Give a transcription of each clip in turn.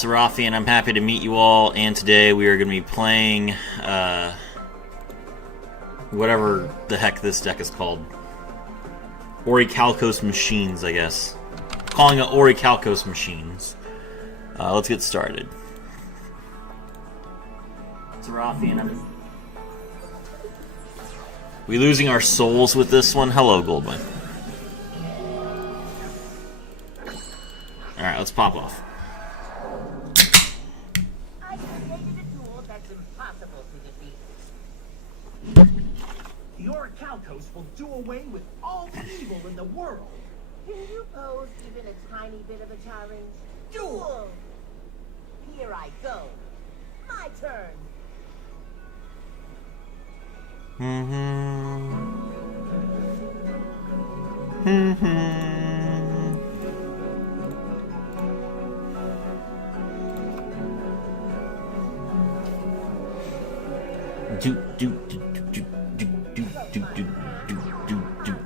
Sarafi, and I'm happy to meet you all. And today we are going to be playing whatever the heck this deck is called. Orichalcos Machines, I guess. Calling it Orichalcos Machines. Let's get started. Sarafi, and I'm... We losing our souls with this one? Hello, Goldwyn. Alright, let's pop off. I created a duel that's impossible to defeat. The Orichalcos will do away with all evil in the world. Can you pose even a tiny bit of a challenge? Duel! Here I go. My turn.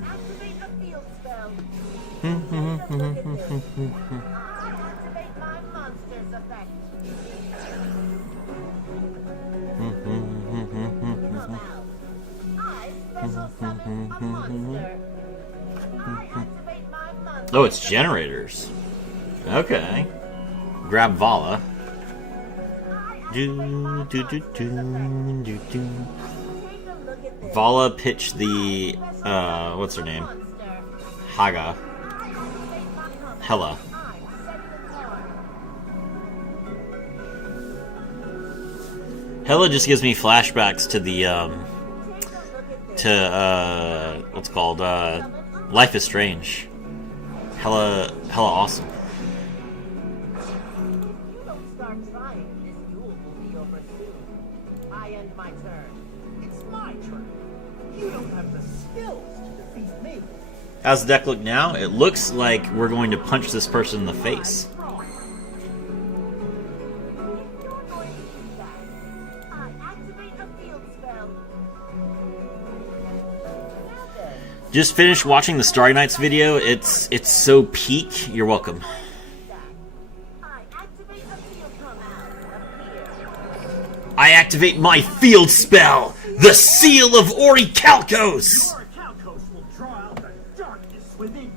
Activate a field spell. Take a look at this. I activate my monster's effect. Come out. I special summon a monster. I activate my monster. Oh, it's generators. Okay. Grab Vala. Vala pitched the, what's her name? Haga. Hela. Hela just gives me flashbacks to the, what's it called, Life is Strange. Hella awesome. My turn. It's my turn. You don't have the skills to defeat me. How's the deck look now? It looks like we're going to punch this person in the face. If you're going to do that, I activate a field spell. Now then, Just finished watching the Starry Nights video. It's so peak. You're welcome. I activate a field appear. I activate my field spell, the Seal of Orichalcos. Orichalcos will draw out the darkness within you.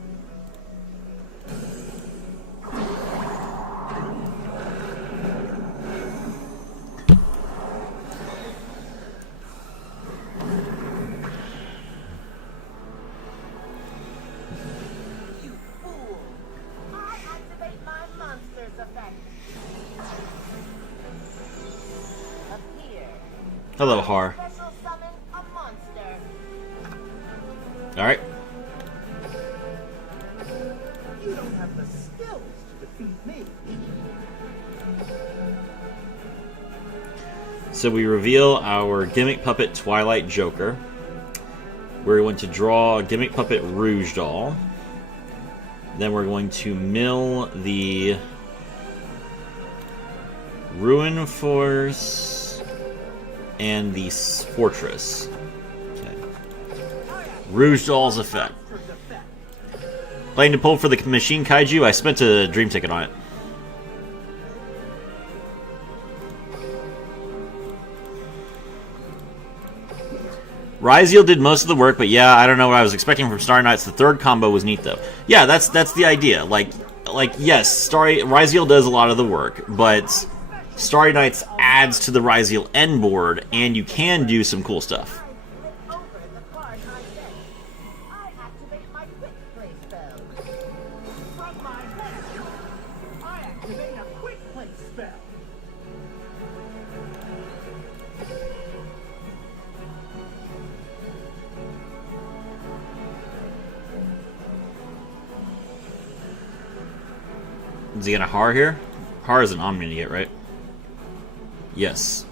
You fool! I activate my monster's effect. Appear. Hello, Har. Special summon a monster. All right. You don't have the skills to defeat me. So we reveal our Gimmick Puppet Twilight Joker. We're going to draw Gimmick Puppet Rouge Doll. Then we're going to mill the Ruin Force and the Fortress. Okay. Rouge Doll's effect. Planning to pull for the Machine Kaiju. I spent a dream ticket on it. Ryziel did most of the work, but yeah, I don't know what I was expecting from Starry Nights. The third combo was neat, though. Yeah, that's the idea. Like yes, Ryziel does a lot of the work, but Starry Nights adds to the Ryziel end board, and you can do some cool stuff. Flip over the card I set. I activate my quick play spell. From my hand, I activate a quick play spell. Is he gonna Har here? Har is an Omni to get, right? Yes.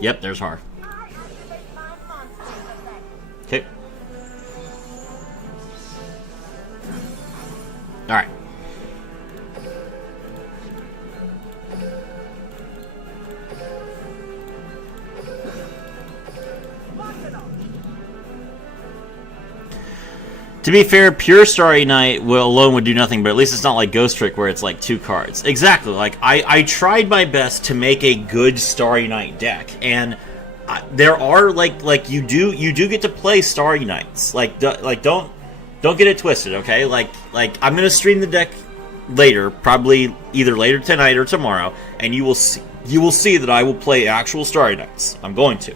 Yep, there's Har. I activate my monster's effect. Okay. Alright. To be fair, pure Starry Night alone would do nothing, but at least it's not like Ghost Trick where it's like 2 cards. Exactly. Like I tried my best to make a good Starry Night deck, and there are like you do get to play Starry Nights. Don't get it twisted, okay? Like I'm gonna stream the deck later, probably either later tonight or tomorrow, and you will see that I will play actual Starry Nights. I'm going to.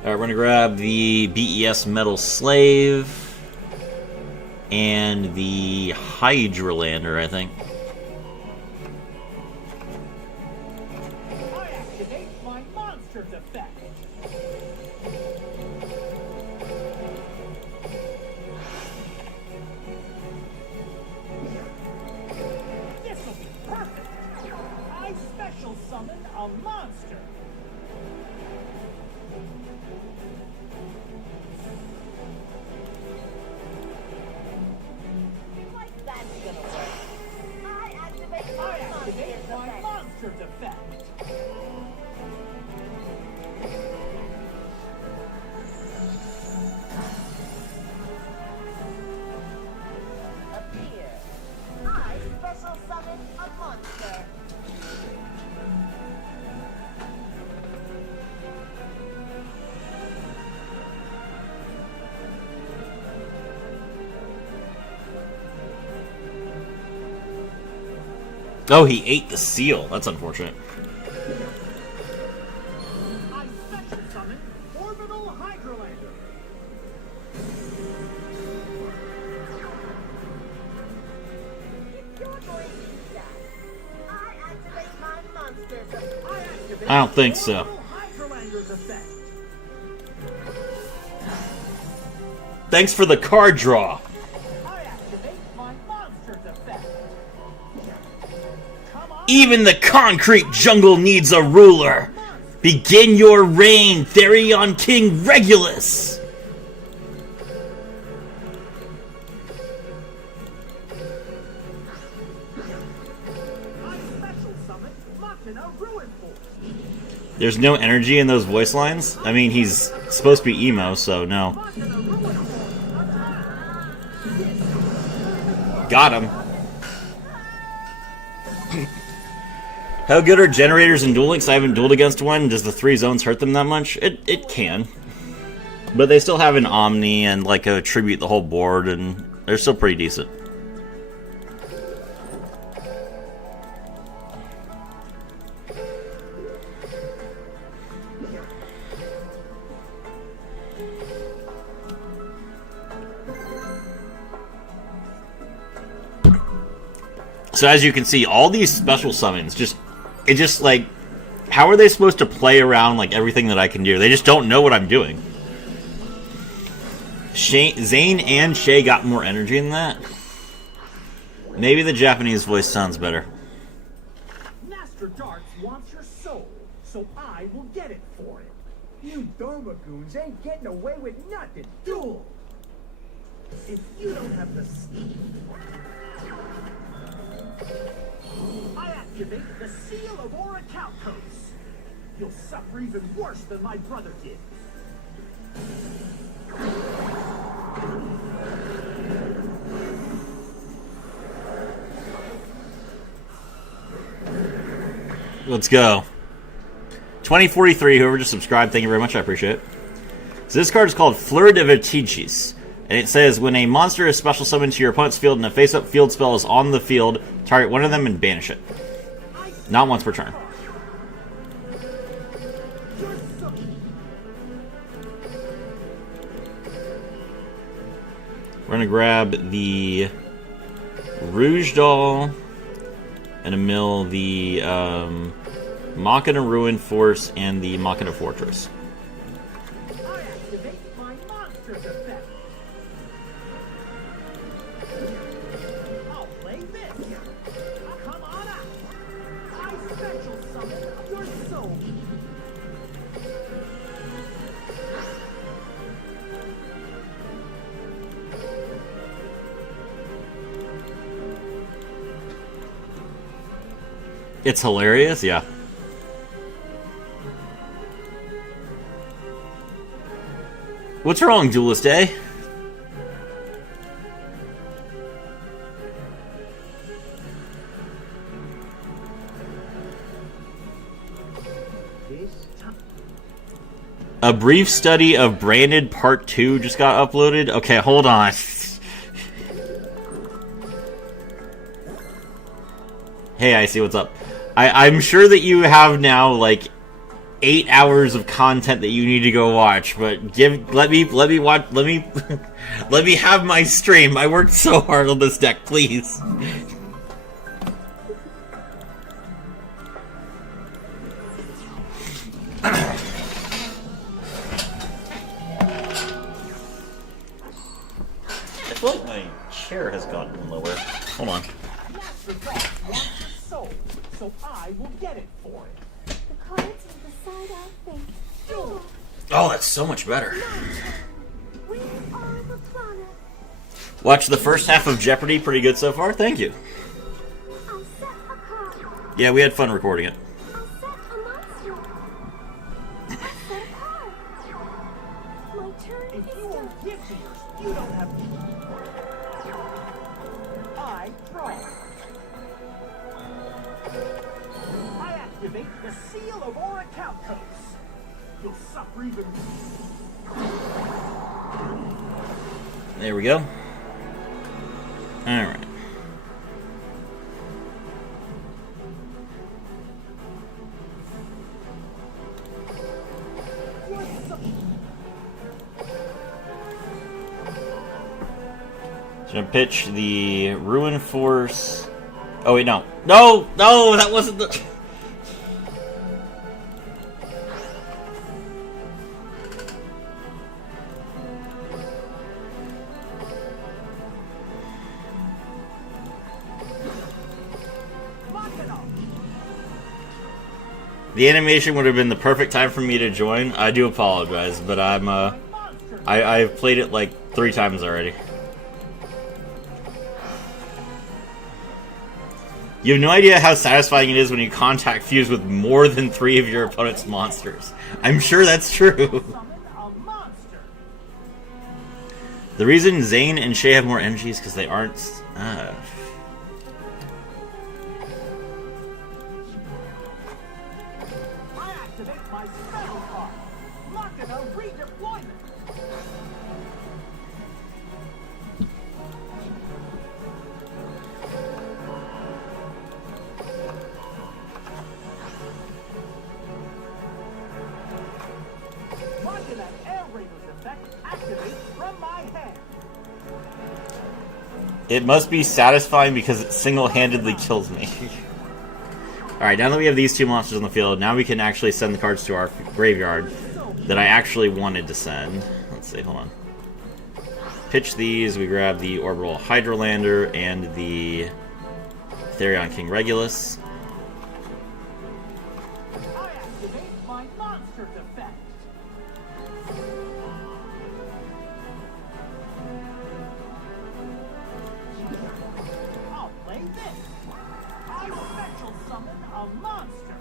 Alright, we're gonna grab the BES Metal Slave and the Hydralander, I think. I activate my monster's effect. This will be perfect. I special summon a monster. Like that's gonna work. I activate I activate my effect. monster's effect. Appear. I special summon a monster. Oh, he ate the seal. That's unfortunate. I special summon Orbital Hydralander. If you're going to do that, I activate my monster's effect. I activate I don't think so. Orbital Hydralander's effect. Thanks for the card draw. I activate my monster's effect. Come on. Even the concrete jungle needs a ruler. Begin your reign, therion King Regulus. I special summon Machina Ruin Force. There's no energy in those voice lines. I mean, he's supposed to be emo, so no. Machina Ruin Force. Attack. Got him. How good are generators in Duel Links? I haven't dueled against one. Does the 3 zones hurt them that much? It can. But they still have an Omni and like a tribute the whole board, and they're still pretty decent. So as you can see, all these special summons just like, how are they supposed to play around like everything that I can do? They just don't know what I'm doing. Zane and Shay got more energy than that. Maybe the Japanese voice sounds better. Master Darts wants your soul, so I will get it for it. You Domagoons ain't getting away with nothing. Duel! If you don't have the I activate the seal of Orichalcos. You'll suffer even worse than my brother did. Let's go. 2043, whoever just subscribed, thank you very much, I appreciate it. So this card is called Fleur de Vertiges. And it says, when a monster is special summoned to your opponent's field and a face-up field spell is on the field, target one of them and banish it. Not once per turn. We're going to grab the Rouge Doll and mill the Machina Ruin Force and the Machina Fortress. I activate my monster's effect. I'll play this. Come on out. I special summon your soul. It's hilarious, yeah. What's wrong, Duelist A? A brief study of Branded Part 2 just got uploaded. Okay, hold on. Hey, I see what's up. I'm sure that you have now like 8 hours of content that you need to go watch, but let me watch, let me let me have my stream. I worked so hard on this deck, please. I feel like my chair has gotten lower. Hold on. Master Darts wants your soul, so I will get it for it. The cards will decide our fate. Duel. Oh, that's so much better. We are the planet. Watch the first half of Jeopardy. Pretty good so far. Thank you. I'll set a card. Yeah, we had fun recording it. I'll set a monster. I'll set a card. My turn If is you done. won't give me yours, you don't have to. I draw. I activate the seal of Orichalcos. You'll suffer even. There we go. Alright. So gonna pitch the Ruin Force. Oh wait, no. No! No! That wasn't the... The animation would have been the perfect time for me to join. I do apologize, but I've played it like 3 times already. You have no idea how satisfying it is when you contact fuse with more than 3 of your opponent's monsters. I'm sure that's true. Summon a monster. The reason Zane and Shay have more energy is because they aren't... I activate my special card. Machina redeployment. Machina Air Raiders effect activates from my hand. It must be satisfying because it single-handedly kills me. Alright, now that we have these 2 monsters on the field, now we can actually send the cards to our graveyard that I actually wanted to send. Let's see, hold on. Pitch these, we grab the Orbital Hydrolander and the Therion King Regulus. I activate my monster's effect. I'll play this. I special summon a monster.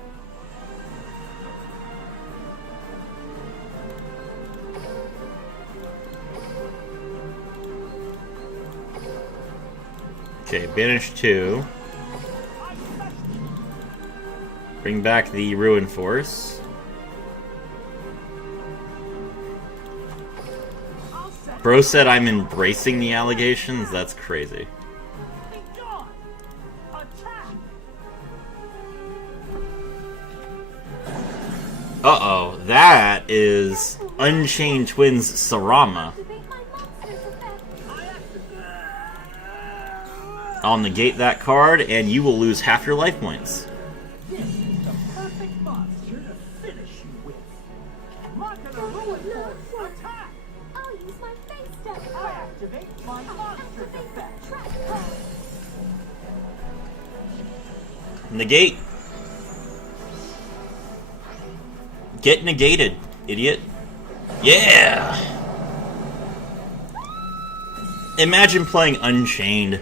Okay, banish 2. I special. Bring back the Ruin Force. I'll set Bro said I'm embracing the allegations? That's crazy. be gone. Attack. Uh-oh, that is Unchained Twins Sarama. Activate my monster's effect. I activate. I'll negate that card, and you will lose half your life points. This is the perfect monster to finish you with. Machina Ruin Force, attack! I'll use my face step I card. activate my I'll monster's activate effect. the trap card. Negate. Get negated, idiot. Yeah! Imagine playing Unchained.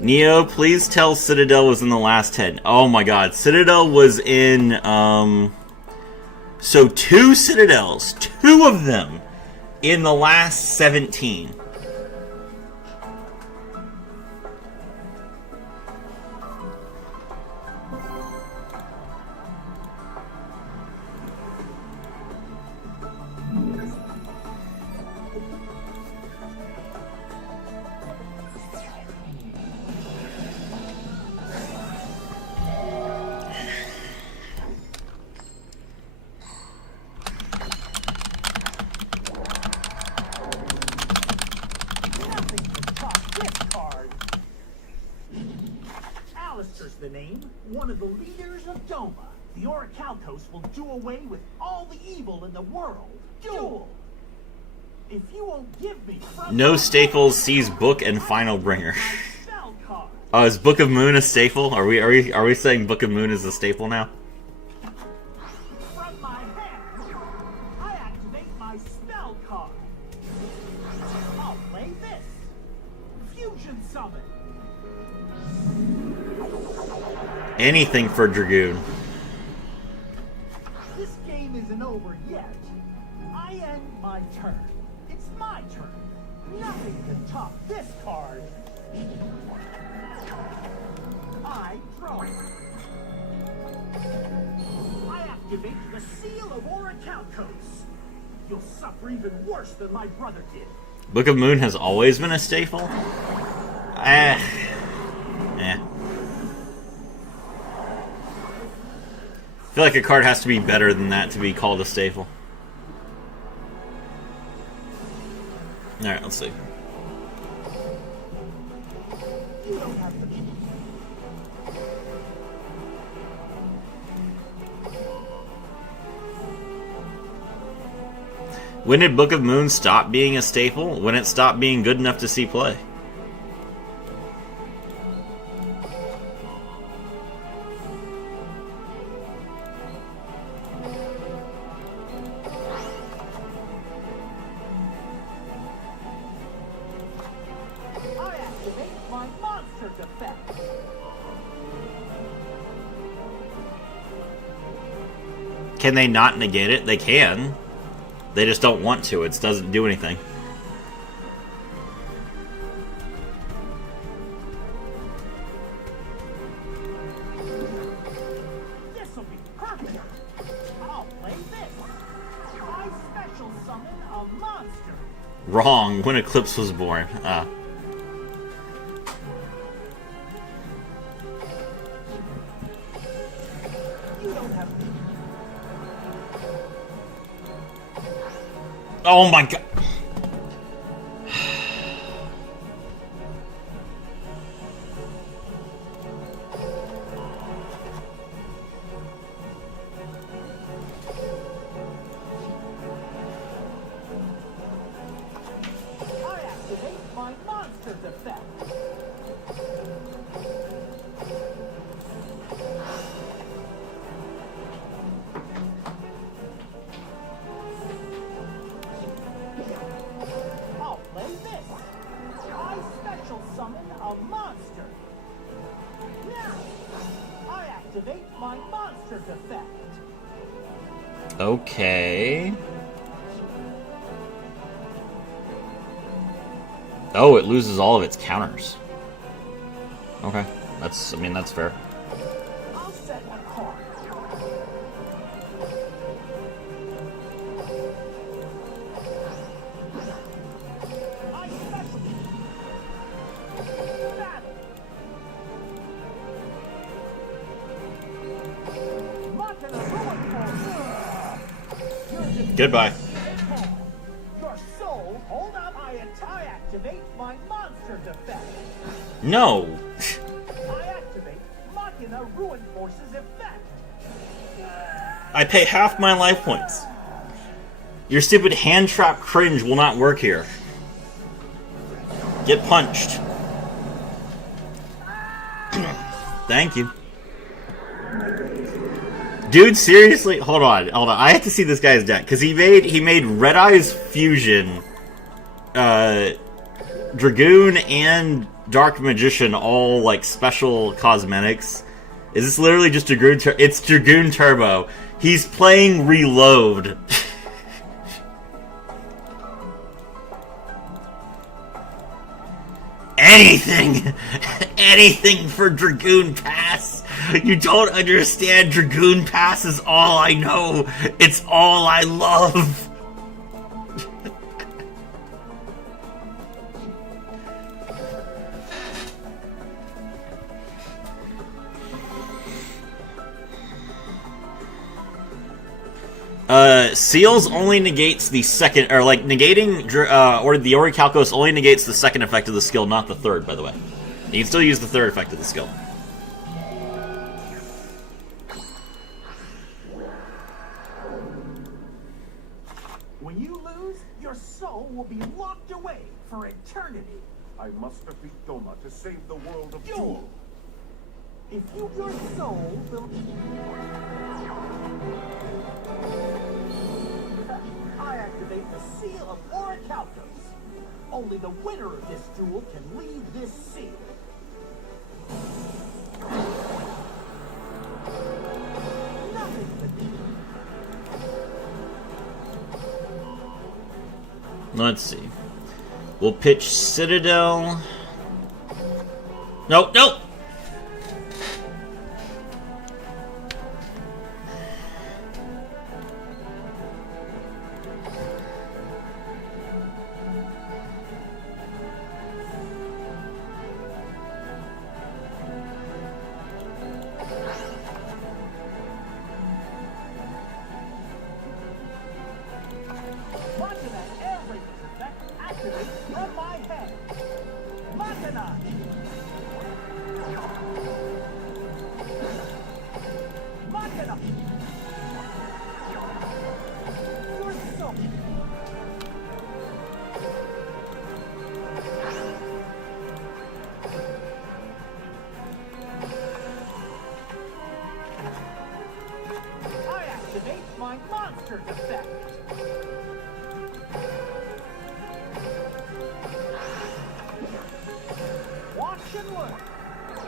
Neo, please tell Citadel was in the last 10. Oh my god. Citadel was in, so 2 Citadels. 2 of them in the last 17. The name, one of the leaders of Doma. The Orichalcos will do away with all the evil in the world. Duel! If you won't give me no staples sees book and final bringer. spell card, Oh, is Book of Moon a staple? Are we saying Book of Moon is a staple now? from my hand, I activate my spell card. I'll play this. Fusion Summon. Anything for Dragoon. This game isn't over yet. I end my turn. It's my turn. Nothing can top this card. I draw. I activate the seal of Orichalcos. You'll suffer even worse than my brother did. Book of Moon has always been a staple? Eh. I feel like a card has to be better than that to be called a staple. Alright, let's see. You don't have to. When did Book of Moon stop being a staple? When it stopped being good enough to see play. I activate my monster defect. Can they not negate it? They can. They just don't want to. It doesn't do anything. This'll be perfect. I'll play this. I special summon a monster. Wrong. When Eclipse was born. You don't have to. Oh my god. I activate my monster defect. I'll play this. I special summon a monster. Now, I activate my monster defect. Okay. Oh, it loses all of its counters. Okay. That's fair. I'll set a card. I special. Battle. Mocking a ruin force. Goodbye. Your soul, hold up. I activate my monster defect. No. I activate Machina Ruin Force's effect. I pay half my life points. Your stupid hand trap cringe will not work here. Get punched. Thank you. Dude, seriously? Hold on. I have to see this guy's deck. Because he made Red Eyes Fusion, Dragoon, and Dark Magician all like special cosmetics. Is this literally just Dragoon? It's Dragoon Turbo. He's playing Reload. Anything! Anything for Dragoon Pass! You don't understand. Dragoon Pass is all I know. It's all I love. Seals only negates the second, or like negating, or the Orichalcos only negates the second effect of the skill, not the third, by the way. You can still use the third effect of the skill. When you lose, your soul will be locked away for eternity. I must defeat Doma to save the world of Duel. If your soul will... I activate the seal of Orichalcos. Only the winner of this duel can leave this seal. Nothing beneath. Let's see. We'll pitch Citadel. Nope, nope. From my head. Machina! Machina! Your soul. I activate my monster's effect. Watch and learn.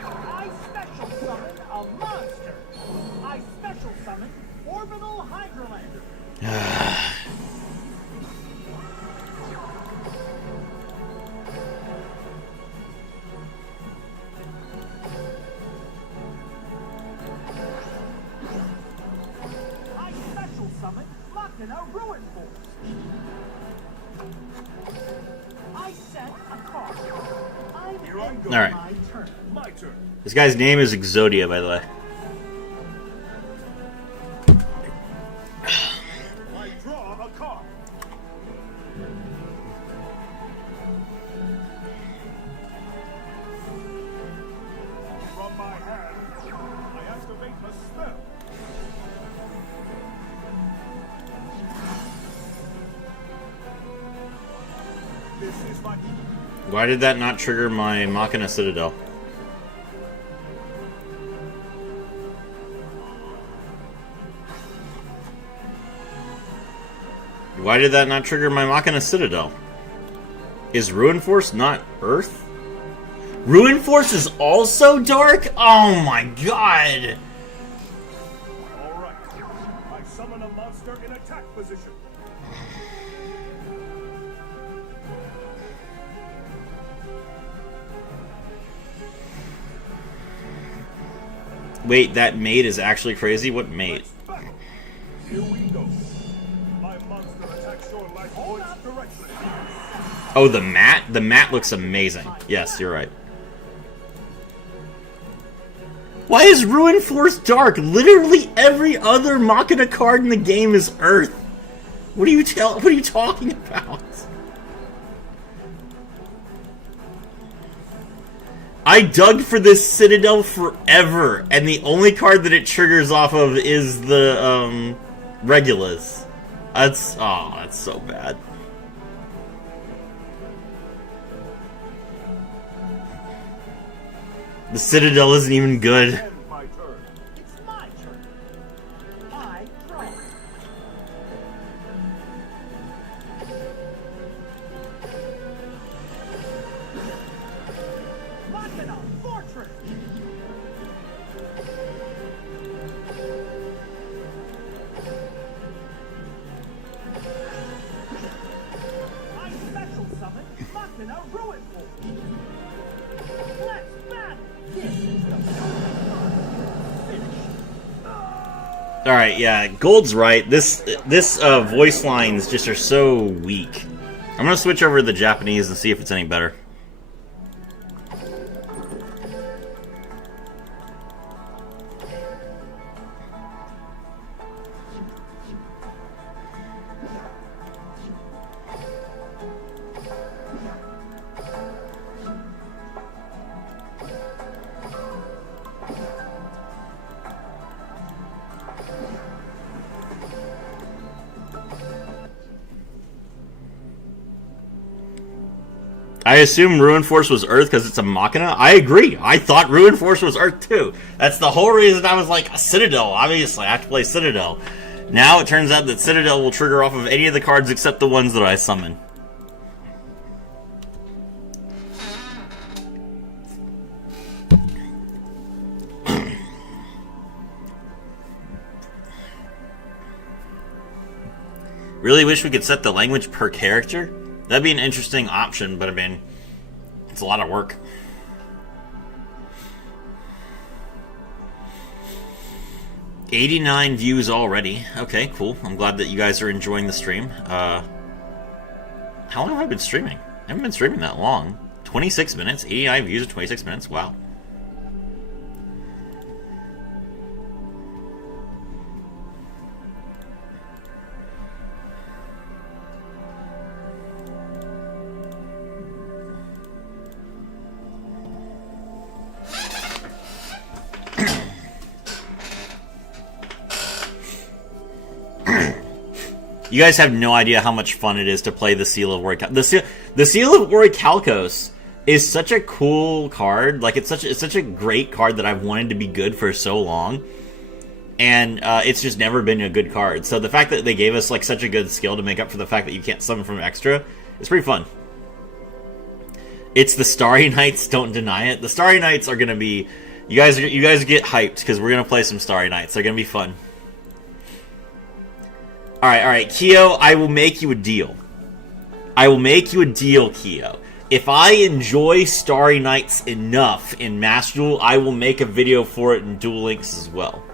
I special summon a monster. I special summon Orbital Hydrolander. I special summon Machina Ruin Force. I set a card. Here I go. All right. My turn. My turn. This guy's name is Exodia, by the way. I draw a card. From my hand, I activate a spell. This is my... Why did that not trigger my Machina Citadel? Why did that not trigger my Machina Citadel? Is Ruin Force not Earth? Ruin Force is also dark? Oh my god! Alright. I summon a monster in attack position. Wait, that mate is actually crazy? What mate? Here we go. My monster attacks your life points directly. Oh, the mat? The mat looks amazing. Yes, you're right. Why is Ruin Force dark? Literally every other Machina card in the game is Earth. What are you talking about? I dug for this Citadel forever, and the only card that it triggers off of is the Regulus. That's so bad. The Citadel isn't even good. End my turn. It's my turn. I draw. All right, yeah, Gold's right. This voice lines just are so weak. I'm gonna switch over to the Japanese and see if it's any better. I assume Ruin Force was Earth because it's a Machina. I agree. I thought Ruin Force was Earth too. That's the whole reason I was like, Citadel, obviously. I have to play Citadel. Now it turns out that Citadel will trigger off of any of the cards except the ones that I summon. Really wish we could set the language per character. That'd be an interesting option, but I mean, it's a lot of work. $89 views already. Okay, cool. I'm glad that you guys are enjoying the stream. How long have I been streaming? I haven't been streaming that long. 26 minutes. 89 views in 26 minutes. Wow. You guys have no idea how much fun it is to play the Seal of Orichalcos. The Seal of Orichalcos is such a cool card. Like, it's such a great card that I've wanted to be good for so long, and it's just never been a good card. So the fact that they gave us like such a good skill to make up for the fact that you can't summon from extra is pretty fun. It's the Starry Nights. Don't deny it. The Starry Nights are gonna be. You guys get hyped because we're gonna play some Starry Nights. They're gonna be fun. Alright, Kyo, I will make you a deal. I will make you a deal, Kyo. If I enjoy Starry Nights enough in Master Duel, I will make a video for it in Duel Links as well.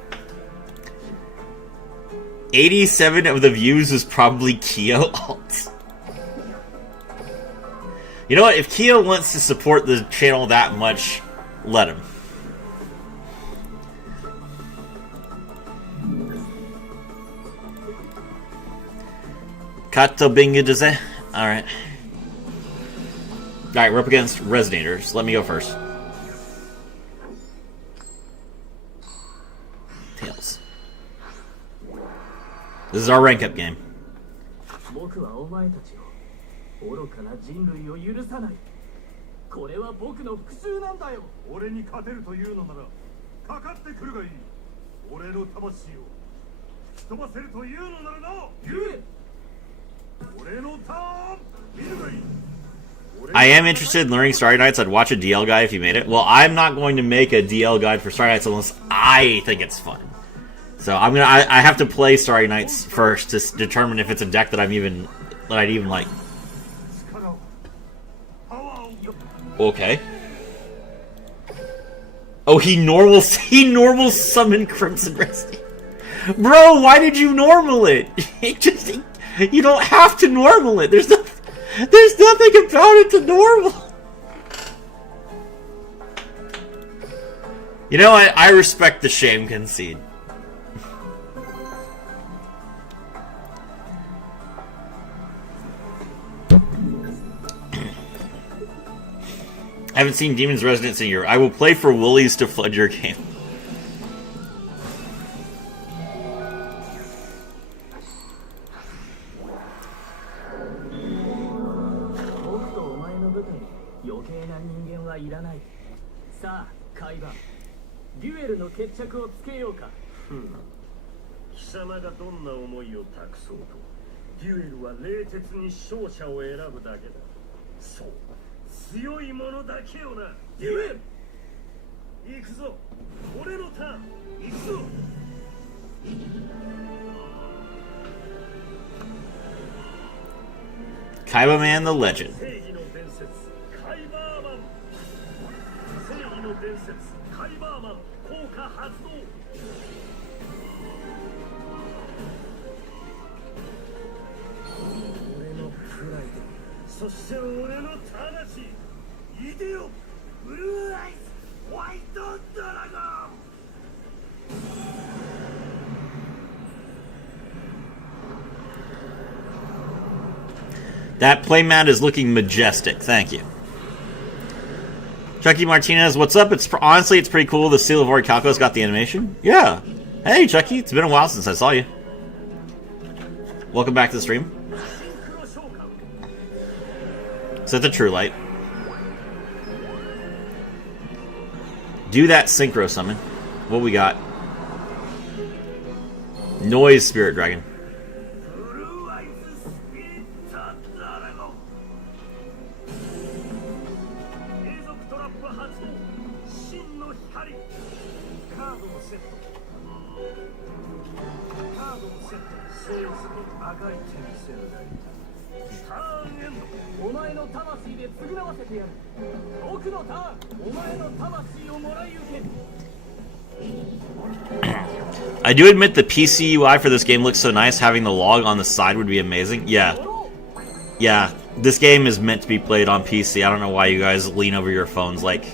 87 of the views is probably Kyo alt. You know what? If Kyo wants to support the channel that much, let him. Kato Binga does it? Alright. Alright, we're up against Resonators. Let me go first. Tails. This is our rank up game. I am interested in learning Starry Nights. I'd watch a DL guide if you made it. Well, I'm not going to make a DL guide for Starry Nights unless I think it's fun. So I have to play Starry Nights first to determine if it's a deck that I'd even like. Okay. Oh, he normal summoned Crimson Resting. Bro, why did you normal it? You don't have to normal it. There's nothing about it to normal. You know what? I respect the shame concede. I haven't seen Demon's Residence in a year. I will play for Woolies to flood your game. Duel の決着をつけようか。貴様がどんな思いを託そうと、デュエルは冷徹に勝者を選ぶだけだ。そう、強い者だけよな。デュエル。行くぞ。俺のターン。行くぞ。Kaiba Man the Legend. 正義の伝説、カイバーマン。正義の伝説、カイバーマン。効果発動。そして俺の魂いでよブルーアイズホワイトドラゴン That playmat is looking majestic. Thank you. Chucky Martinez, what's up? Honestly, it's pretty cool. The Seal of Orichalcos got the animation. Yeah. Hey, Chucky. It's been a while since I saw you. Welcome back to the stream. Set the true light. Do that synchro summon. What we got? Noise Spirit Dragon. I do admit the PC UI for this game looks so nice. Having the log on the side would be amazing. Yeah. Yeah. This game is meant to be played on PC. I don't know why you guys lean over your phones like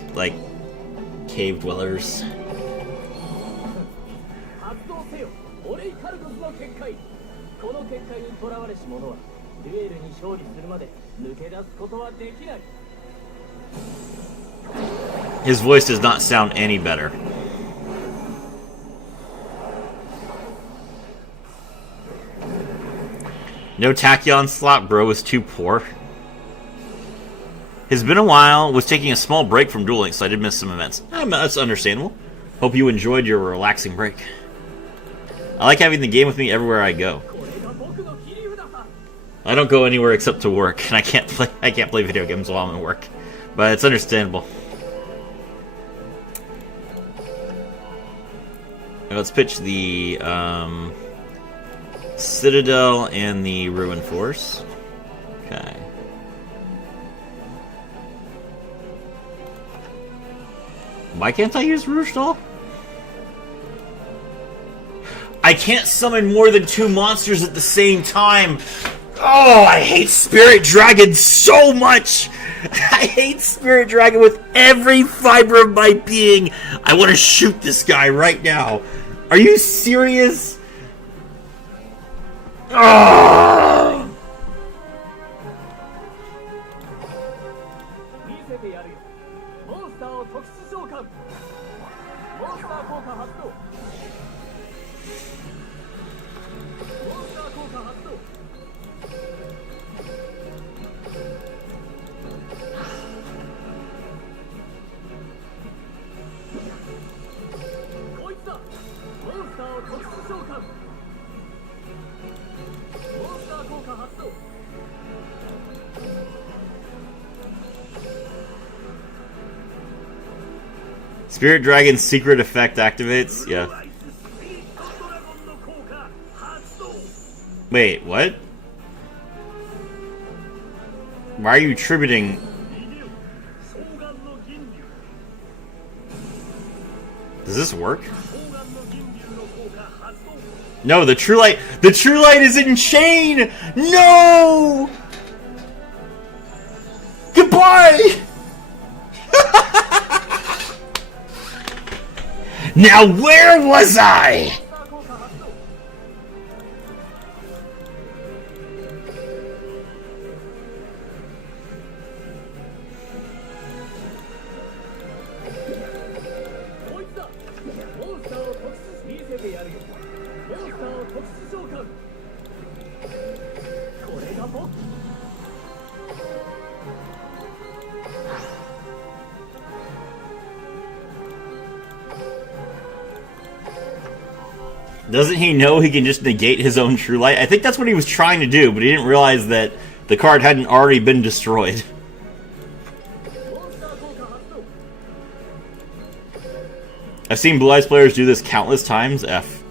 cave dwellers. His voice does not sound any better. No tachyon slot, bro was too poor. It's been a while, was taking a small break from dueling, so I did miss some events. That's understandable. Hope you enjoyed your relaxing break. I like having the game with me everywhere I go. I don't go anywhere except to work, and I can't play video games while I'm at work. But it's understandable. Let's pitch the Citadel and the Ruin Force. Okay. Why can't I use Rouge Doll? I can't summon more than 2 monsters at the same time. Oh, I hate Spirit Dragon so much. I hate Spirit Dragon with every fiber of my being. I want to shoot this guy right now. Are you serious? Oh! Spirit Dragon's secret effect activates? Yeah. Wait, what? Why are you attributing... Does this work? No, the True Light... The True Light is in chain! No! Goodbye! Now where was I? Doesn't he know he can just negate his own True Light? I think that's what he was trying to do, but he didn't realize that the card hadn't already been destroyed. I've seen Blue Eyes players do this countless times. F.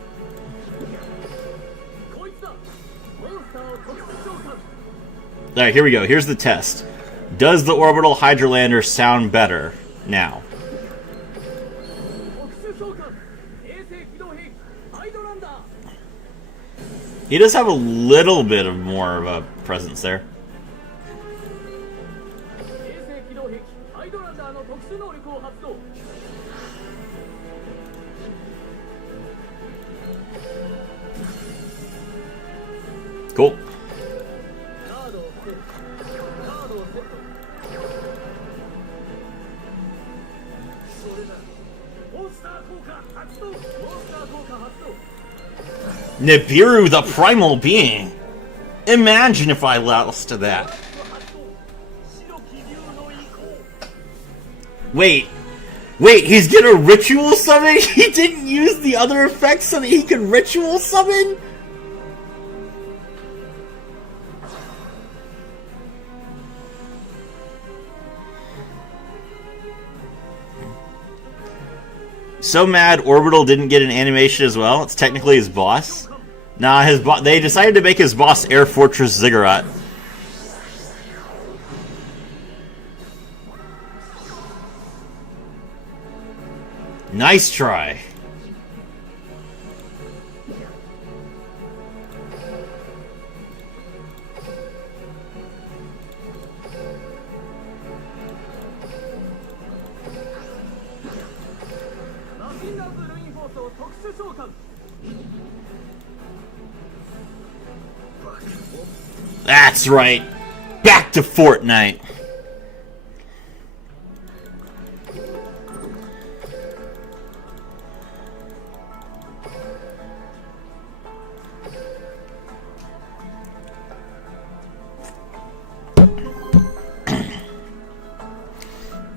Alright, here we go. Here's the test. Does the Orbital Hydralander sound better now? He does have a little bit of more of a presence there. Cool. Nibiru, the primal being. Imagine if I lost to that. Wait, he's gonna ritual summon? He didn't use the other effects so that he could ritual summon? So mad Orbital didn't get an animation as well. It's technically his boss. Nah, they decided to make his boss Air Fortress Ziggurat. Nice try. That's right. Back to Fortnite.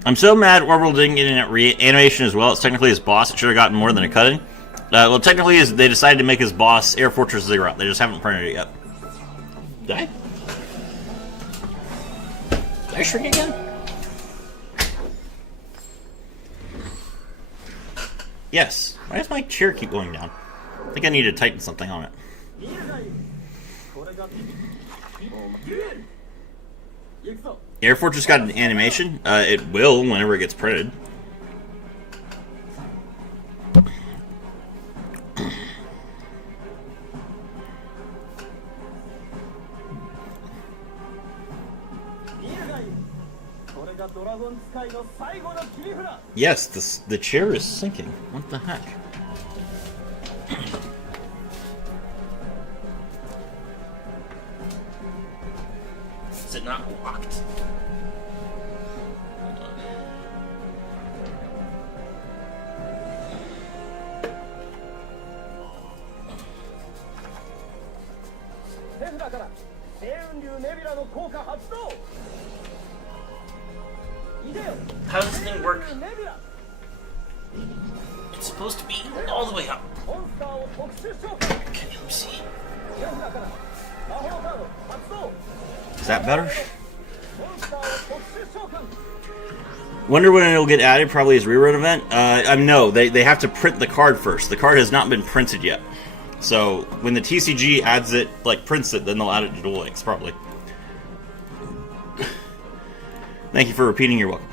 I'm so mad Orbital didn't get an animation as well. It's technically his boss. It should have gotten more than a cutting. Well, technically, they decided to make his boss Air Fortress Ziggurat. They just haven't printed it yet. Did I shrink again? Yes. Why does my chair keep going down? I think I need to tighten something on it. Air Fortress got an animation. It will whenever it gets printed. Yes, the chair is sinking. What the heck? Is it not locked? How does this thing work? It's supposed to be all the way up. Can you see? Is that better? Wonder when it'll get added. Probably as rerun event. No, they have to print the card first. The card has not been printed yet. So when the TCG adds it, prints it, then they'll add it to Duel Links, probably. Thank you for repeating. You're welcome.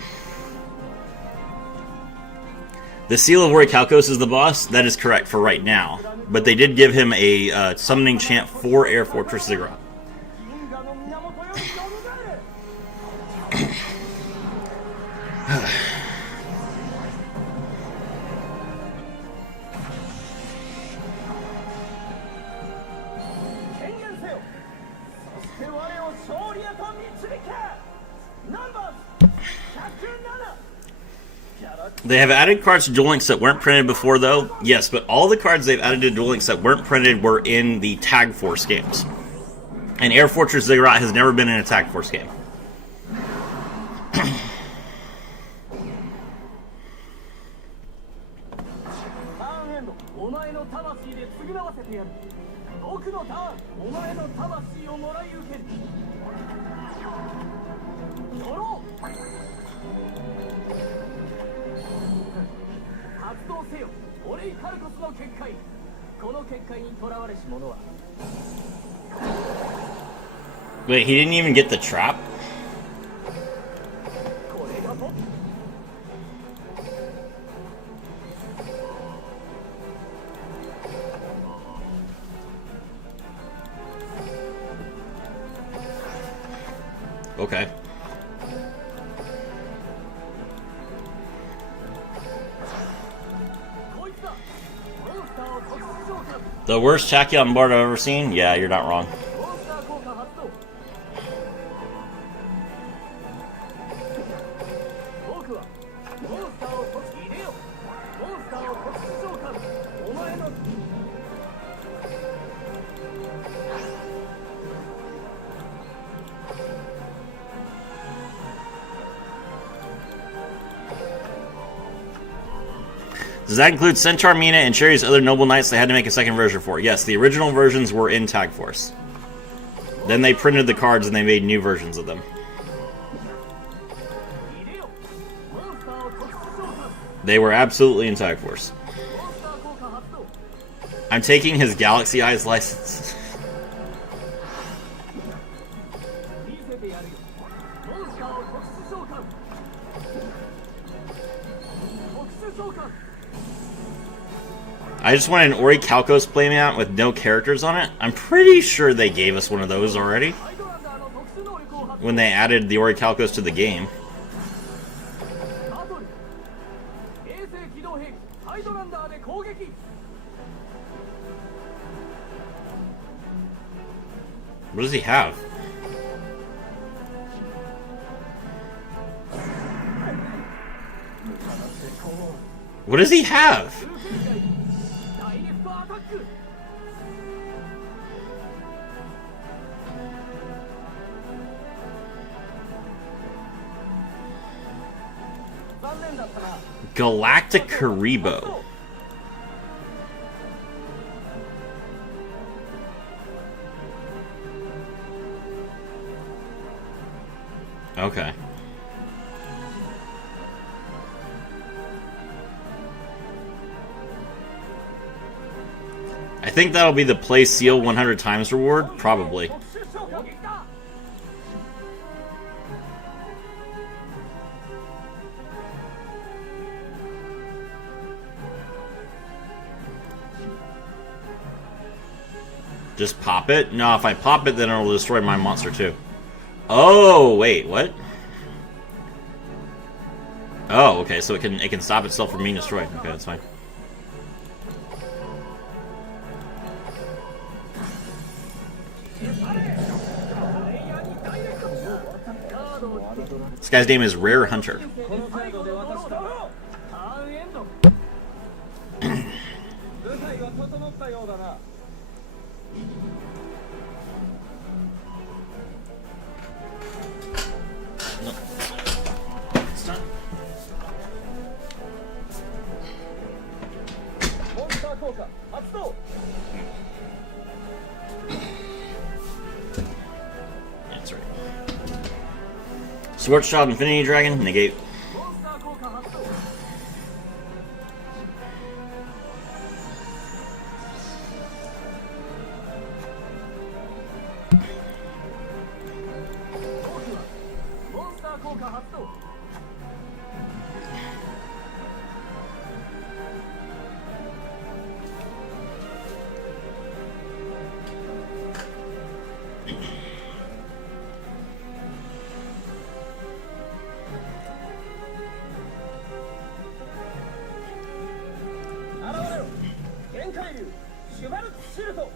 The Seal of Orichalcos is the boss. That is correct for right now. But they did give him a summoning chant for Air Fortress Ziggurat. They have added cards to Duel Links that weren't printed before, though. Yes, but all the cards they've added to Duel Links that weren't printed were in the Tag Force games. And Air Fortress Ziggurat has never been in a Tag Force game. Wait, he didn't even get the trap? Okay. The worst Tachyon board I've ever seen? Yeah, you're not wrong. モンスター効果発動僕はモンスターを突入れよモンスターを突出召喚お前の Does that include Centaur, Mina, and Cherry's other noble knights they had to make a second version for? Yes, the original versions were in Tag Force. Then they printed the cards and they made new versions of them. 入れよモンスターを突出召喚 They were absolutely in Tag Force. モンスター効果発動 I'm taking his Galaxy Eyes license. 見せてやるよモンスターを突出召喚特殊召喚 I just want an Orichalcos playmat with no characters on it. I'm pretty sure they gave us one of those already ハイドランダーの特殊能力を発動 when they added the Orichalcos to the game. バトル衛星機動兵器ハイドランダーで攻撃 What does he have? What does he have? ダイレクトアタック 残念だったな Galactic Karibo. Okay. I think that'll be the play seal 100 times reward, probably. 特殊召喚撃だ Just pop it? No, if I pop it, then it'll destroy my monster too. Oh, wait, what? Oh, okay, so it can stop itself from being destroyed. Okay, that's fine. This guy's name is Rare Hunter. 最後のドローだターンエンド部隊が整ったようだな モンスター効果発動 Yeah, that's right. Schwarzschild Infinity Dragon, negate. モンスター効果発動 僕はモンスター効果発動 現れろ限界竜シュバルツシルト モン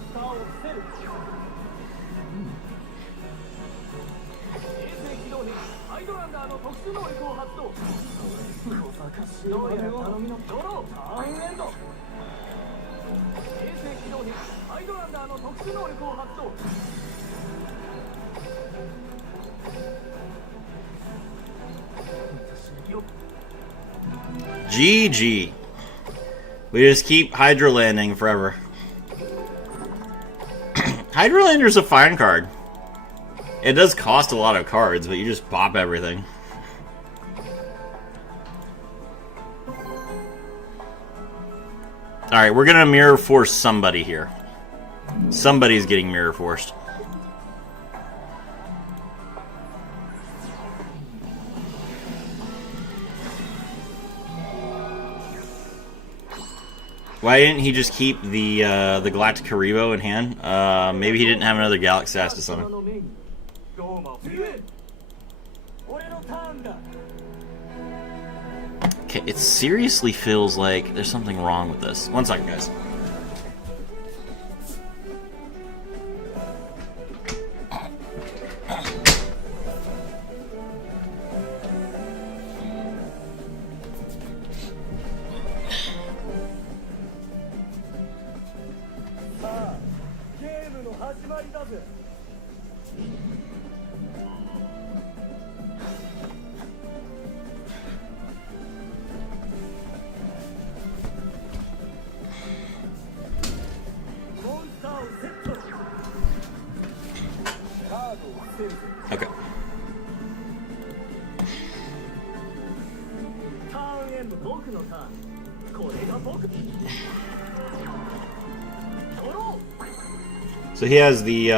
スターを伏せる衛星機動兵ハイドランダーの特殊能力を発動どうやら頼みのドローターンエンド衛星機動兵ハイドランダーの特殊能力を発動 GG. We just keep Hydra Landing forever. Hydra Lander's a fine card. It does cost a lot of cards, but you just pop everything. Alright, we're gonna mirror force somebody here. Somebody's getting mirror forced. Why didn't he just keep the Galactic Karibo in hand? Maybe he didn't have another Galaxy Ass to summon. の目にドーマを振れ俺のターンだ。 Okay, it seriously feels like there's something wrong with this. One second, guys. Okay. ターンエンド僕のターン。これが僕。ドロー。 So he has the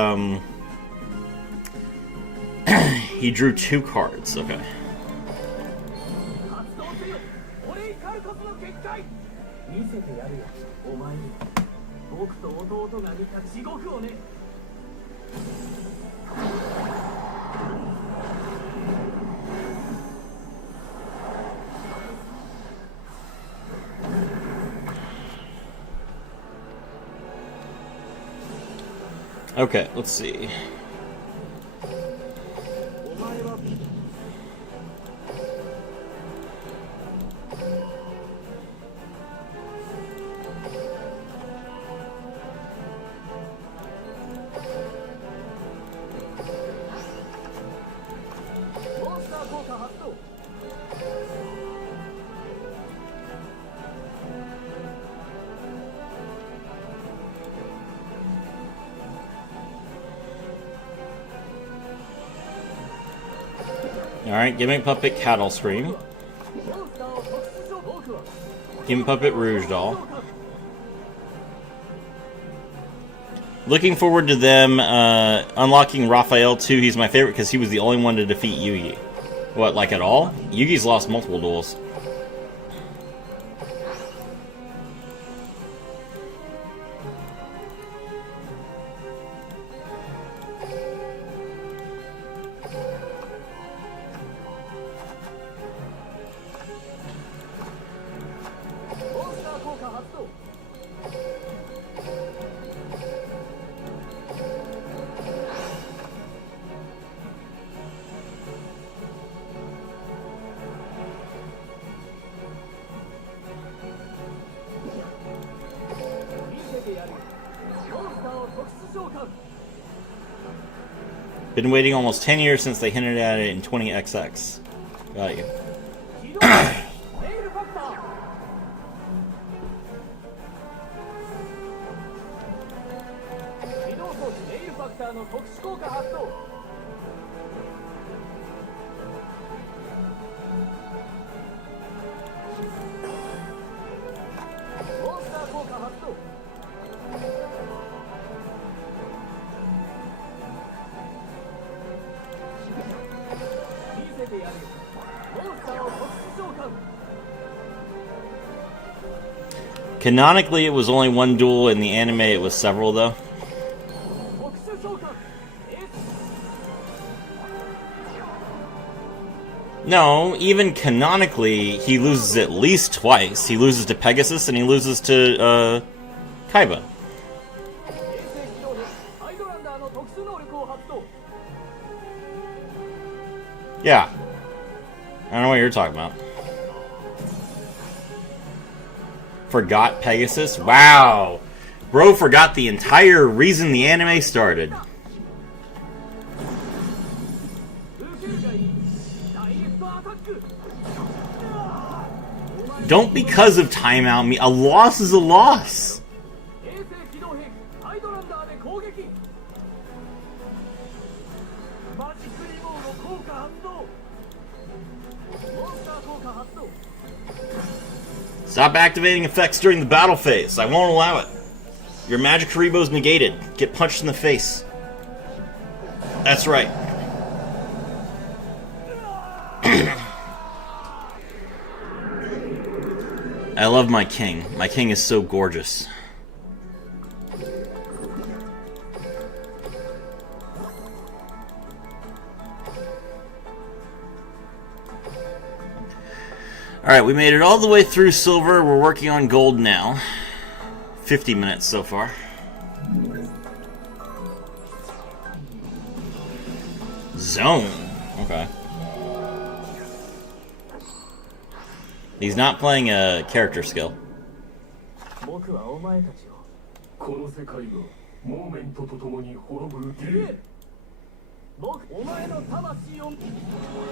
he drew 2 cards. Okay. 発動せよ。オレイカルコスの結界。見せてやるよ。お前に。僕と弟が見た地獄をね。 Okay, let's see. Alright, Gimmick Puppet Cattle Scream. Gimmick Puppet Rouge Doll. Looking forward to them unlocking Raphael too. He's my favorite because he was the only one to defeat Yugi. What, like at all? Yugi's lost multiple duels. Been waiting almost 10 years since they hinted at it in 20XX. Got you. Canonically, it was only one duel. In the anime, it was several, though. No, even canonically, he loses at least twice. He loses to Pegasus, and he loses to, Kaiba. Yeah. I don't know what you're talking about. Forgot Pegasus? Wow! Bro forgot the entire reason the anime started. Don't because of timeout me. A loss is a loss. Stop activating effects during the battle phase. I won't allow it. Your magic Karibo's negated. Get punched in the face. That's right. I love my king. My king is so gorgeous. Alright, we made it all the way through silver. We're working on gold now. 50 minutes so far. Zone. Okay. He's not playing a character skill. 僕はお前たちをこの世界がモーメントと共に滅ぶデュエル。僕お前の魂を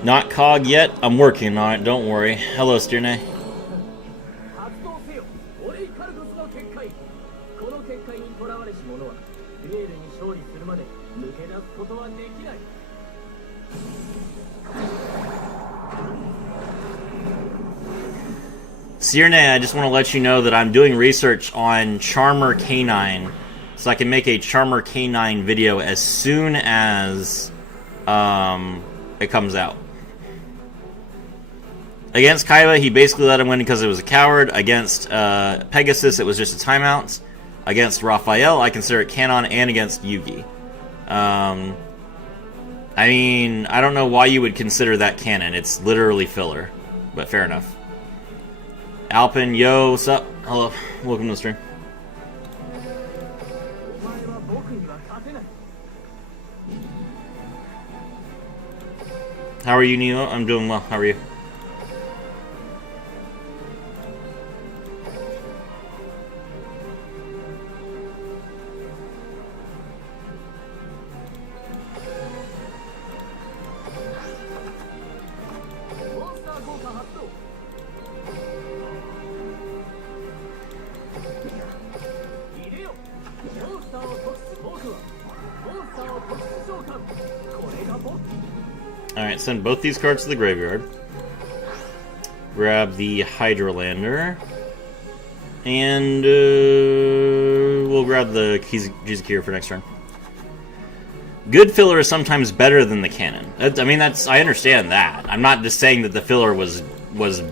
Not COG yet. I'm working on it. Don't worry. Hello, Stirne. 発動せよオレイカルコスの結界。この結界に囚われし者はデュエルに勝利するまで抜け出すことはできない。Stirne, I just want to let you know that I'm doing research on Charmer Canine, so I can make a Charmer Canine video as soon as it comes out. Against Kaiba, he basically let him win because it was a coward. Against Pegasus, it was just a timeout. Against Raphael, I consider it canon, and against Yugi. I mean, I don't know why you would consider that canon. It's literally filler, but fair enough. Alpin, yo, what's up? Hello, welcome to the stream. お前は僕には勝てない。 How are you, Neo? I'm doing well. How are you? Alright, send both these cards to the graveyard. Grab the Hydralander. And we'll grab the Jizakir for next turn. Good filler is sometimes better than the canon. I understand that. I'm not just saying that the filler was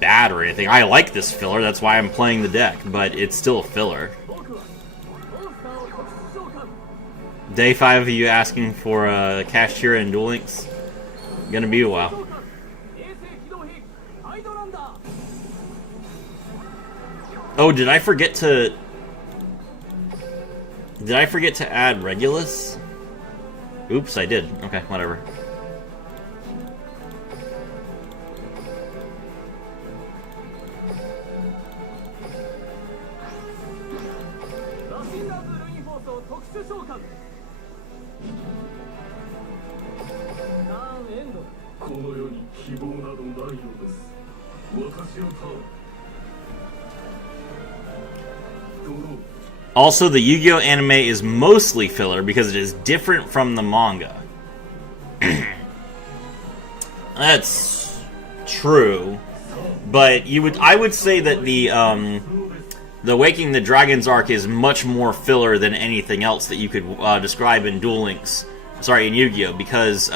bad or anything. I like this filler, that's why I'm playing the deck, but it's still a filler. Day 5 of you asking for Kashtira and Duel Links? Gonna be a while. Oh, did I forget to add Regulus? Oops, I did. Okay, whatever. Also, the Yu-Gi-Oh! Anime is mostly filler because it is different from the manga. That's true, but I would say that the Waking the Dragons arc is much more filler than anything else that you could describe in Duel Links. Sorry, in Yu-Gi-Oh! Because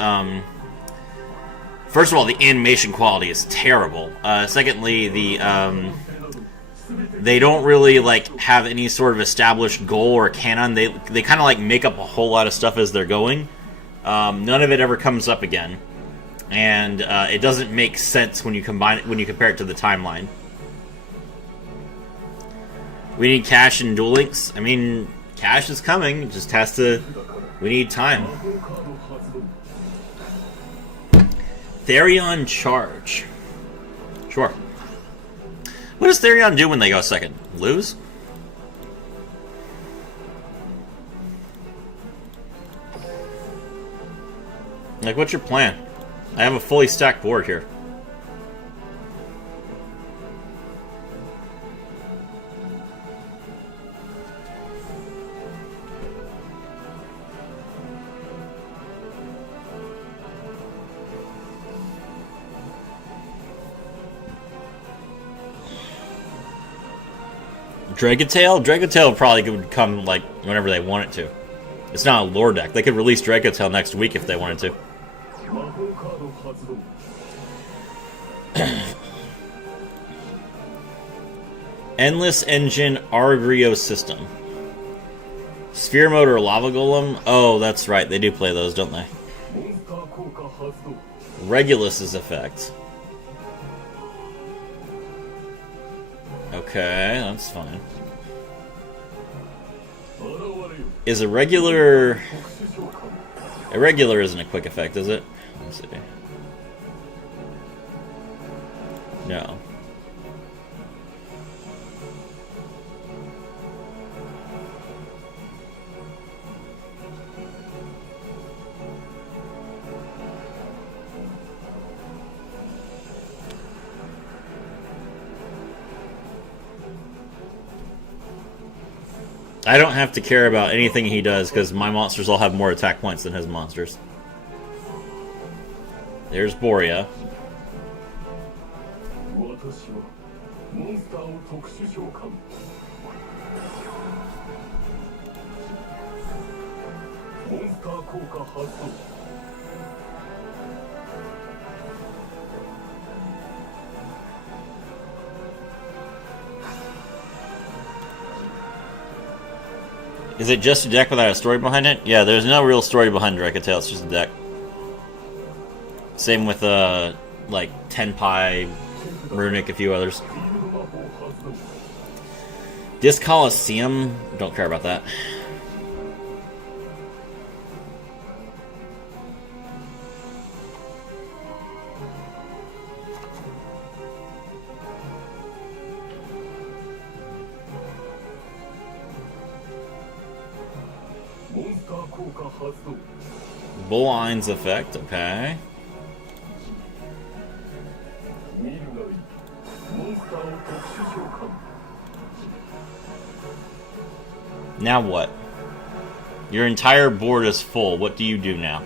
first of all, the animation quality is terrible. Secondly, they don't really have any sort of established goal or canon. They kind of make up a whole lot of stuff as they're going. None of it ever comes up again, and it doesn't make sense when you compare it to the timeline. We need cash and Duel Links. I mean, cash is coming. It just has to. We need time. Therion charge. Sure. What does Therion do when they go second? Lose? What's your plan? I have a fully stacked board here. Dragatail? Dragatail probably would come whenever they want it to. It's not a lore deck. They could release Dragatail next week if they wanted to. Endless Engine Argrio System. Sphere Mode or Lava Golem? Oh, that's right. They do play those, don't they? Regulus's effect. Okay, that's fine. Is a regular... Irregular isn't a quick effect, is it? Let's see. No. I don't have to care about anything he does because my monsters all have more attack points than his monsters. There's Borea. Is it just a deck without a story behind it? Yeah, there's no real story behind Dracotail, it's just a deck. Same with, like, Tenpai, Runic, a few others. Disc Coliseum, don't care about that. Bullline's effect, okay. Now what? Your entire board is full. What do you do now?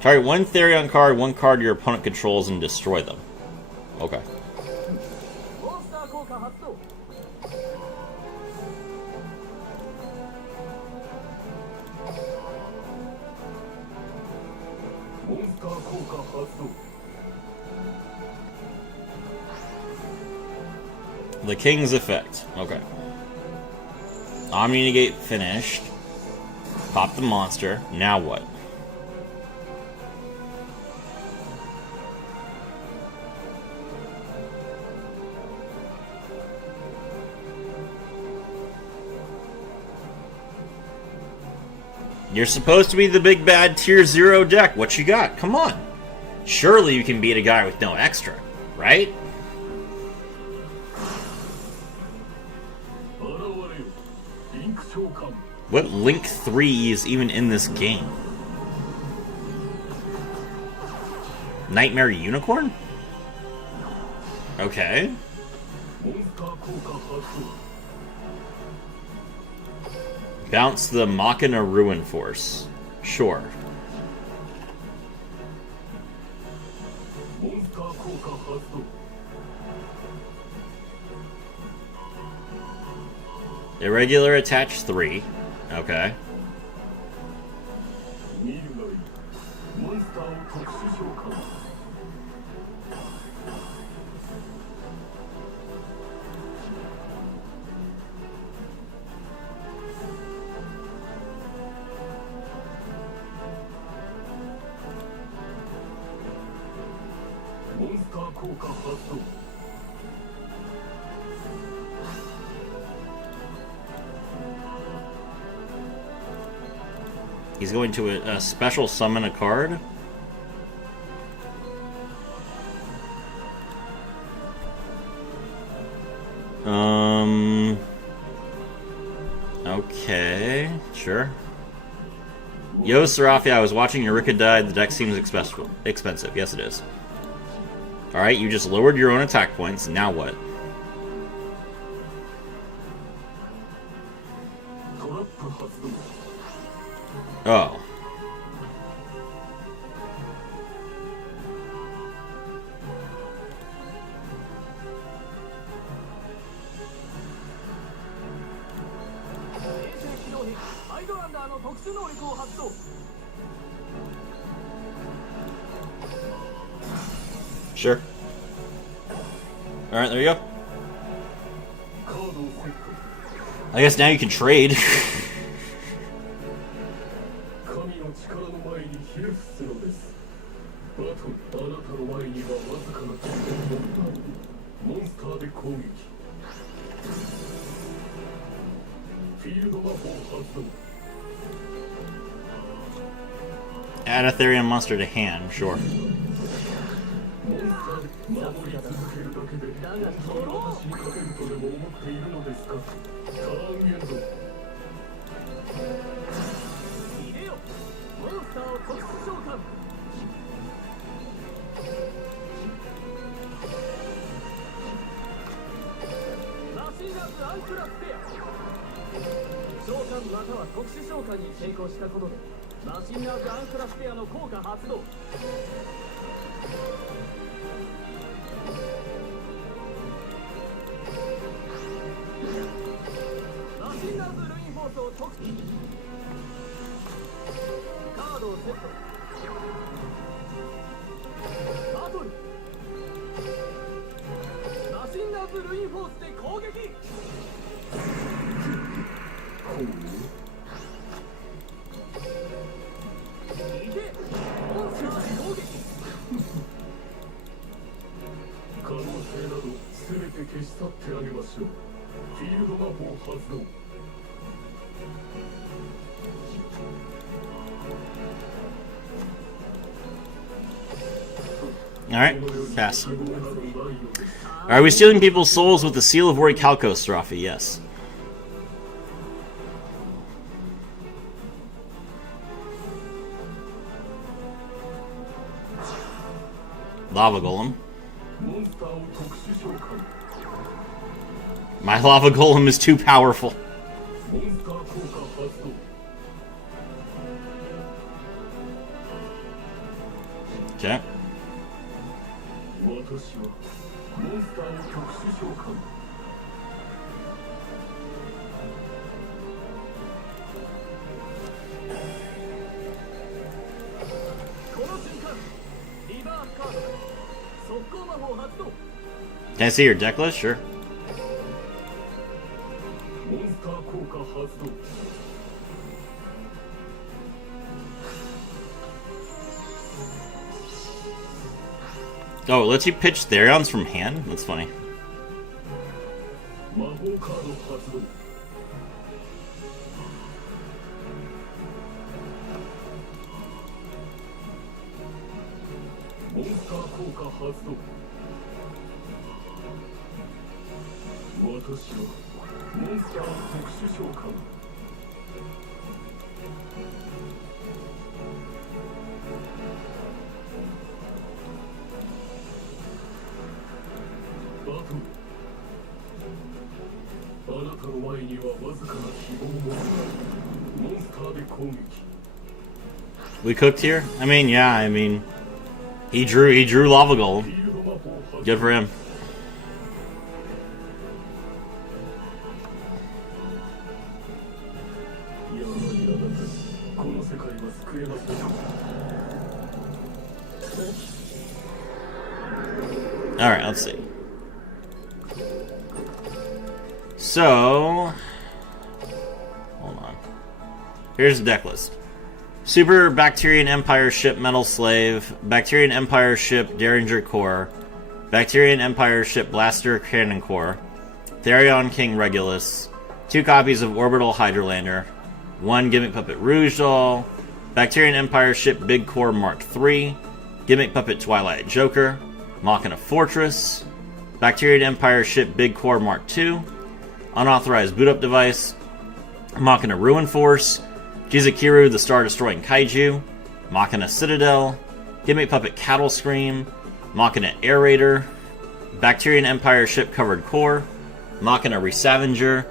Target one theion card, one card your opponent controls, and destroy them. Okay. The King's effect. Okay. Omni negate finished. Pop the monster. Now what? You're supposed to be the big bad tier 0 deck. What you got? Come on. Surely you can beat a guy with no extra, right? What Link 3 is even in this game? Nightmare Unicorn? Okay. Bounce the Machina Ruin Force. Sure. Irregular attach 3. Okay. He's going to a special summon a card. Okay, sure. Yo, Serafi, I was watching Eureka died. The deck seems expensive. Yes, it is. Alright, you just lowered your own attack points. Now what? Oh. Sure. Alright, there you go. I guess now you can trade. Add a therion monster to hand, sure. だが取ろう。入れよモンスターを特殊召喚。マシンガンズアンクラスペア。召喚または特殊召喚に成功したことでマシンガンズアンクラスペアの効果発動。マシンガンズルインフォースを特殊カードをセット。バトル。マシンガンズルインフォースで攻撃。いけモンスター攻撃。可能性など全て消し去ってあげましょう。フィールドマップを発動。 Alright, pass. Are we stealing people's souls with the seal of Orichalcos, Rafi? Yes. Lava Golem. My Lava Golem is too powerful. Okay. Can I see your deck list? Sure. Oh, it lets you pitch therions from hand? That's funny. We cooked here? I mean, yeah, I mean, he drew Lava Golem. Good for him. Alright, let's see. So, hold on. Here's the deck list. Super Bacterian Empire Ship Metal Slave, Bacterian Empire Ship Derringer Core, Bacterian Empire Ship Blaster Cannon Core, Therion King Regulus, 2 copies of Orbital Hydrolander, 1 Gimmick Puppet Rouge Doll, Bacterian Empire Ship Big Core Mark III, Gimmick Puppet Twilight Joker, Machina Fortress, Bacterian Empire Ship Big Core Mark II, Unauthorized Boot Up Device, Machina Ruin Force, Jizukiru the Star Destroying Kaiju, Machina Citadel, Gimmick Puppet Cattle Scream, Machina Air Raider, Bacterian Empire Ship Covered Core, Machina Resavager,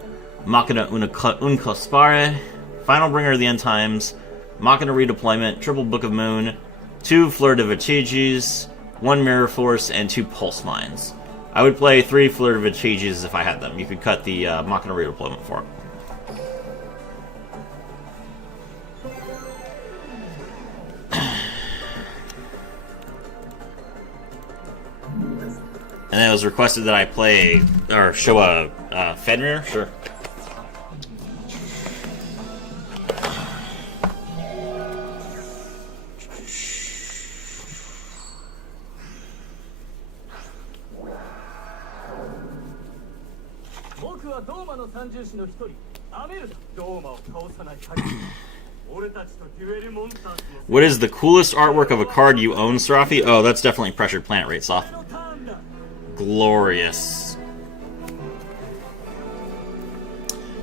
Machina Uncospare, Final Bringer of the End Times, Machina Redeployment, Triple Book of Moon, 2 Fleur de Vichigis, 1 Mirror Force, and 2 Pulse Mines. I would play 3 Fleur de Vichigis if I had them. You could cut the Machina Redeployment for it. And then it was requested that I play, or show a Fenrir? Sure. What is the coolest artwork of a card you own, Serafi? Oh, that's definitely Pressured Planet Rates off. Glorious.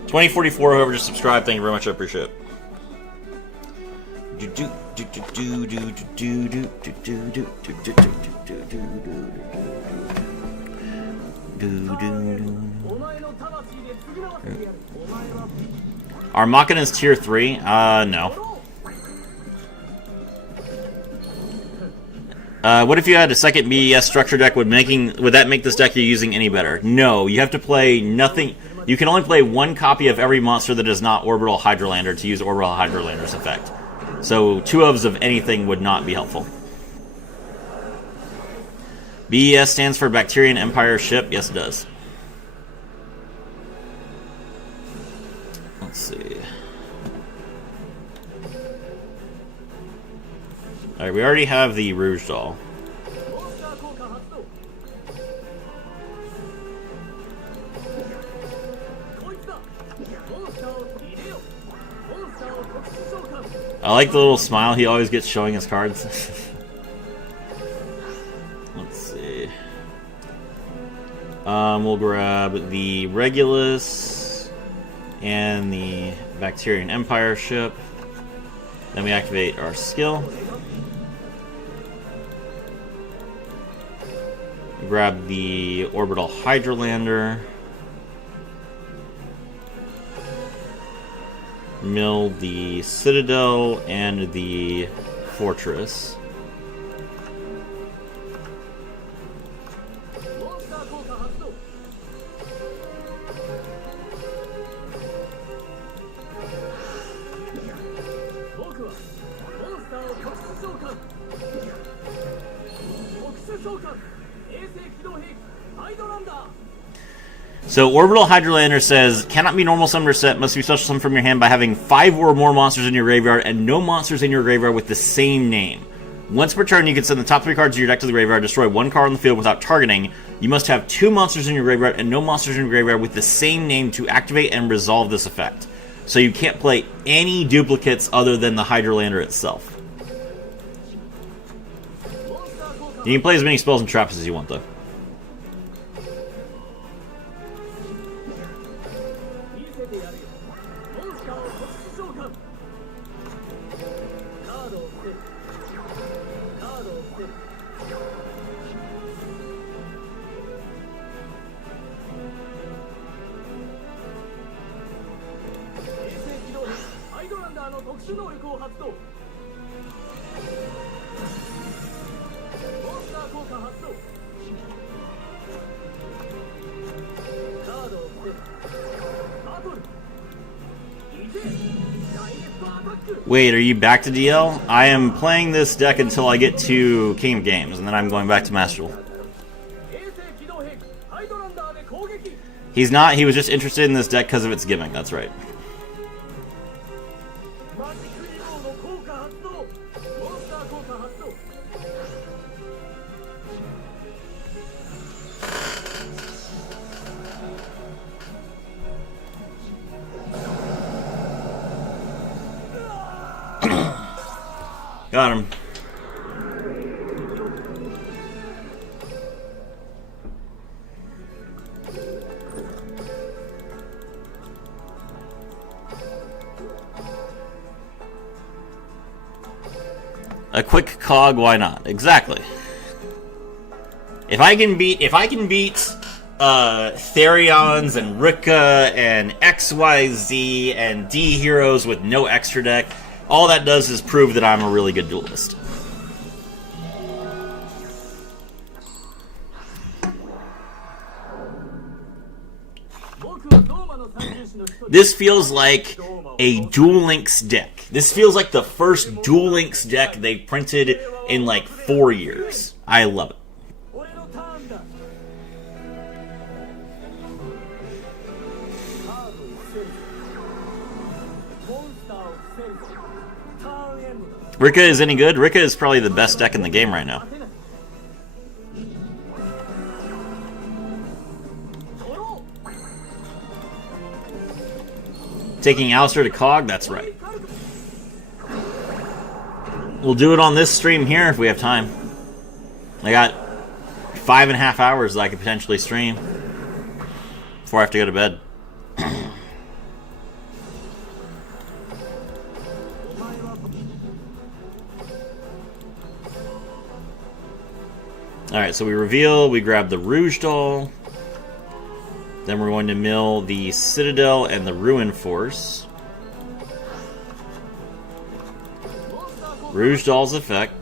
2044, whoever just subscribed, thank you very much, I appreciate it. Are Machina's tier 3? No. What if you had a second BES structure deck? Would that make this deck you're using any better? No, you have to play nothing. You can only play one copy of every monster that is not Orbital Hydrolander to use Orbital Hydrolander's effect. So 2 ofs of anything would not be helpful. BES stands for Bacterian Empire Ship. Yes, it does. Let's see. Alright, we already have the Rouge Doll. I like the little smile he always gets showing his cards. Let's see. We'll grab the Regulus and the Bacterian Empire Ship. Then we activate our skill. Grab the Orbital Hydrolander. Mill the Citadel and the Fortress. So Orbital Hydrolander says, cannot be normal summoner set, must be special summon from your hand by having 5 or more monsters in your graveyard and no monsters in your graveyard with the same name. Once per turn, you can send the top 3 cards of your deck to the graveyard, destroy 1 card on the field without targeting. You must have 2 monsters in your graveyard and no monsters in your graveyard with the same name to activate and resolve this effect. So you can't play any duplicates other than the Hydrolander itself. You can play as many spells and traps as you want, though. Wait, are you back to DL? I am playing this deck until I get to King of Games, and then I'm going back to Master Duel. He's not, he was just interested in this deck because of its gimmick, that's right. Got him. A quick cog, why not? Exactly. If I can beat Therions and Rika and XYZ and D heroes with no extra deck, all that does is prove that I'm a really good duelist. This feels like a Duel Links deck. This feels like the first Duel Links deck they printed in like 4 years. I love it. Rika is any good? Rika is probably the best deck in the game right now. Taking Alistair to Cog? That's right. We'll do it on this stream here if we have time. I got 5.5 hours that I could potentially stream before I have to go to bed. Alright, so we reveal, we grab the Rouge doll. Then we're going to mill the Citadel and the Ruin Force. Rouge doll's effect.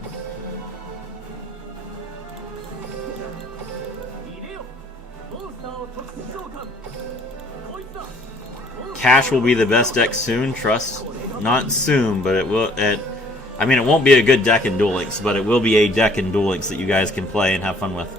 Cash will be the best deck soon, trust. Not soon, but it will. I mean, it won't be a good deck in Duel Links, but it will be a deck in Duel Links that you guys can play and have fun with.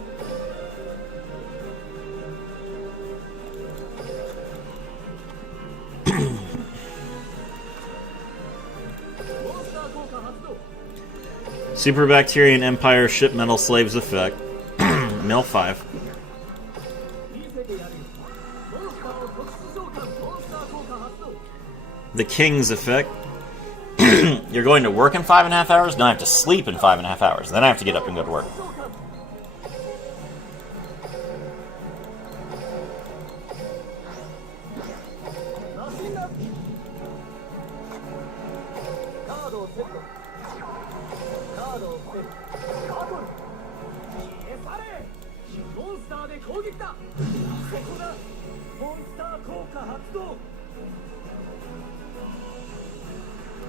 Super Bacterian Empire Ship Metal Slaves effect. Mill 5. The King's effect. You're going to work in 5.5 hours? No, I have to sleep in 5.5 hours. Then I have to get up and go to work.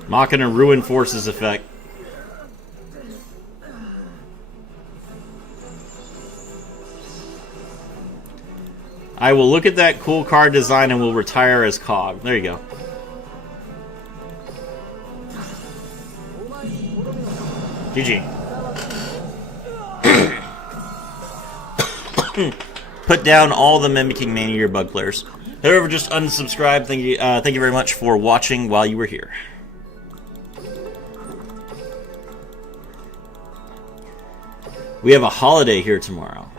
Machina Ruin Forces effect. I will look at that cool card design and will retire as Cog. There you go. GG. Put down all the Mimicking Mania bug players. Whoever just unsubscribed, thank you very much for watching while you were here. We have a holiday here tomorrow.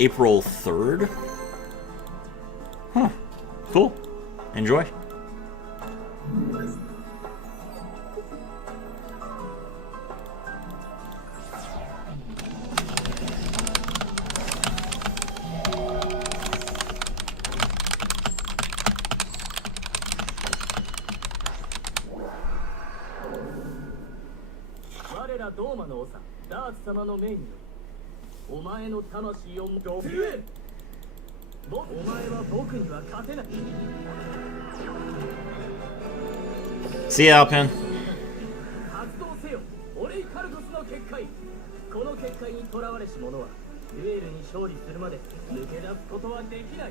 April 3rd? Huh. Cool. Enjoy. See ya, Alpin. オレイカルコスの結界。この結界に囚われし者はデュエルに勝利するまで抜け出すことはできない。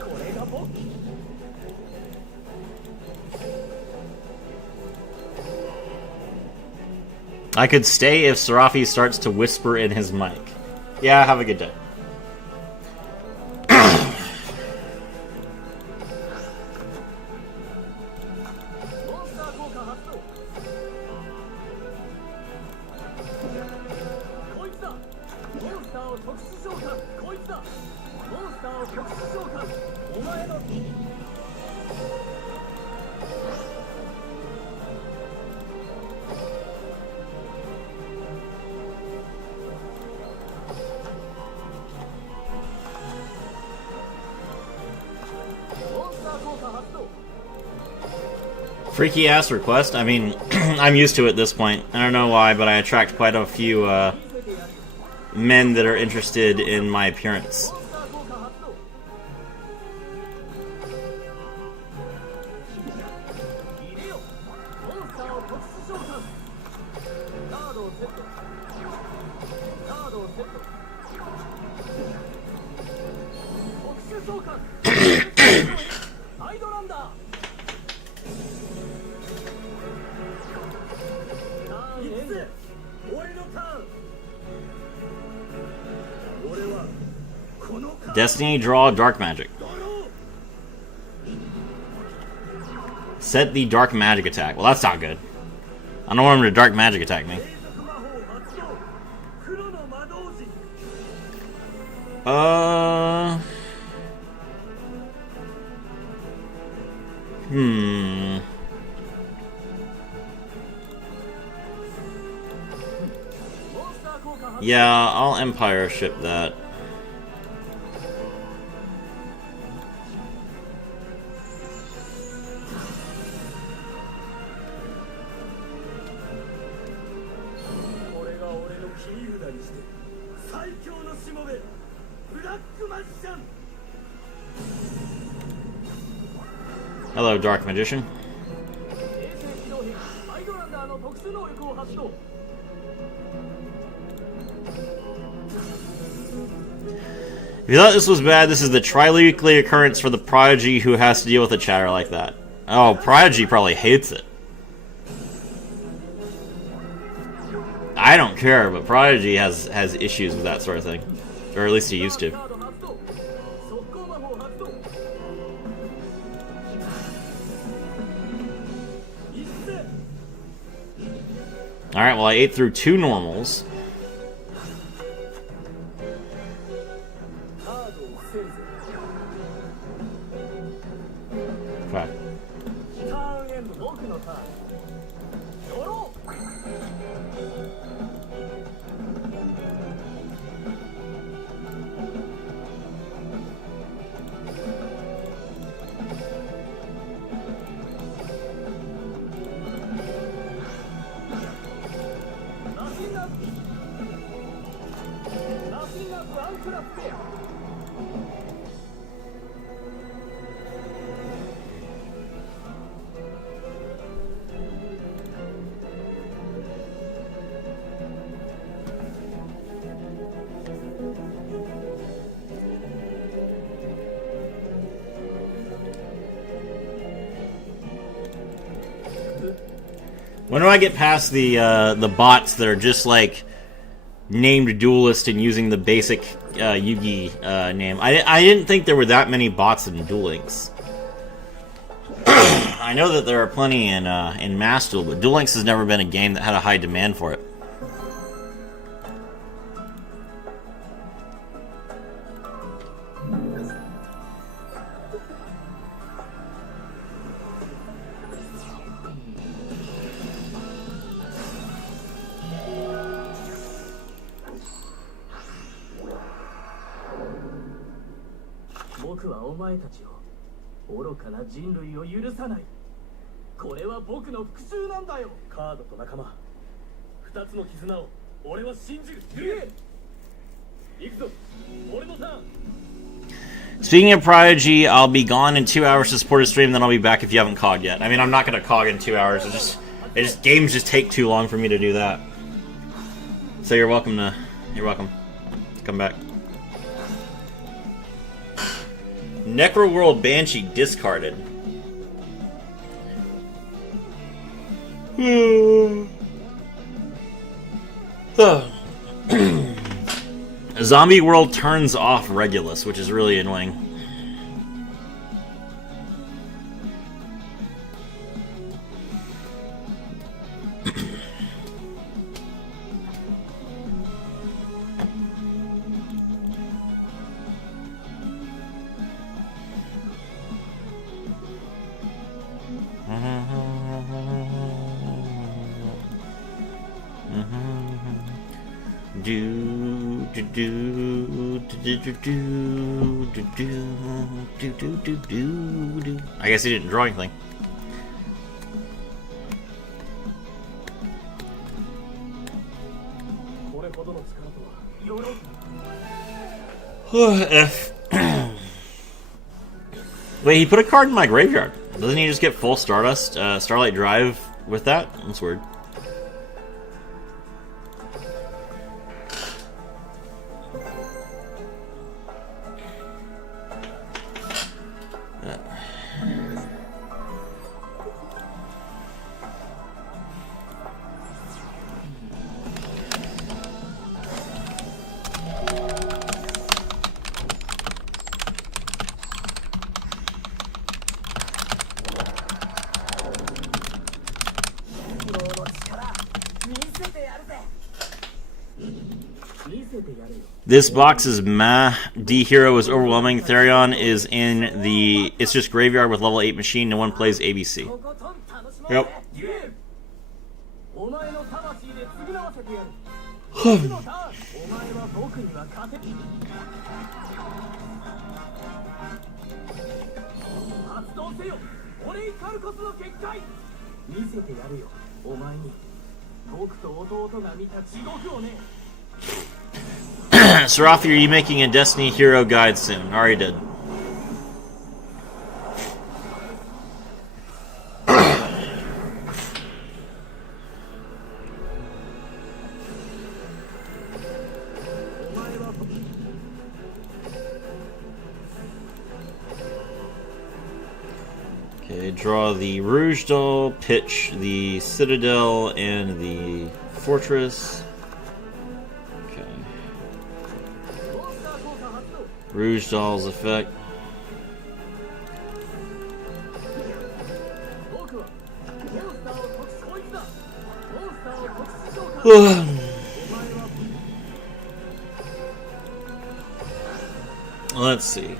これが僕。 I could stay if Serafi starts to whisper in his mic. Yeah, have a good day. Freaky ass request. I mean, I'm used to it at this point. I don't know why, but I attract quite a few men that are interested in my appearance. Destiny, draw, dark magic. Set the dark magic attack. Well, that's not good. I don't want him to dark magic attack me. 黒の魔導士 Yeah, I'll Empire ship that. Hello, Dark Magician. If you thought this was bad, this is the tri-weekly occurrence for the Prodigy who has to deal with a chatter like that. Oh, Prodigy probably hates it. I don't care, but Prodigy has issues with that sort of thing. Or at least he used to. Alright, well I ate through 2 normals. Okay. When do I get past the bots that are just like named duelist and using the basic Yugi name? I didn't think there were that many bots in Duel Links. I know that there are plenty in Mass Duel, but Duel Links has never been a game that had a high demand for it. Speaking of Prodigy, I'll be gone in 2 hours to support a stream, then I'll be back if you haven't COG'd yet. I mean, I'm not going to COG in 2 hours. Games just take too long for me to do that. So you're welcome to come back. Necroworld Banshee discarded. Zombie World turns off Regulus, which is really annoying. I guess he didn't draw anything. F. Wait, he put a card in my graveyard. Doesn't he just get full Stardust, Starlight Drive with that? That's weird. This box is meh. D hero is overwhelming. Therion is in the. It's just graveyard with level 8 machine. No one plays ABC. Yep. お前の魂で償わせてやる。次のターン、お前は僕には勝て。発動せよ、オレイカルコスの結界。見せてやるよ、お前に。僕と弟が見た地獄をね。Sarathi, are you making a Destiny hero guide soon? Already did. Okay, draw the Rouge Doll, pitch the Citadel and the Fortress. Okay. Rouge Doll's effect. Let's see.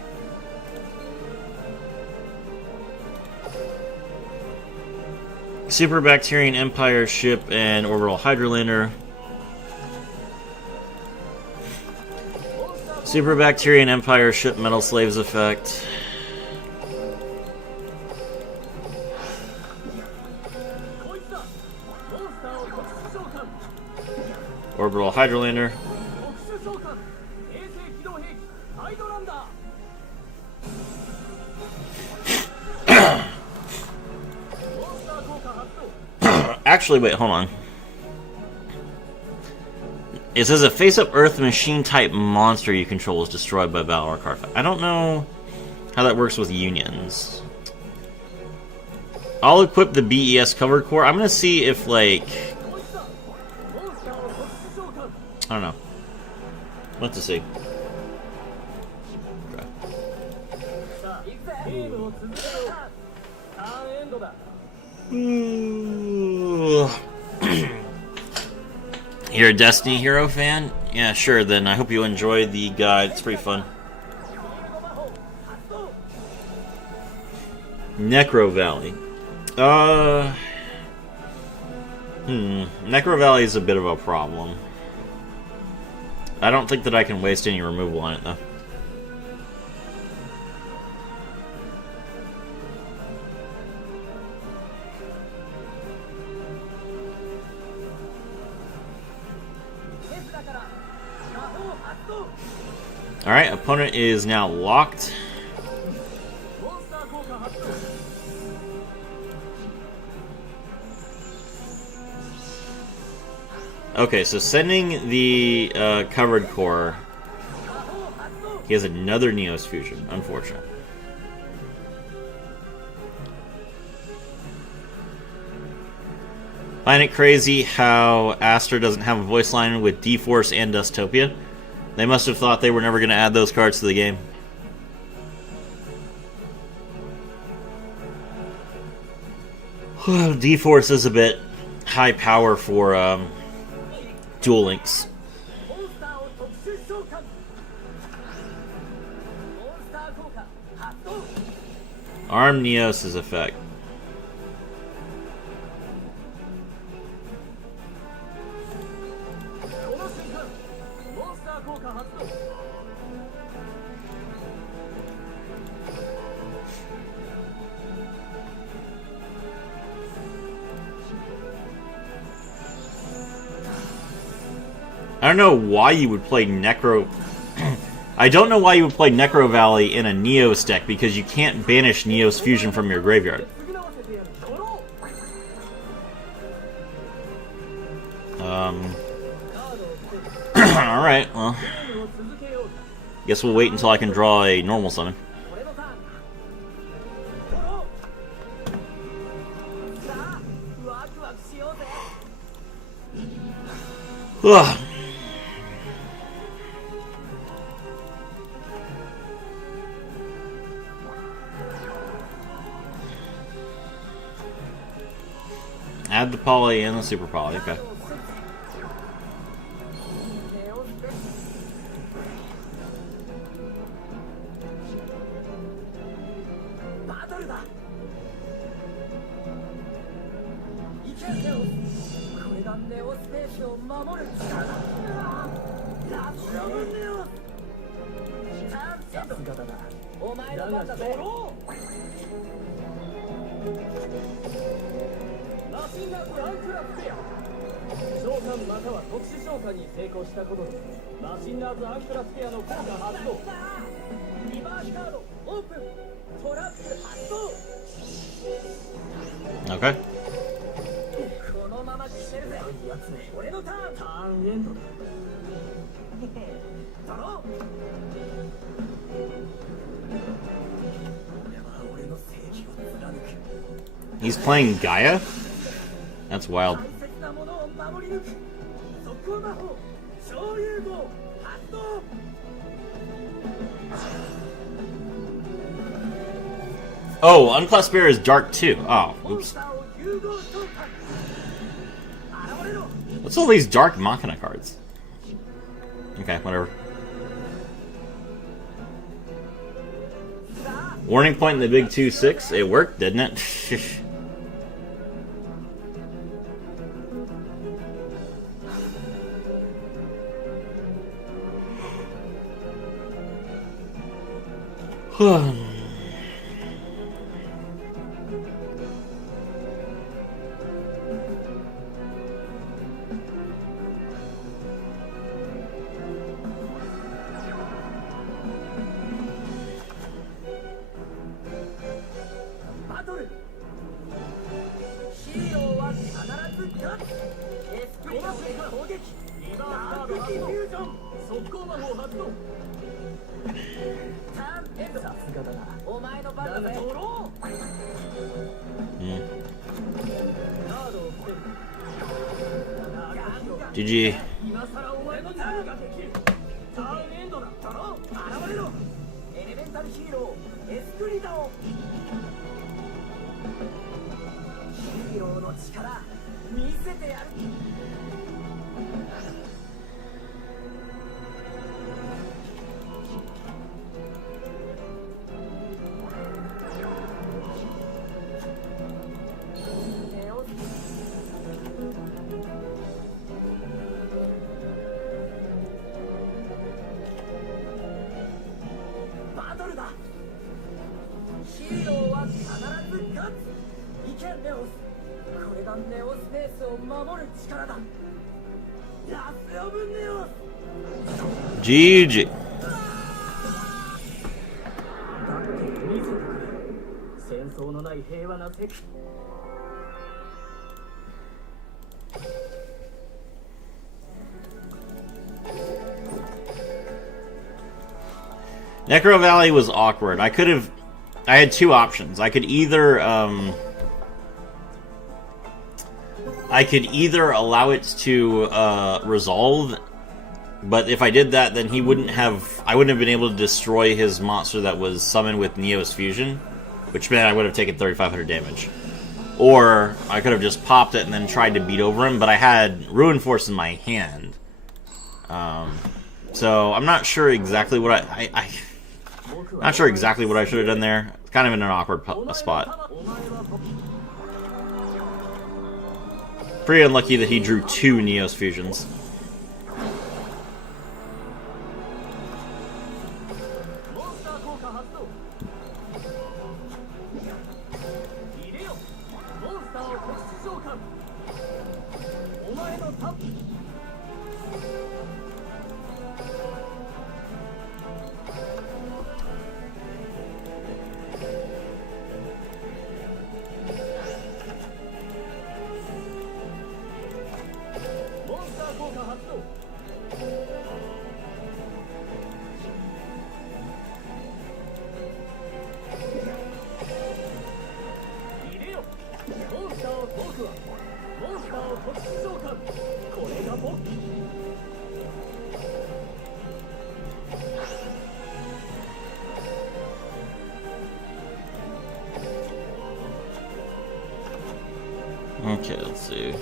Super Bacterian Empire ship and Orbital Hydrolander. Super Bacterian Empire ship Metal Slaves effect. Orbital Hydrolander. Actually, wait, hold on. It says a face-up Earth machine type monster you control is destroyed by battle or card. I don't know how that works with unions. I'll equip the BES cover core. I'm gonna see if, like, I don't know. What to see. You're a Destiny hero fan? Yeah, sure, then I hope you enjoy the guide. It's pretty fun. Necro Valley. Necro Valley is a bit of a problem. I don't think that I can waste any removal on it, though. Alright, opponent is now locked. Okay, so sending the covered core, he has another Neos fusion, unfortunate. Find it crazy how Aster doesn't have a voice line with D-Force and Dustopia. They must have thought they were never going to add those cards to the game. D-Force is a bit high power for Duel Links. Arm Neos' effect. I don't know why you would play Necro... I don't know why you would play Necro Valley in a Neos deck, because you can't banish Neos Fusion from your graveyard. Alright, well... Guess we'll wait until I can draw a normal summon. Ugh. Add the poly and the super poly, okay. オスペースを守る力だ。ラストネオス。さすがだな。お前の番だぜ。マシンガンズアンクラスペア。召喚または特殊召喚に成功したことでマシンガーズアンクラスペアの効果発動。リバースカードオープン。トラップ発動。 Okay. このまま決めるぜ。俺のターン。ターンエンドだ。だろ。俺は俺の正義を貫く。 He's playing Gaia? That's wild. 大切なものを守り抜く。速攻魔法超融合発動。 Oh, Unclassed Bear is dark too. Oh, oops. What's all these dark Machina cards? Okay, whatever. Warning point in the big 2-6. It worked, didn't it? GG. 今さらお前のターンができる。ターンエンドだったろ。現れろ。エレメンタルヒーローエスクリダオ。ヒーローの力見せてやる。ネオスペースを守る力だ。ラスオブネオス。 GG. 戦争のない平和な世界。 Necro Valley was awkward. I had two options. I could either allow it to resolve, but if I did that, then I wouldn't have been able to destroy his monster that was summoned with Neo's fusion, which meant I would have taken 3,500 damage. Or I could have just popped it and then tried to beat over him, but I had Ruin Force in my hand. So I'm not sure exactly what not sure exactly what I should have done there. It's kind of in an awkward spot. Pretty unlucky that he drew two Neos fusions. Okay, let's see.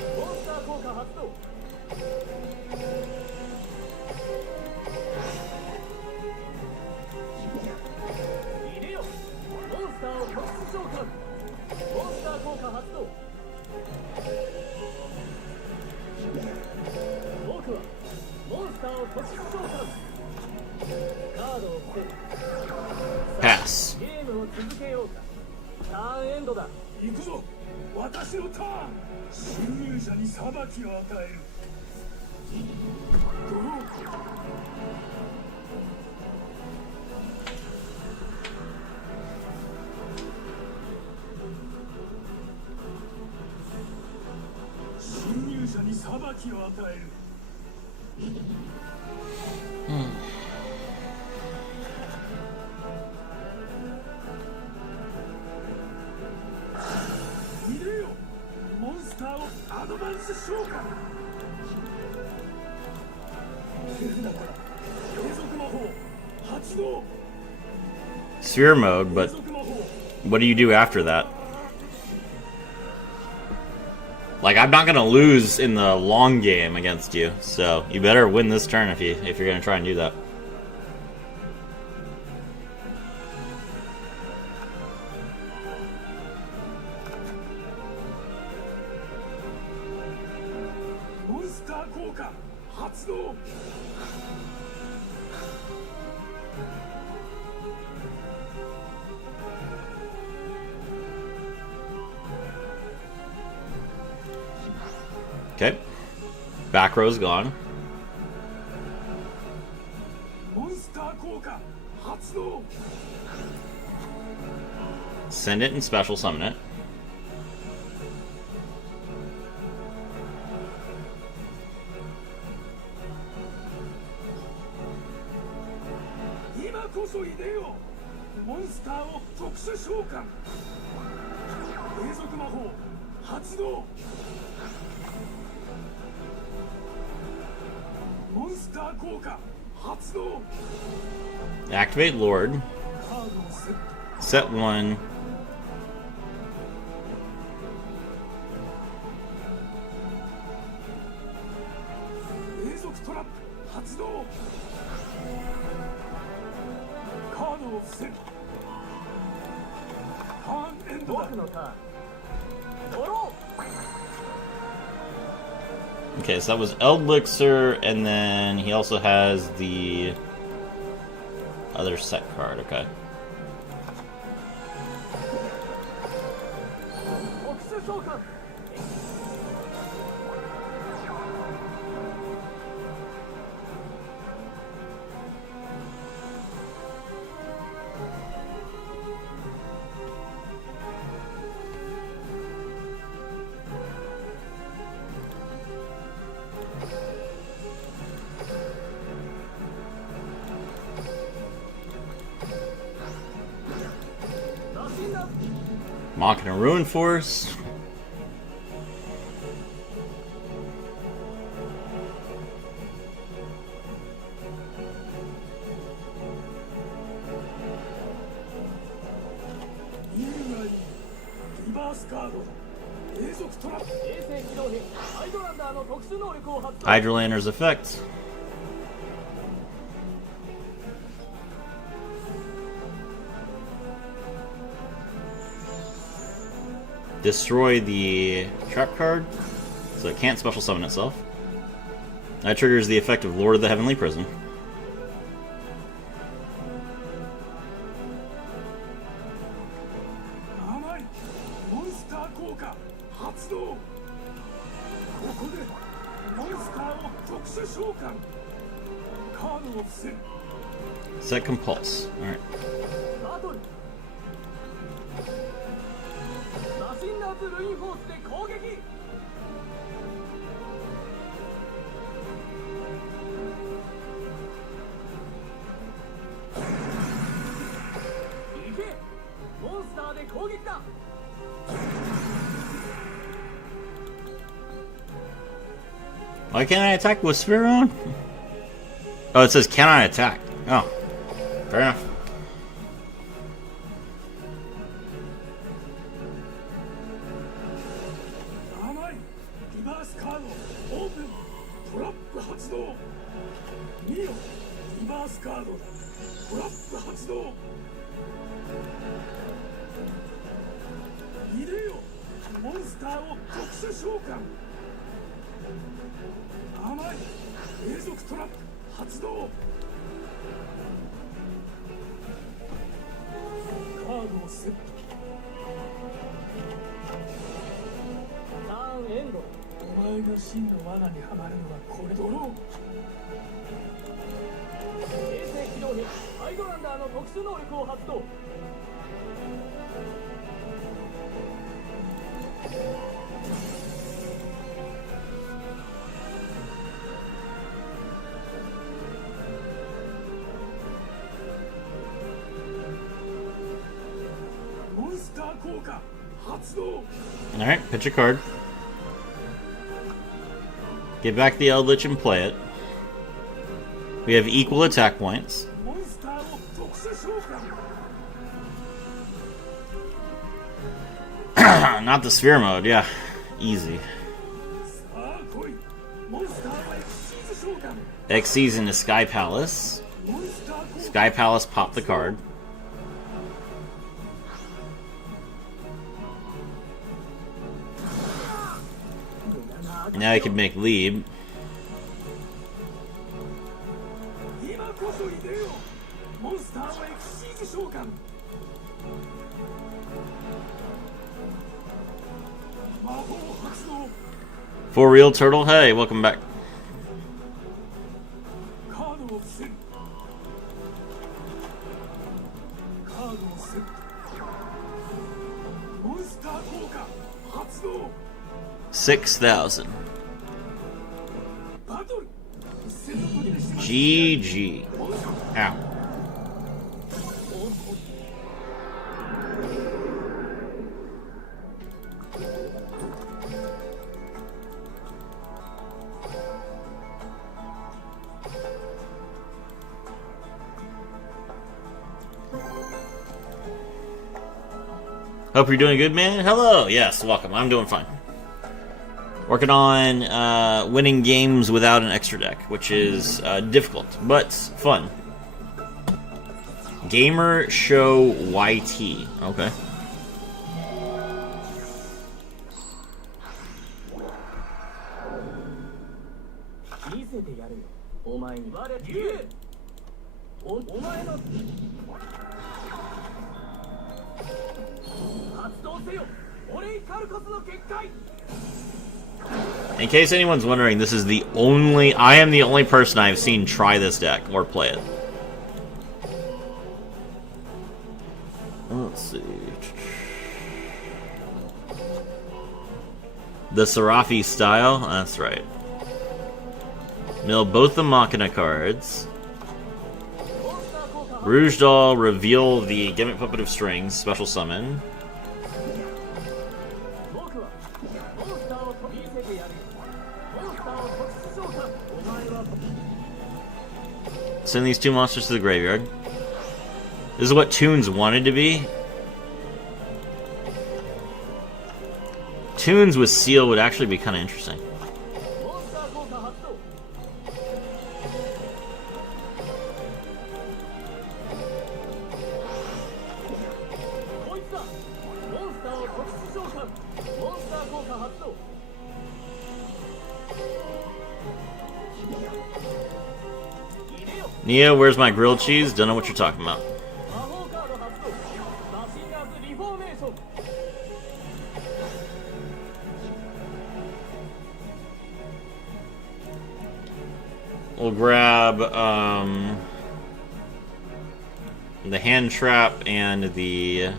僕はモンスターを特殊召喚。カードを捨てる。 Pass. ゲームを続けようか。ターンエンドだ。行くぞ。私のターン。侵入者に裁きを与える。ドロー。侵入者に裁きを与える。入れよ。モンスターをアドバンス召喚。手札から継続魔法発動。 Sphere mode, but 継続魔法。 what do you do after that? Like, I'm not gonna lose in the long game against you, so you better win this turn if you're gonna try and do that. モンスター効果発動。 Okay. Back row's gone. モンスター効果発動。 Send it and special summon it. 今こそ入れよ。モンスターを特殊召喚。継続魔法発動。モンスター効果発動。 Activate Lord. カードをセット。 Set one. 永続トラップ発動。カードをセット。ターンエンドだ。僕のターン。ドロ Okay, so that was Eldlixir, and then he also has the other set card. Okay. ー特殊召喚。 Mocking a Ruin Force. Hydralander's effect. Destroy the trap card, so it can't special summon itself. That triggers the effect of Lord of the Heavenly Prison. Set Compulse. Alright. バトル。マシンナーズルインフォースで攻撃。行け。モンスターで攻撃だ。 Why can't I attack with Sphere on? Oh, it says can I attack? Oh, fair enough. 甘い永続トラップ発動カードをセットターンエンド。お前が真の罠にはまるのはこれだろ衛星機動兵ハイドランダーの特殊能力を発動。モンスター効果発動 Alright, pitch a card. Get back the Eldritch and play it. We have equal attack points. モンスターを特殊召喚 Not the sphere mode, yeah. Easy. さあ来いモンスターはエクシーズ召喚 Xyz into Sky Palace. モンスター効果 Sky Palace pop the card. Now I can make lead. 今こそ入れようモンスターはエクシーズ召喚魔法発動 For real, Turtle. Hey, welcome back. カードを伏せるカードをセットモンスター効果発動 6,000. バトルセットにします GG. Ow. Hope you're doing good, man. Hello. Yes, welcome. I'm doing fine. Working on winning games without an extra deck, which is difficult, but fun. Gamer Show YT. Okay. In case anyone's wondering, this is I am the only person I've seen try this deck or play it. Let's see. The Serafi style? That's right. Mill both the Machina cards. Rouge Doll, reveal the Gimmick Puppet of Strings, special summon. Send these two monsters to the graveyard. This is what Toons wanted to be. Toons with Seal would actually be kind of interesting. Nia, where's my grilled cheese? Don't know what you're talking about. We'll grab the hand trap and the...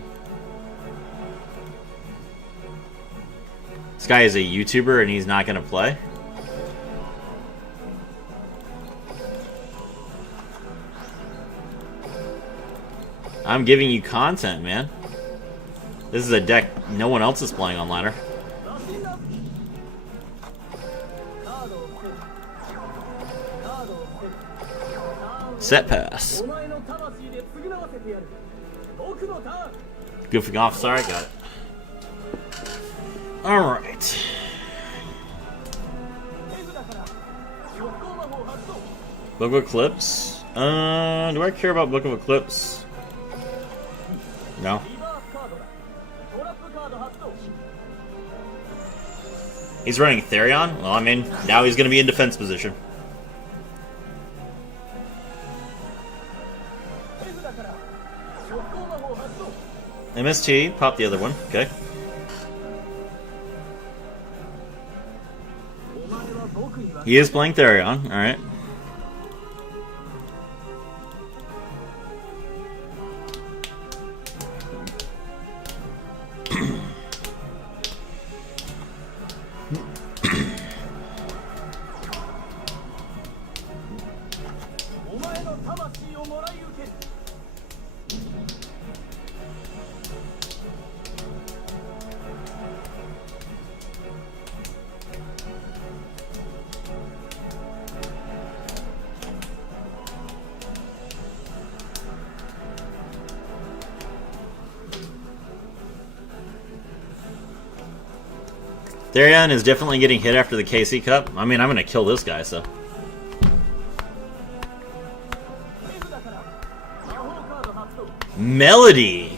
This guy is a YouTuber and he's not gonna play. I'm giving you content, man. This is a deck no one else is playing on ladder. Set pass. Goofing off, sorry, got it. Alright. Book of Eclipse? Do I care about Book of Eclipse? No. He's running Therion? Well, I mean, now he's going to be in defense position. MST, pop the other one. Okay. He is playing Therion. Alright. Therion is definitely getting hit after the KC Cup. I mean, I'm going to kill this guy, so. Melody!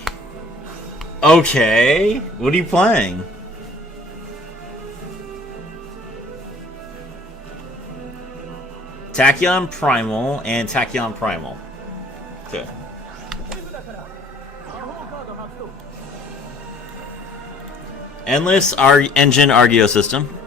Okay. What are you playing? Tachyon Primal and Tachyon Primal. Okay. Endless engine Argeo system.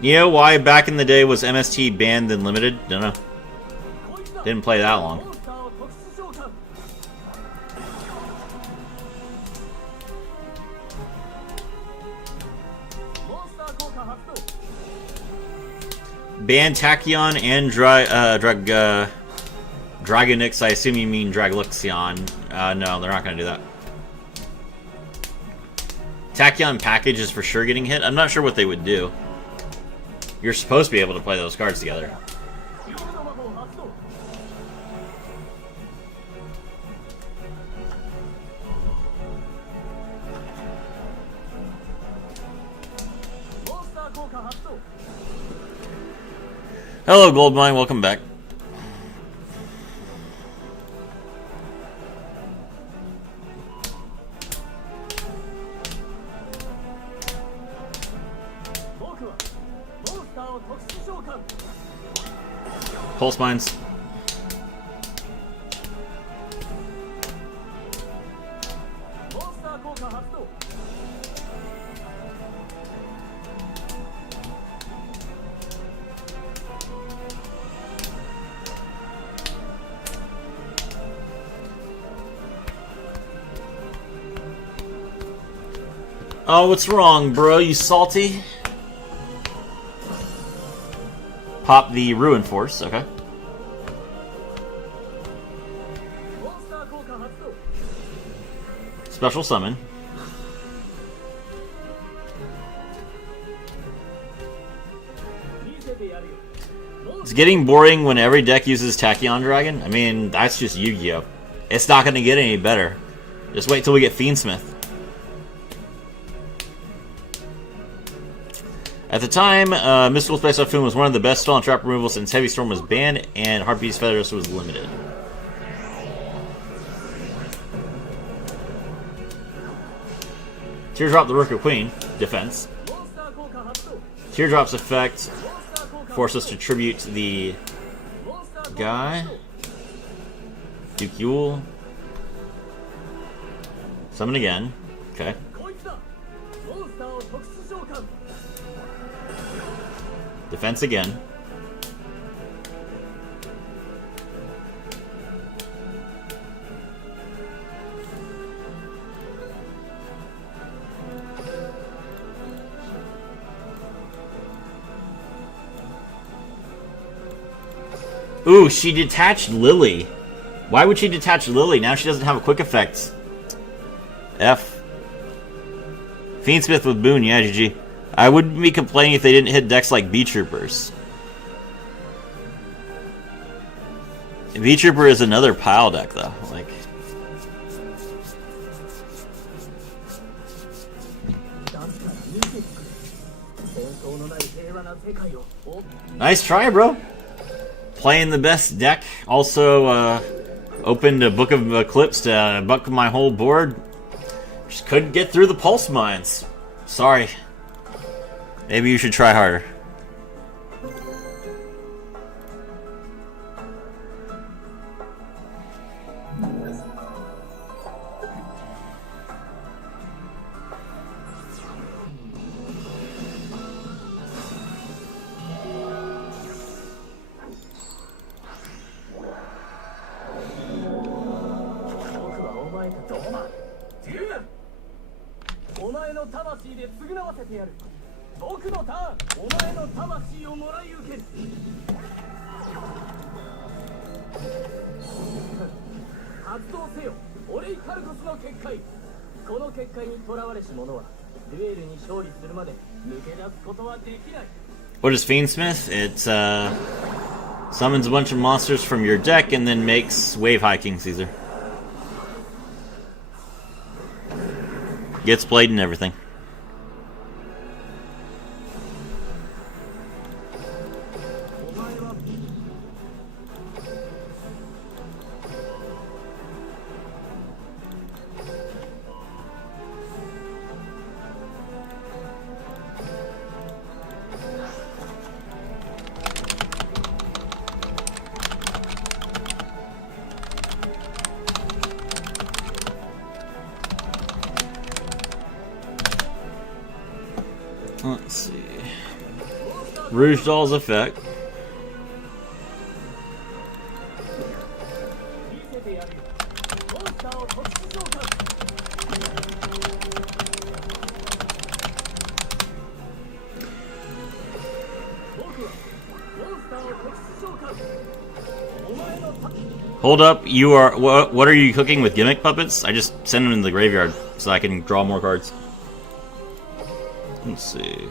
You know why back in the day was MST banned and limited? Don't know. Didn't play that long. Ban Tachyon and Dragonix. I assume you mean Dragluxion. No, they're not going to do that. Tachyon package is for sure getting hit. I'm not sure what they would do. You're supposed to be able to play those cards together. Hello, Goldmine. Welcome back. Pulse mines. Oh, what's wrong, bro? You salty? Pop the Ruin Force, okay. Special summon. It's getting boring when every deck uses Tachyon Dragon. I mean, that's just Yu-Gi-Oh! It's not going to get any better. Just wait till we get Fiendsmith. At the time, Mystical Space Typhoon was one of the best spell and trap removal since Heavy Storm was banned and Heartbeat's Feathers was limited. Teardrop the Rook of Queen, defense. Teardrop's effect forces us to tribute the guy. Duke Yule. Summon again. Okay. Defense again. Ooh, she detached Lily. Why would she detach Lily? Now she doesn't have a quick effect. F. Fiendsmith with Boon, yeah, GG. I wouldn't be complaining if they didn't hit decks like B-Troopers. B-Trooper is another pile deck, though. Like, nice try, bro. Playing the best deck. Also, Opened a Book of Eclipse to buck my whole board. Just couldn't get through the pulse mines. Sorry. Maybe you should try harder. What is Fiendsmith? It summons a bunch of monsters from your deck and then makes Wave High King Caesar. Gets played and everything. Let's see. Rouge Doll's effect. Hold up, you are. What are you cooking with gimmick puppets? I just send them in the graveyard so I can draw more cards. Let's see.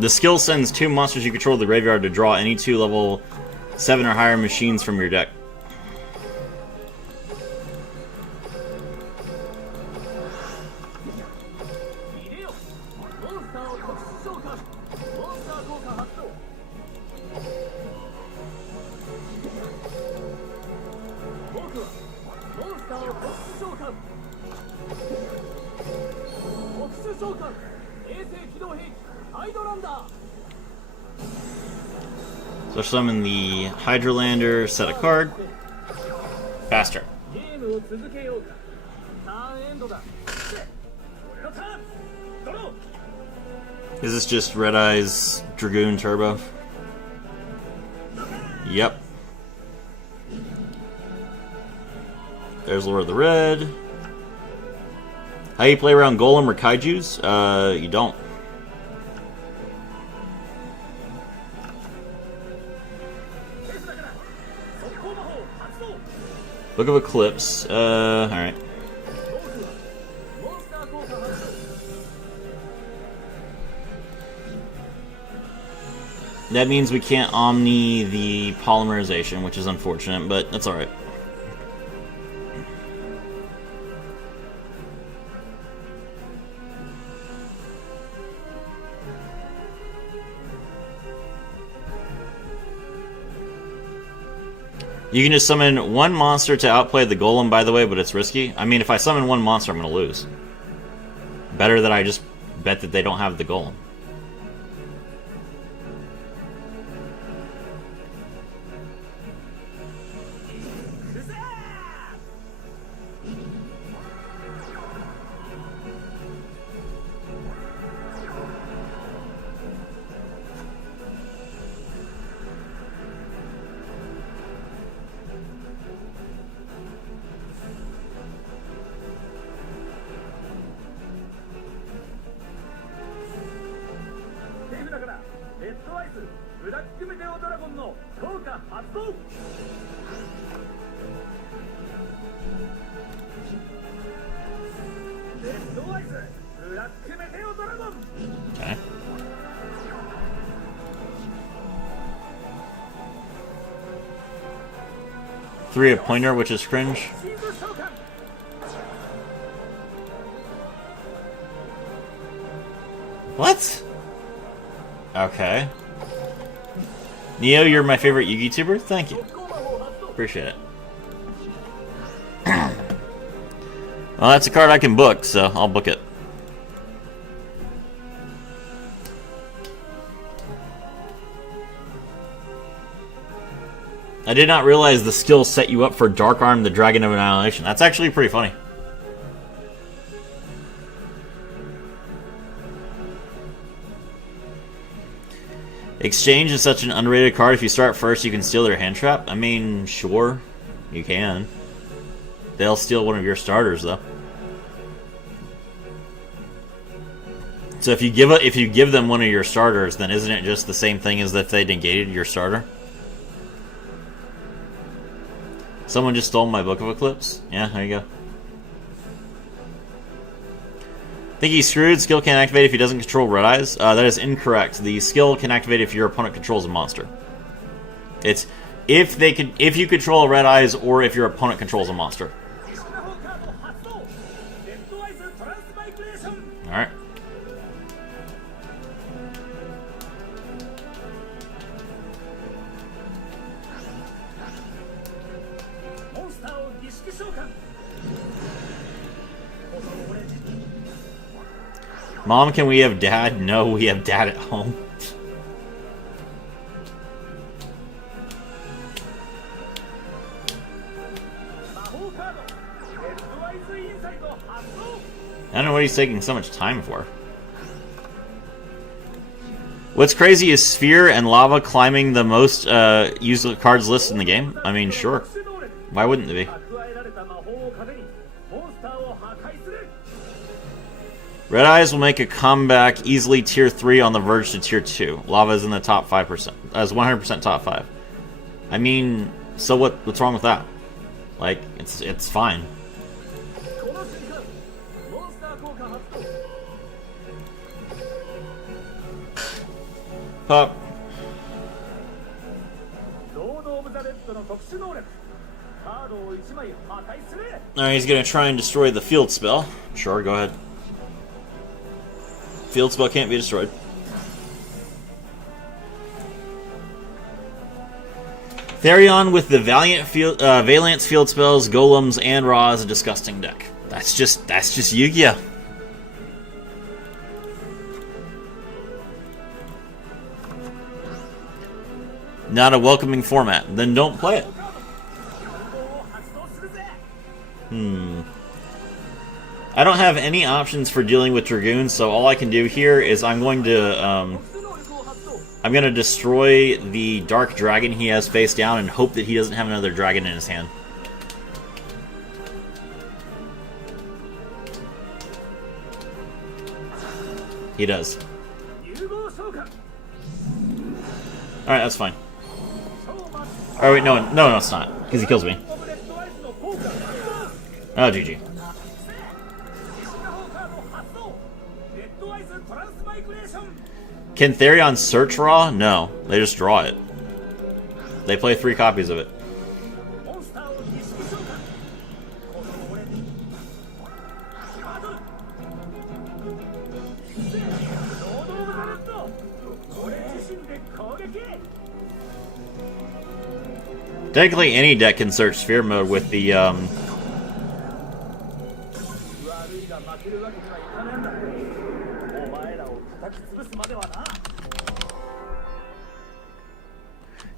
The skill sends 2 monsters you control to the graveyard to draw any 2 level 7 or higher machines from your deck. So summon the Hydralander, set a card. Faster. Is this just Red Eye's Dragoon Turbo? Yep. There's Lord of the Red. How you play around Golem or Kaijus? You don't. Book of Eclipse. Alright. That means we can't Omni the polymerization, which is unfortunate, but that's alright. You can just summon 1 monster to outplay the Golem, by the way, but it's risky. I mean, if I summon 1 monster, I'm going to lose. Better that I just bet that they don't have the Golem. Okay. Three a pointer, which is cringe. What? Okay. Neo, you're my favorite Yugi tuber? Thank you. Appreciate it. Well, that's a card I can book, so I'll book it. I did not realize the skill set you up for Dark Arm, the Dragon of Annihilation. That's actually pretty funny. Exchange is such an underrated card. If you start first, you can steal their hand trap. I mean, sure, you can. They'll steal one of your starters, though. So if you give them one of your starters, then isn't it just the same thing as if they negated your starter? Someone just stole my Book of Eclipse. Yeah, there you go. Think he's screwed. Skill can't activate if he doesn't control Red Eyes. That is incorrect. The skill can activate if your opponent controls a monster. It's if you control Red Eyes or if your opponent controls a monster. All right. Mom, can we have dad? No, we have dad at home. I don't know what he's taking so much time for. What's crazy is Sphere and Lava climbing the most used cards list in the game. I mean, sure. Why wouldn't they be? Red Eyes will make a comeback easily tier 3 on the verge to tier 2. Lava is in the top 5%. As 100% top 5. I mean, so what's wrong with that? Like, it's fine. Pop. Alright, he's gonna try and destroy the field spell. Sure, go ahead. Field spell can't be destroyed. Therion with the Valiance field spells, Golems, and Ra is a disgusting deck. That's just Yu-Gi-Oh! Not a welcoming format. Then don't play it. I don't have any options for dealing with Dragoons, so all I can do here is I'm going to destroy the Dark Dragon he has face down and hope that he doesn't have another dragon in his hand. He does. Alright, that's fine. Oh wait, no, it's not. Because he kills me. Oh, GG. Can Therion search Raw? No. They just draw it. They play 3 copies of it. Technically, any deck can search Sphere Mode with the,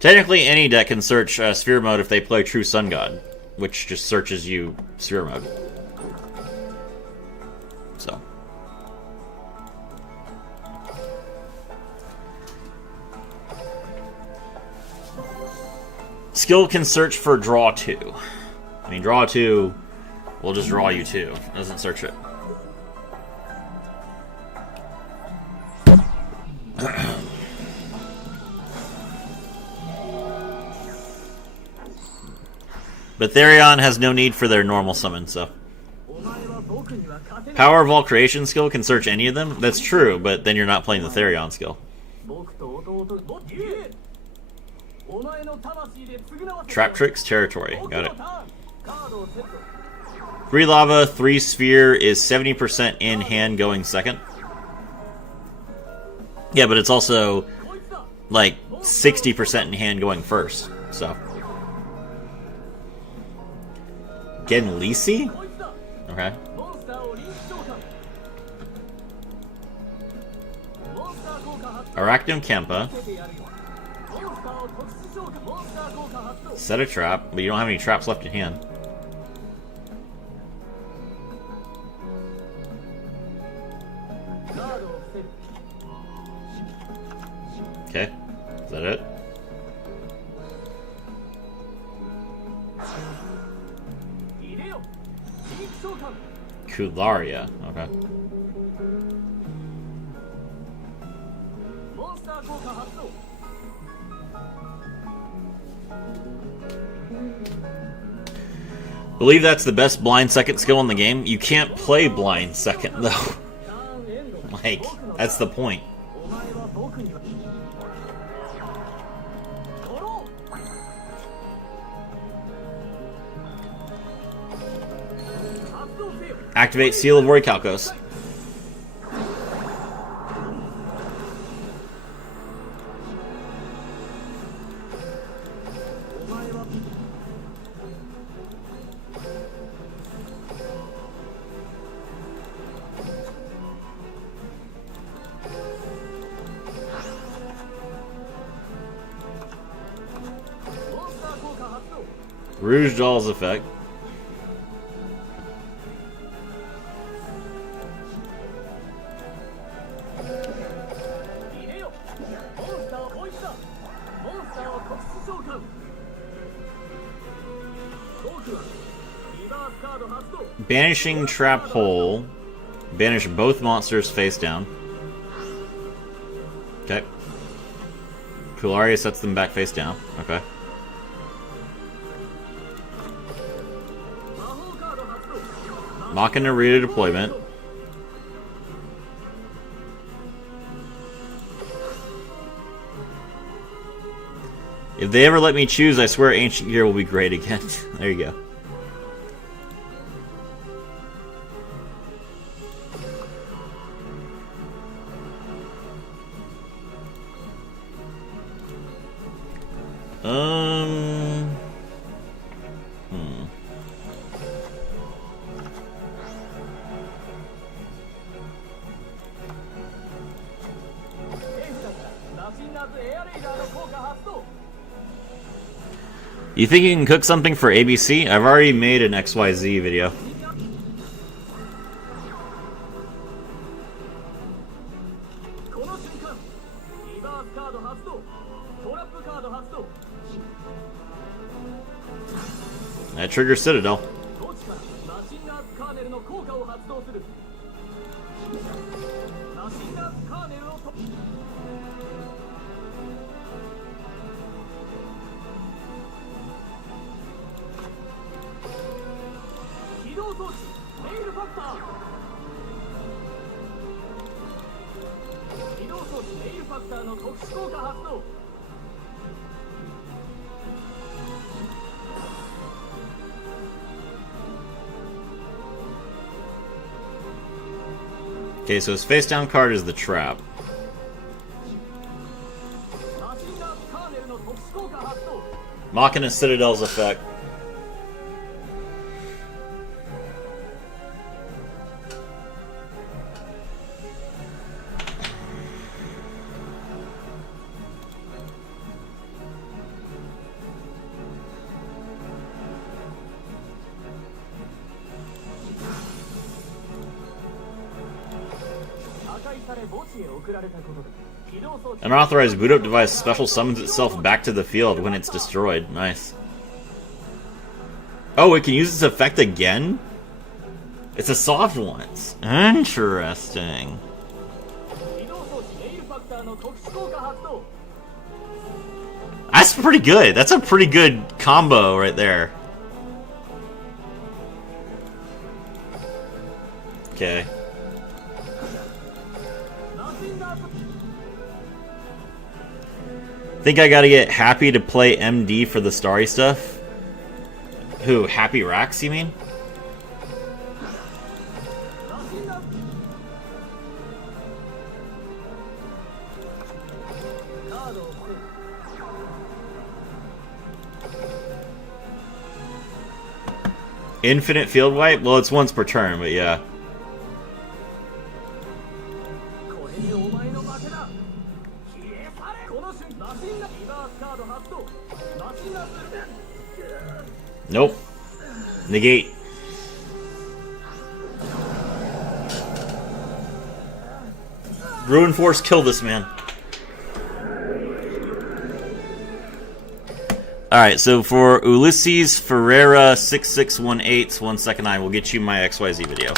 Technically, any deck can search Sphere Mode if they play True Sun God, which just searches you Sphere Mode. So. Skill can search for Draw 2. I mean, Draw 2 will just draw you 2. It doesn't search it. But Therion has no need for their normal summon, so. Power of all creation skill can search any of them? That's true, but then you're not playing the Therion skill. Trap Tricks Territory. Got it. 3 Lava, 3 Sphere is 70% in hand going second. Yeah, but it's also like 60% in hand going first, so. Genlisi? こいつだ Okay. モンスターをリンク召喚モンスター効果発動 Arachnum Kempa. つけてやるよモンスターを特殊召喚モンスター効果発動 Set a trap, but you don't have any traps left in hand. カードを伏せる Okay. Is that it? 入れよリンク召喚 Kularia. Okay. モンスター効果発動 Believe that's the best blind second skill in the game. You can't play blind second though. ターンエンド Like, that's the point. お前は僕にはドロー発動せよ Activate Seal of Orichalcos. お前は モンスター効果発動 Rouge Doll's effect. 入れよモンスターを追い出だモンスターを特殊召喚僕はリバースカード発動 Banishing Trap Hole. Banish both monsters face down. Okay. Kularia sets them back face down. Okay. 魔法カード発動 Machina Rita deployment. If they ever let me choose, I swear Ancient Gear will be great again. There you go. Hmm. エースだからマシンナーズエアレイダーの効果発動 You think you can cook something for ABC? I've already made an XYZ video. この瞬間リバースカード発動トラップカード発動 That triggers Citadel. 墓地からマシンナーズカーネルの効果を発動するマシンナーズカーネルをと起動装置メイルファクター起動装置メイルファクターの特殊効果発動 Okay, so his face down card is the trap. マシンナーズカーネルの特殊効果発動 Machina Citadel's effect. Unauthorized boot up device special summons itself back to the field when it's destroyed. Nice. Oh, it can use its effect again? It's a soft one. Interesting. That's pretty good. That's a pretty good combo right there. Okay. Think I gotta get Happy to play MD for the Starry stuff? Who, Happy Rax, you mean? Infinite field wipe? Well, it's once per turn, but yeah. これでお前の負けだ。消え去れ。この瞬間マシンがリバースカード発動。マシンが Nope. Negate. Ruin Force, kill this man. Alright, so for Ulysses Ferreira 6618, 1 second, I will get you my XYZ video.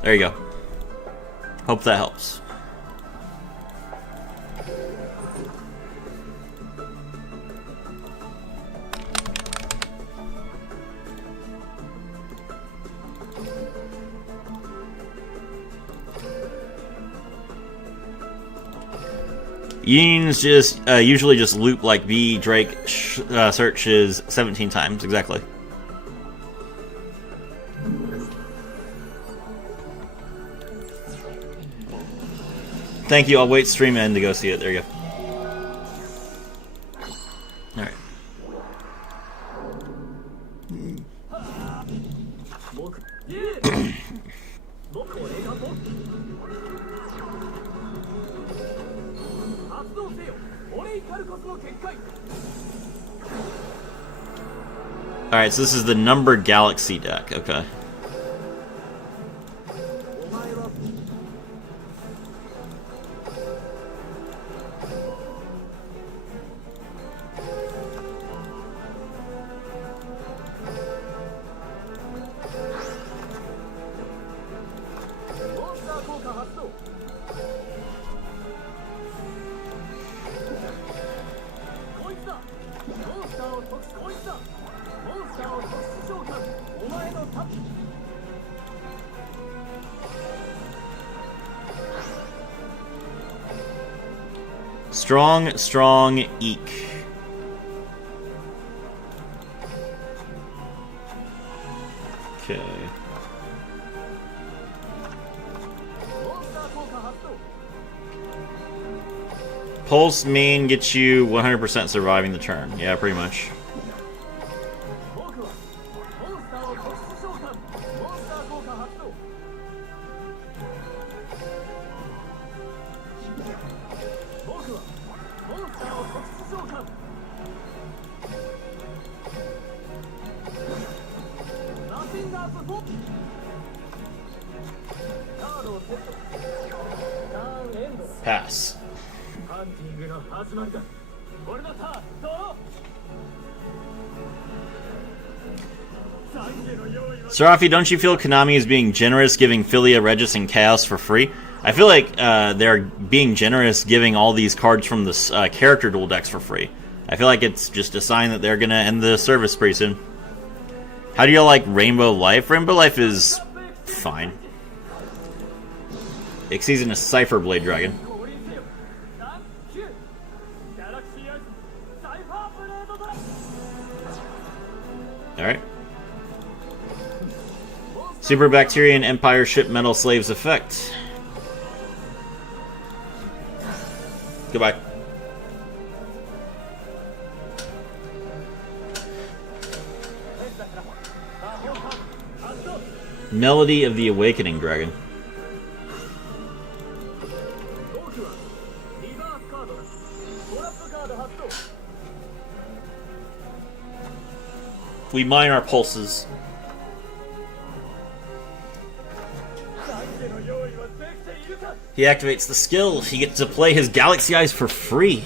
There you go. Hope that helps. Unions just usually just loop like B Drake searches 17 times exactly. Thank you. I'll wait stream end to go see it. There you go. All right. All right. So this is the numbered galaxy deck. Okay. Strong eek. Okay. Pulse main gets you 100% surviving the turn. Yeah, pretty much. Pass. Serafi, don't you feel Konami is being generous giving Philia, Regis, and Chaos for free? I feel like they're being generous giving all these cards from the character duel decks for free. I feel like it's just a sign that they're going to end the service pretty soon. How do you like Rainbow Life? Rainbow Life is fine. Exceeding a Cypher Blade Dragon. Alright. Super Bacterian Empire Ship Metal Slaves effect. Goodbye. Melody of the Awakening Dragon. We mine our pulses. He activates the skill. He gets to play his Galaxy Eyes for free.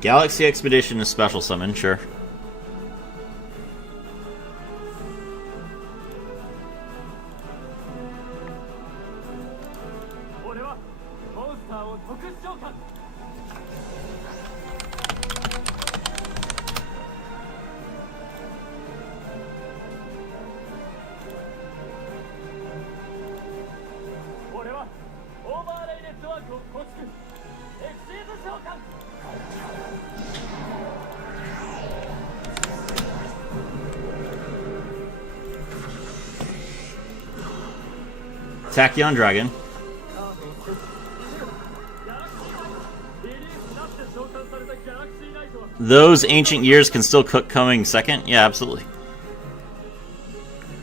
Galaxy Expedition is special summon, sure. 俺はモンスターを特殊召喚 俺はオーバーレイネットワークを構築エクシーズ召喚 Tachyon Dragon. リリースなって召喚されたギャラクシーナイトは Those ancient years can still cook coming second? Yeah, absolutely.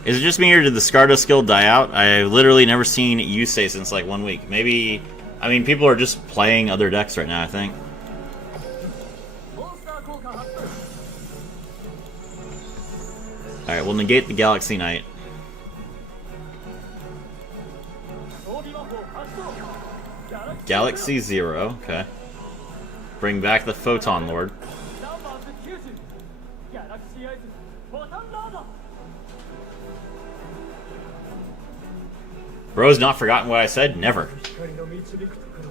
Is it just me or did the Scardo skill die out? I've literally never seen you say since like 1 week. Maybe, I mean, people are just playing other decks right now, I think. モンスター効果発動 Alright, we'll negate the Galaxy Knight. 装備魔法発動 Galaxy Zero, okay. Bring back the Photon Lord. ナンバーズ90ギャラクシーアイズボタンラード Bro's not forgotten what I said? Never. 光の導くところ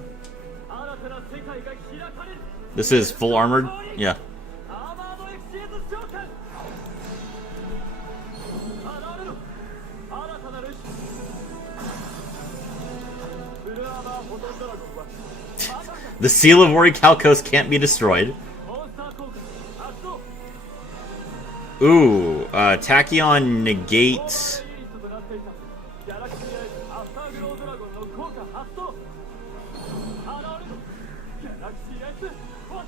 新たな世界が開かれる This is full armored? Yeah. アーマードエクシーズ召喚現れろ新たなるフルアーマーフォトンドラゴンはまさか The seal of Orichalcos can't be destroyed. モンスター効果発動 Ooh, Tachyon negate. ユニットとなっていたギャラクシーアイズアフターグロードラゴンの効果発動現れろギャラクシーアイズボタン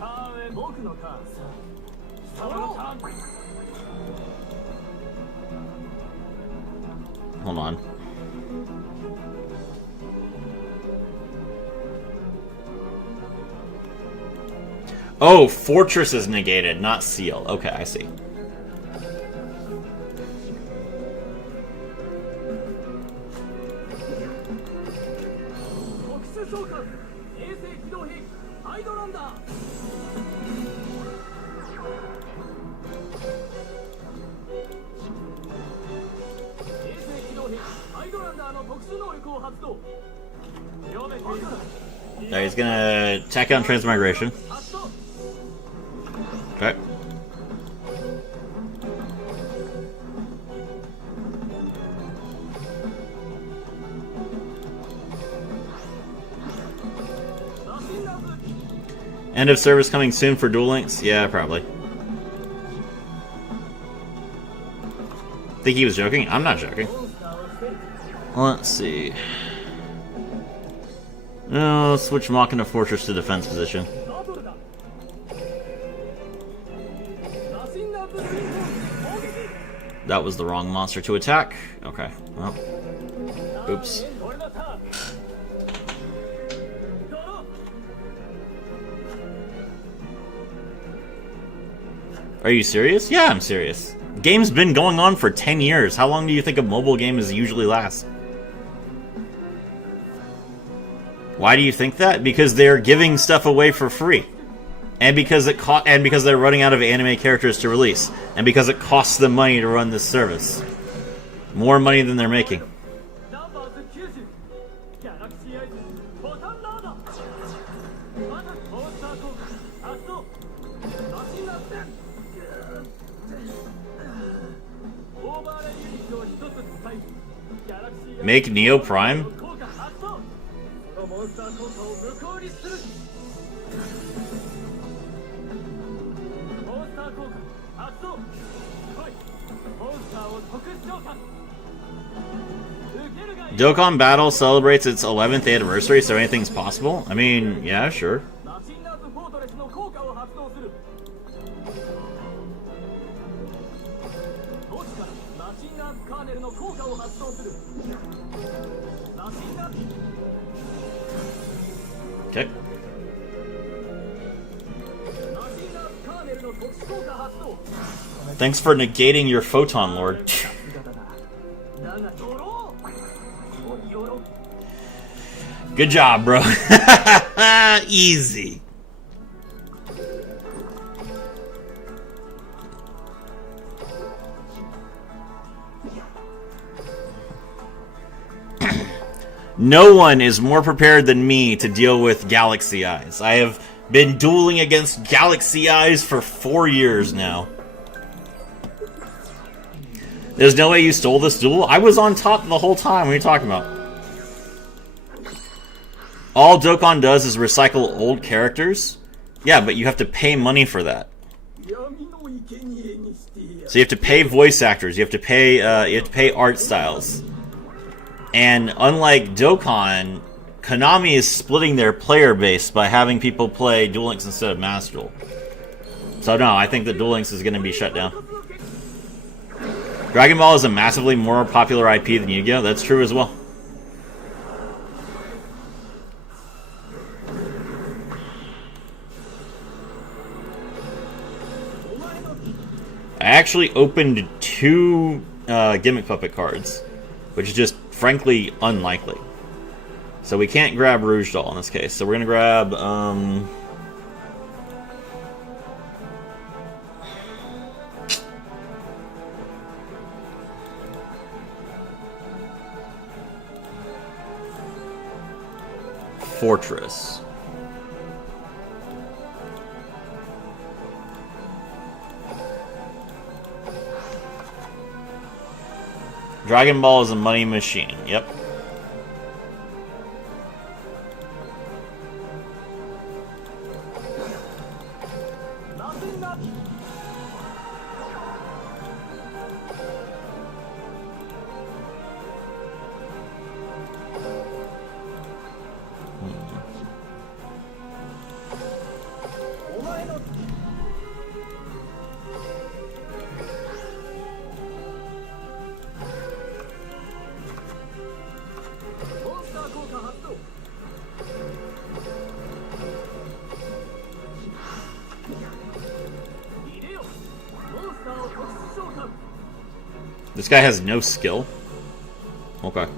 ターンへ僕のターン貴様のターン Hold on. Oh, Fortress is negated, not Seal. Okay, I see. 特殊召喚衛星機動兵器ハイドランダー衛星機動兵器ハイドランダーの特殊能力を発動読めている Alright, he's gonna Tachyon Transmigration. 発動 Okay. End of service coming soon for Duel Links? Yeah, probably. Think he was joking? I'm not joking. モンスターを捨てる Let's see. No, switch Machina Fortress to defense position. バトルだマシンガンズ・ツイン・ホール攻撃 That was the wrong monster to attack. Okay, well. Oops. 俺のターンドロー Are you serious? Yeah, I'm serious. Game's been going on for 10 years. How long do you think a mobile game is usually last? Why do you think that? Because they're giving stuff away for free. And because because they're running out of anime characters to release. And because it costs them money to run this service. More money than they're making. ナンバーズ90ギャラクシーアイズボタンラードまたモンスター効果発動マシンガンズオーバーレイユニットを一つ使いギャラクシーアイズ Make Neo Prime? 効果発動そのモンスター効果を無効にするモンスター効果発動来いモンスターを特殊召喚 Dokkan Battle celebrates its 11th anniversary, so anything's possible? I mean, yeah, sure. マシンガンズ・フォートレスの効果を発動する墓地からマシンガンズ・カーネルの効果を発動するマシンガンズ Okay. マシンガンズ・カーネルの特殊効果発動 Thanks for negating your Photon Lord. 姿だだがドローおよろ Good job, bro. Easy. No one is more prepared than me to deal with Galaxy Eyes. I have been dueling against Galaxy Eyes for 4 years now. There's no way you stole this duel? I was on top the whole time. What are you talking about? All Dokkan does is recycle old characters? Yeah, but you have to pay money for that. So you have to pay voice actors, you have to pay art styles. And unlike Dokkan, Konami is splitting their player base by having people play Duel Links instead of Master Duel. So no, I think that Duel Links is going to be shut down. Dragon Ball is a massively more popular IP than Yu-Gi-Oh! That's true as well. I actually opened 2 Gimmick Puppet cards, which is just frankly unlikely. So we can't grab Rouge Doll in this case. So we're gonna grab Fortress. Dragon Ball is a money machine. Yep. This guy has no skill. Okay.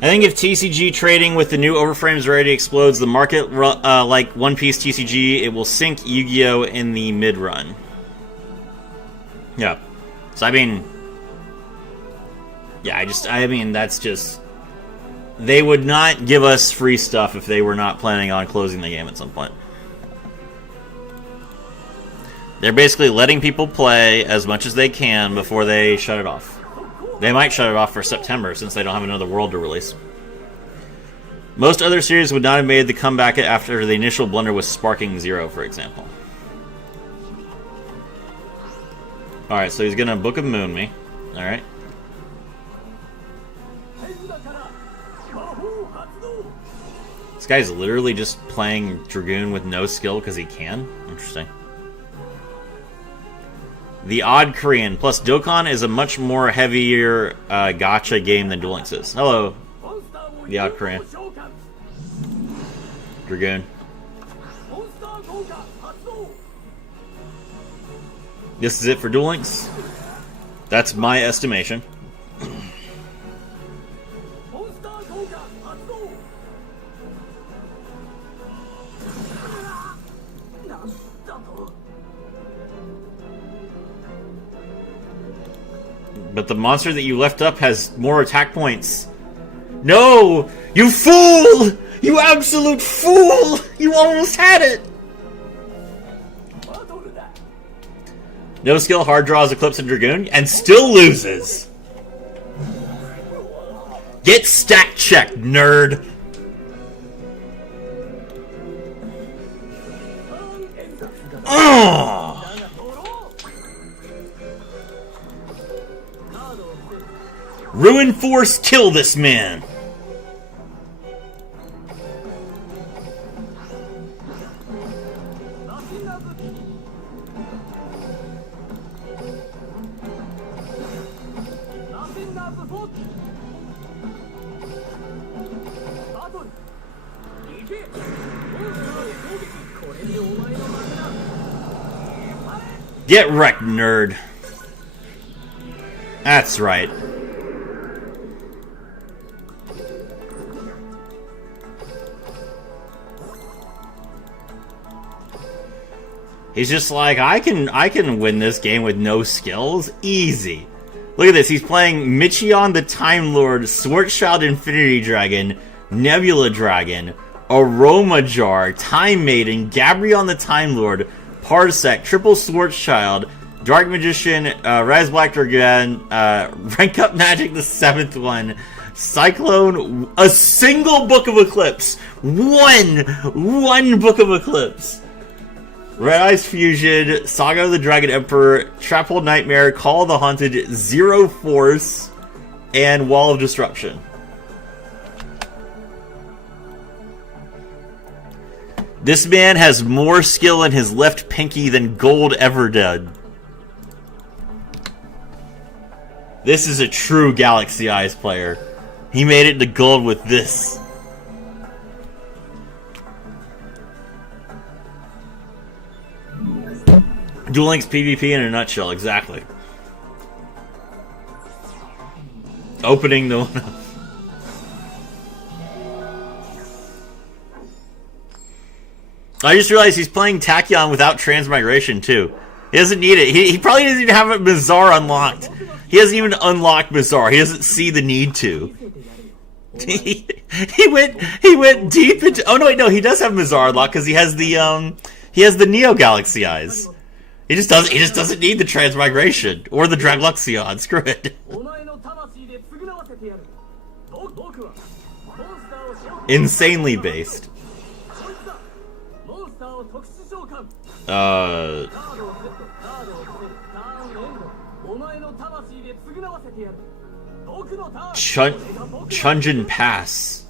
I think if TCG trading with the new overframes rarity explodes the market like One Piece TCG, it will sink Yu-Gi-Oh! In the mid-run. Yeah. So, I mean... Yeah, I mean, that's just... They would not give us free stuff if they were not planning on closing the game at some point. They're basically letting people play as much as they can before they shut it off. They might shut it off for September since they don't have another world to release. Most other series would not have made the comeback after the initial blunder with Sparking Zero, for example. Alright, so he's gonna Book of Moon me. Alright. This guy's literally just playing Dragoon with no skill because he can? Interesting. The Odd Korean. Plus, Dokkan is a much more heavier gacha game than Duel Links is. Hello, the Odd Korean. Dragoon. This is it for Duel Links. That's my estimation. But the monster that you left up has more attack points. No! You fool! You absolute fool! You almost had it! No skill, hard draws Eclipse and Dragoon, and still loses! Get stack checked, nerd! Oh! Ruin Force, kill this man! ポバトル行けモンスターで攻撃これでお前の負けだ Get wrecked, nerd. That's right. He's just like, I can win this game with no skills. Easy. Look at this. He's playing Michion the Time Lord, Schwarzschild Infinity Dragon, Nebula Dragon, Aroma Jar, Time Maiden, Gabrion the Time Lord, Parsec, Triple Schwarzschild, Dark Magician, Raz Black Dragon, Rank Up Magic the 7th one, Cyclone, a single Book of Eclipse. One Book of Eclipse. Red Eyes Fusion, Saga of the Dragon Emperor, Trapple Nightmare, Call of the Haunted, Zero Force, and Wall of Disruption. This man has more skill in his left pinky than gold ever did. This is a true Galaxy Eyes player. He made it to gold with this. Duel Links PvP in a nutshell, exactly. Opening the one up. I just realized he's playing Tachyon without transmigration too. He doesn't need it. He probably doesn't even have Bizarre unlocked. He hasn't even unlocked Bizarre. He doesn't see the need to. he went deep into. Oh no, wait, no, he does have Bizarre unlocked because he has the Neo Galaxy Eyes. He just doesn't need the transmigration or the Dragluxion. Screw it. Insanely based. Chunjin Pass.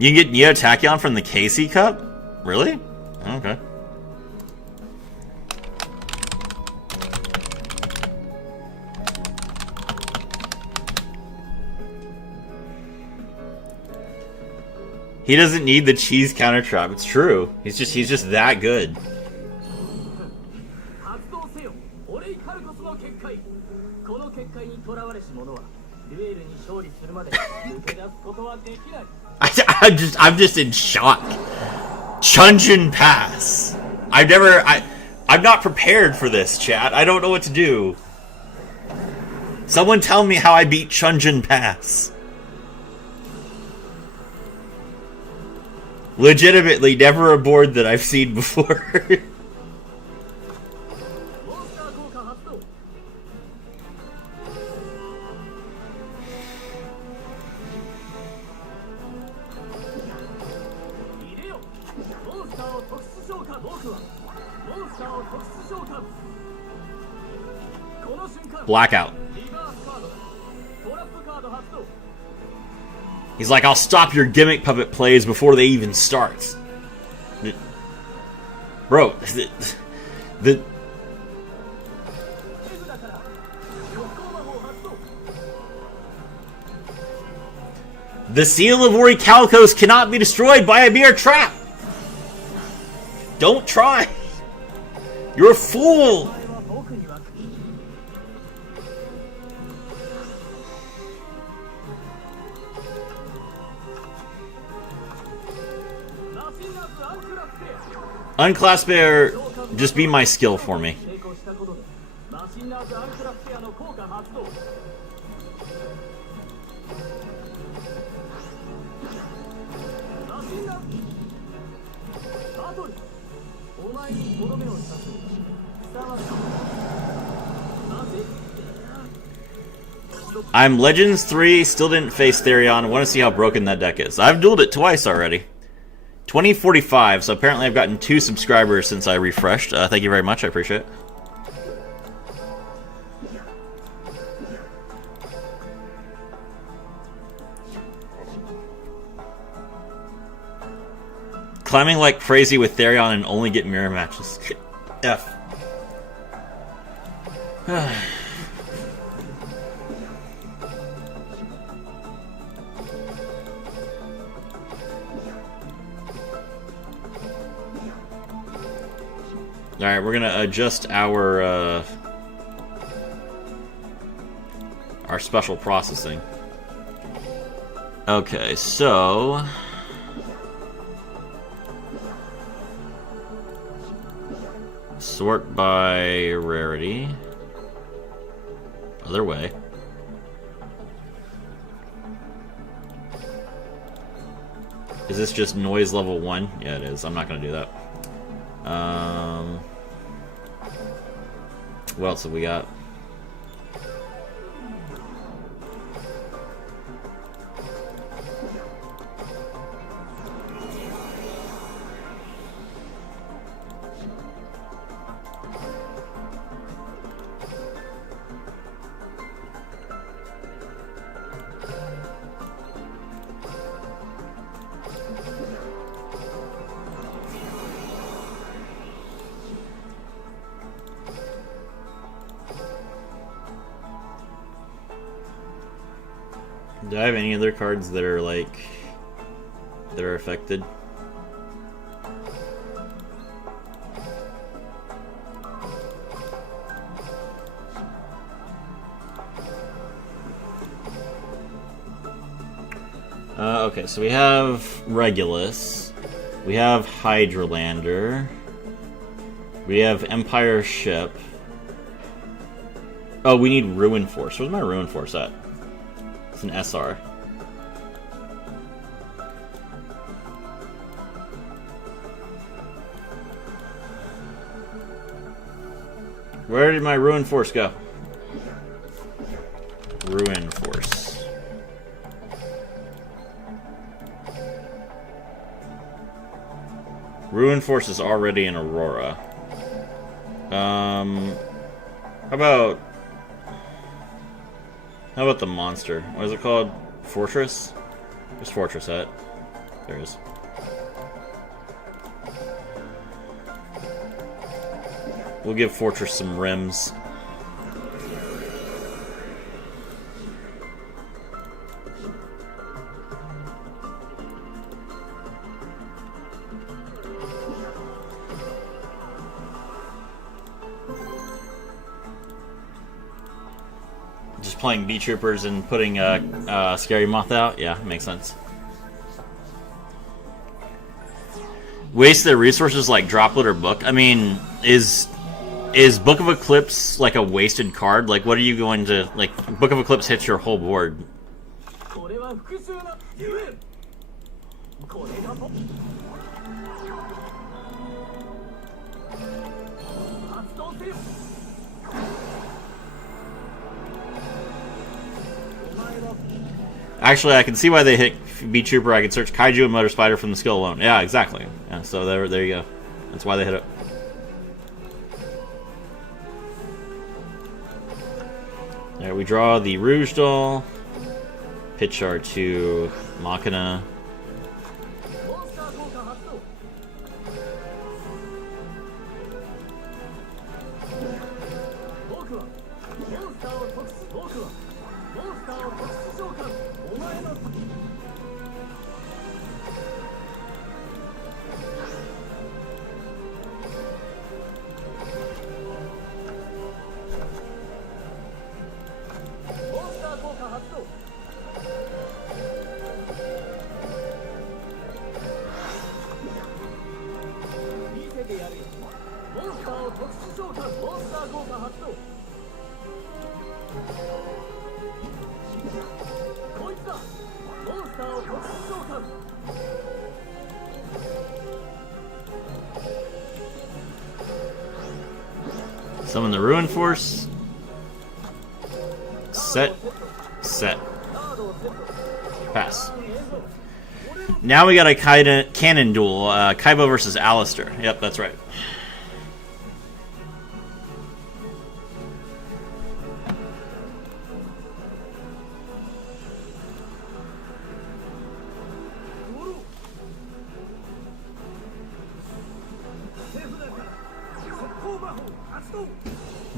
You can get Neo Tachyon from the KC Cup? Really? Okay. He doesn't need the cheese counter trap. It's true. He's just that good. I'm just in shock. Chunjin Pass. I'm not prepared for this, chat. I don't know what to do. Someone tell me how I beat Chunjin Pass. Legitimately, never a board that I've seen before. Blackout. He's like, I'll stop your gimmick puppet plays before they even start. Bro, the seal of Orichalcos cannot be destroyed by a mere trap. Don't try. You're a fool. Unclass Bear, just be my skill for me. I'm Legends 3, still didn't face theion. I want to see how broken that deck is. I've dueled it twice already. 2045, so apparently I've gotten 2 subscribers since I refreshed. Thank you very much, I appreciate it. Climbing like crazy with theion and only get mirror matches. F. Alright, we're gonna adjust our special processing. Okay, so sort by rarity. Other way. Is this just noise level 1? Yeah, it is. I'm not gonna do that. What else have we got? Do I have any other cards that are like that are affected? Okay, so we have Regulus, we have Hydralander, we have Empire Ship. Oh, we need Ruin Force. Where's my Ruin Force at? It's an SR. Where did my Ruin Force go? Ruin Force. Ruin Force is already in Aurora. How about the monster? What is it called? Fortress? Where's Fortress at? There it is. We'll give Fortress some rims. Just playing Bee Troopers and putting Scary Moth out? Yeah, makes sense. Waste their resources like Droplet or Book? I mean, is Book of Eclipse like a wasted card? Like, what are you going to... Like, Book of Eclipse hits your whole board. Actually, I can see why they hit Bee Trooper. I can search Kaiju and Motor Spider from the skill alone. Yeah, exactly. Yeah, so there you go. That's why they hit it. There, we draw the Rouge Doll. Pitch our two Machina. Summon the Ruin Force. Set. Pass. Now we got a canon duel. Kaiba versus Alistair. Yep, that's right.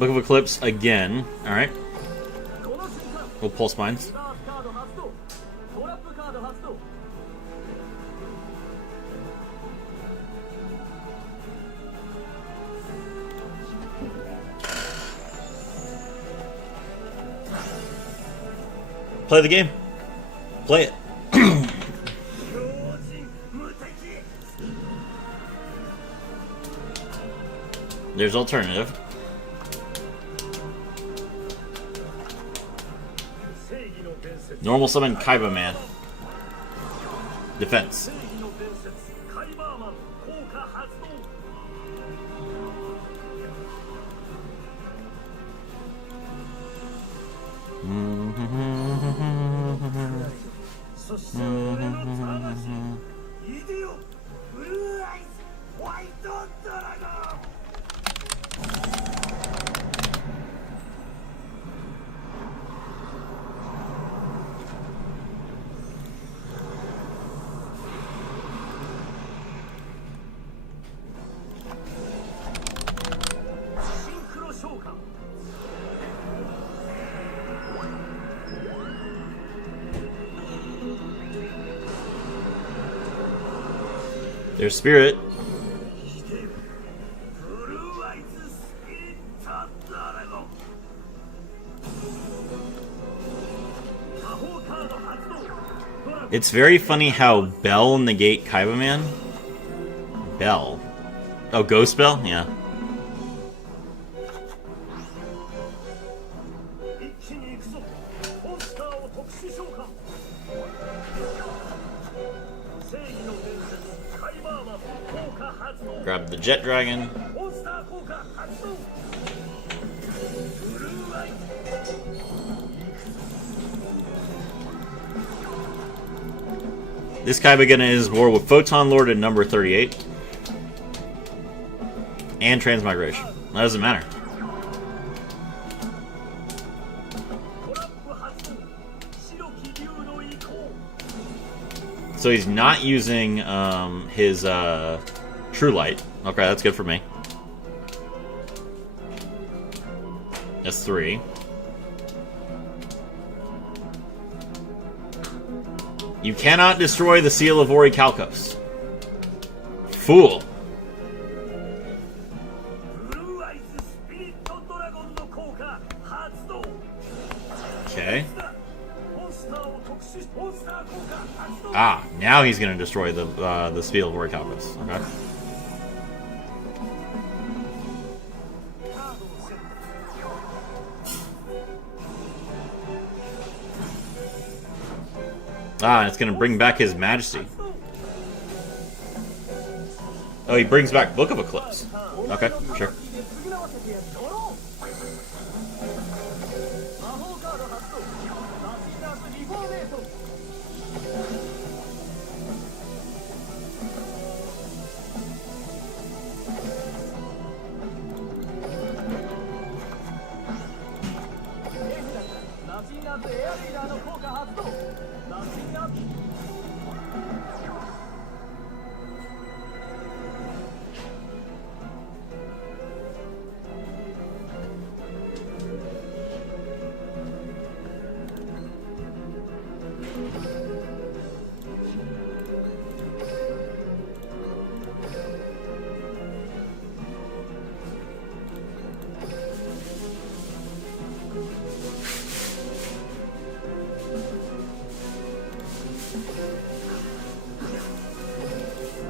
Book of Eclipse again. Alright. この瞬間 We'll pulse mines. リバースカード発動トラップカード発動 Play the game. Play it. 強靭無敵 There's alternative. 正義の伝説 Normal summon Kaiba Man. Defense. 正義の伝説カイバーマン効果発動 そして俺の魂イデオブルーアイズホワイトドラゴン シンクロ召喚 There's Spirit. イデオブルーアイズスピリットドラゴン魔法カード発動ドラゴン It's very funny how Bell negate Kaiba Man. Bell. Oh, Ghost Bell? Yeah. 一気に行くぞモンスターを特殊召喚正義の伝説カイバーマン効果発動 Grab the Jet Dragon. モンスター効果発動ブルーアイズ This Kaiba Gun is war with Photon Lord at number 38. And Transmigration. That doesn't matter. トラップ発動白き竜の移行 So he's not using his True Light. Okay, that's good for me. That's 3. You cannot destroy the seal of Orichalcos. Fool. ブルーアイズスピリットドラゴンの効果発動 Okay. モンスターを特殊モンスター効果発動 Ah, now he's going to destroy the seal of Orichalcos. Okay. カードをセット Ah, it's going to bring back his majesty. Oh, he brings back Book of Eclipse. Okay, sure. 償わせてやるドローン魔法カード発動マシンナーズリフォーメーション マシンナーズエアリーダーの効果発動マシンナーズ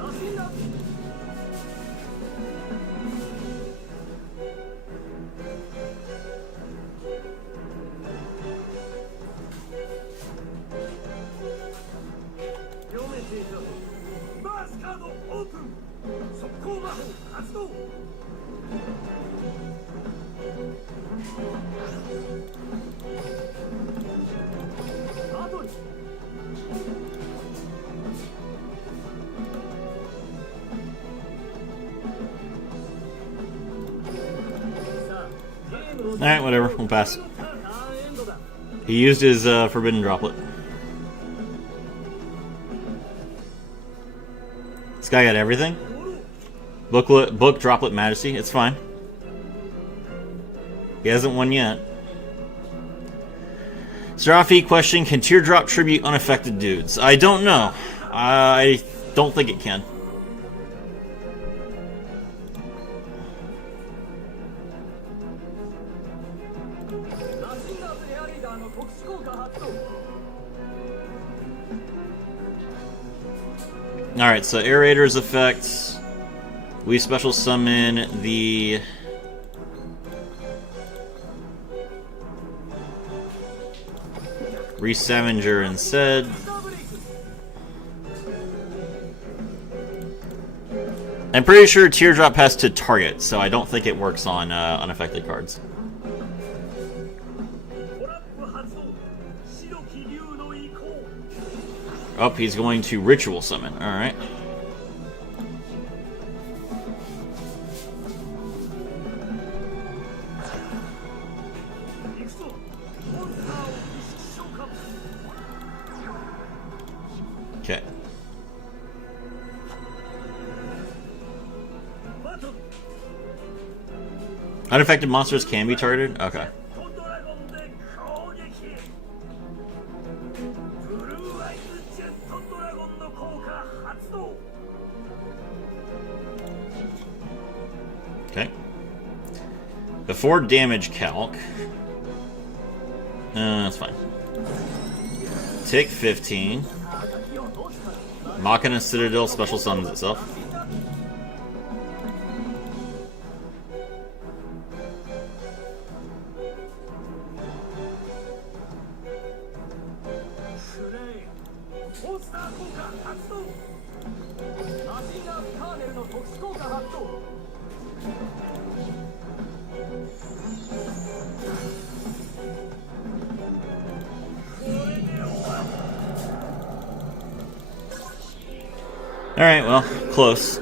マシンナーズ 読めていたぞバースカードオープン速攻魔法発動後に Alright, whatever. We'll pass. ターンエンドだ He used his Forbidden Droplet. This guy got everything? Book Droplet Majesty. It's fine. He hasn't won yet. Serafi question, can Teardrop tribute unaffected dudes? I don't know. I don't think it can. Alright, so Aerator's effect. We special summon the... Re-Scavenger instead. I'm pretty sure Teardrop has to target, so I don't think it works on unaffected cards. Oh, he's going to Ritual Summon. Alright. Okay. Unaffected monsters can be targeted? Okay. Okay. Before damage calc. That's fine. Take 15. Machina Citadel special summons itself. Alright, well, close.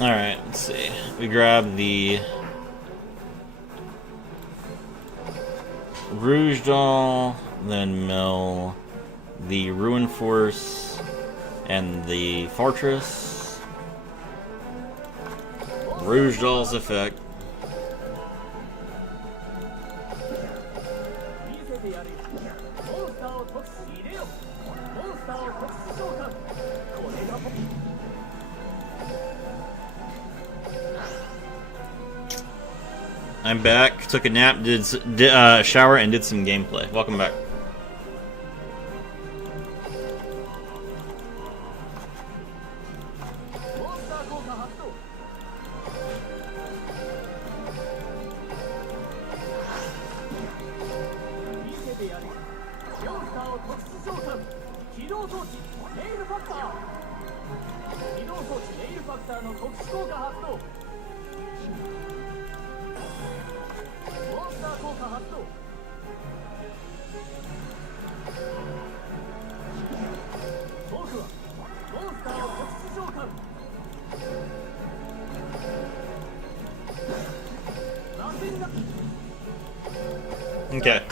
Alright, let's see. We grab the Rouge Doll, then mill the Ruin Force and the Fortress. Rouge Doll's effect. I'm back. Took a nap, did shower, and did some gameplay. Welcome back. Okay.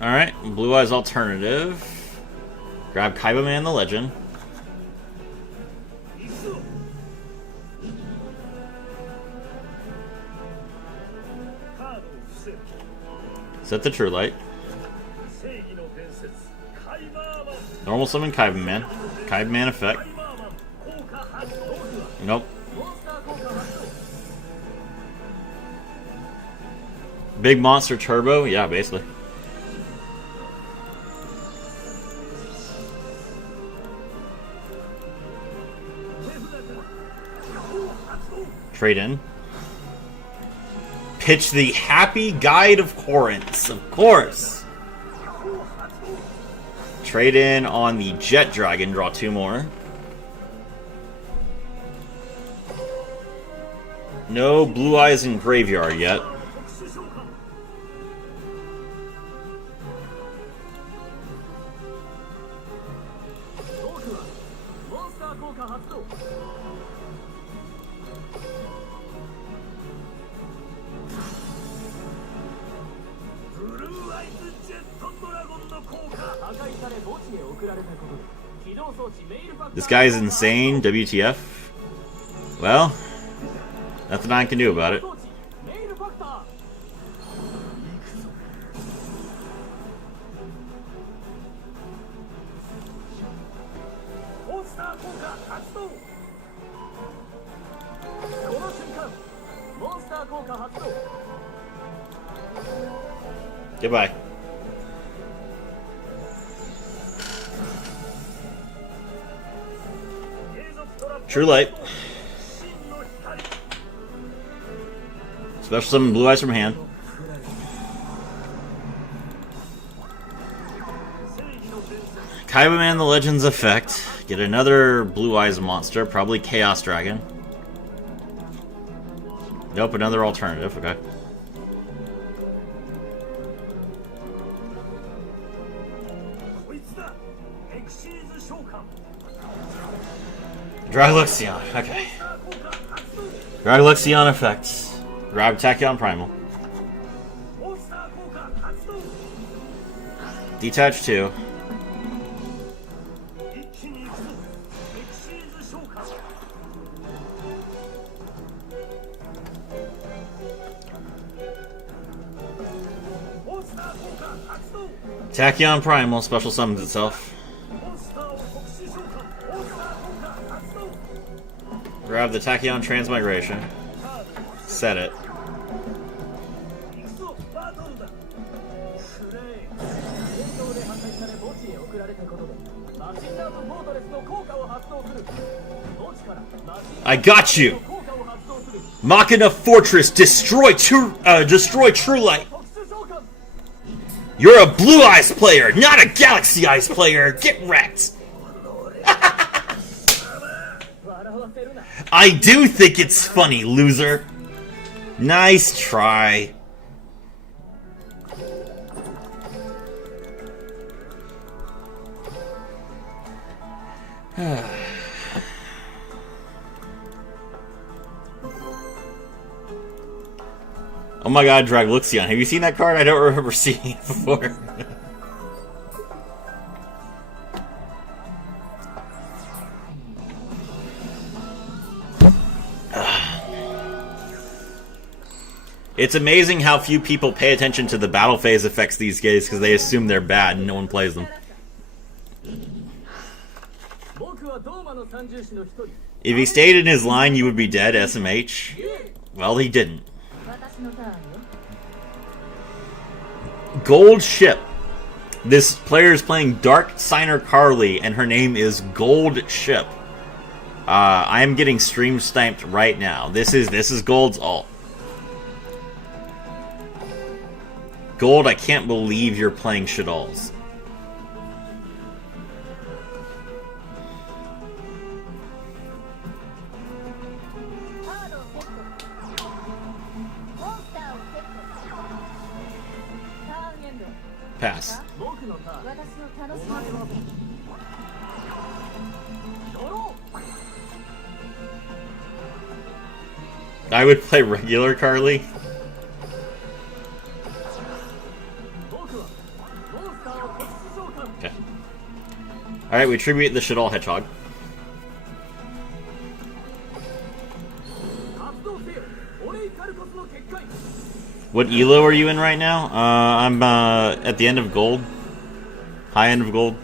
Alright, Blue Eyes Alternative. Grab Kaiba Man the Legend. Set the True Light. Normal summon Kaiba Man. Kaiba Man effect. Nope. モンスター効果発動 Big monster turbo? Yeah, basically. Trade in. Pitch the Happy Guide of Corinth, of course. Trade in on the Jet Dragon, draw 2 more. No Blue Eyes in Graveyard yet. This guy's insane, WTF. Well, nothing I can do about it. Goodbye. True Light. Special summon Blue Eyes from hand. Kaiba the Legends effect. Get another Blue Eyes monster, probably Chaos Dragon. Nope, another alternative, okay. Dragluxion, okay. Dragluxion effects. Grab Tachyon Primal. Detach 2. Tachyon Primal special summons itself. Grab the Tachyon Transmigration. Set it. I got you! Machina Fortress, destroy True Light! You're a Blue Eyes player, not a Galaxy Eyes player! Get wrecked! I do think it's funny, loser. Nice try. Oh my god, Dragluxion. Have you seen that card? I don't remember seeing it before. It's amazing how few people pay attention to the battle phase effects these days because they assume they're bad and no one plays them. If he stayed in his line, you would be dead, SMH. Well, he didn't. Gold Ship. This player is playing Dark Signer Carly, and her name is Gold Ship. I am getting stream sniped right now. This is Gold's ult. Gold, I can't believe you're playing Shaddolls. Pass. I would play regular Carly. Okay. Alright, we tribute the Shaddol Hedgehog. What elo are you in right now? I'm at the end of gold. High end of gold.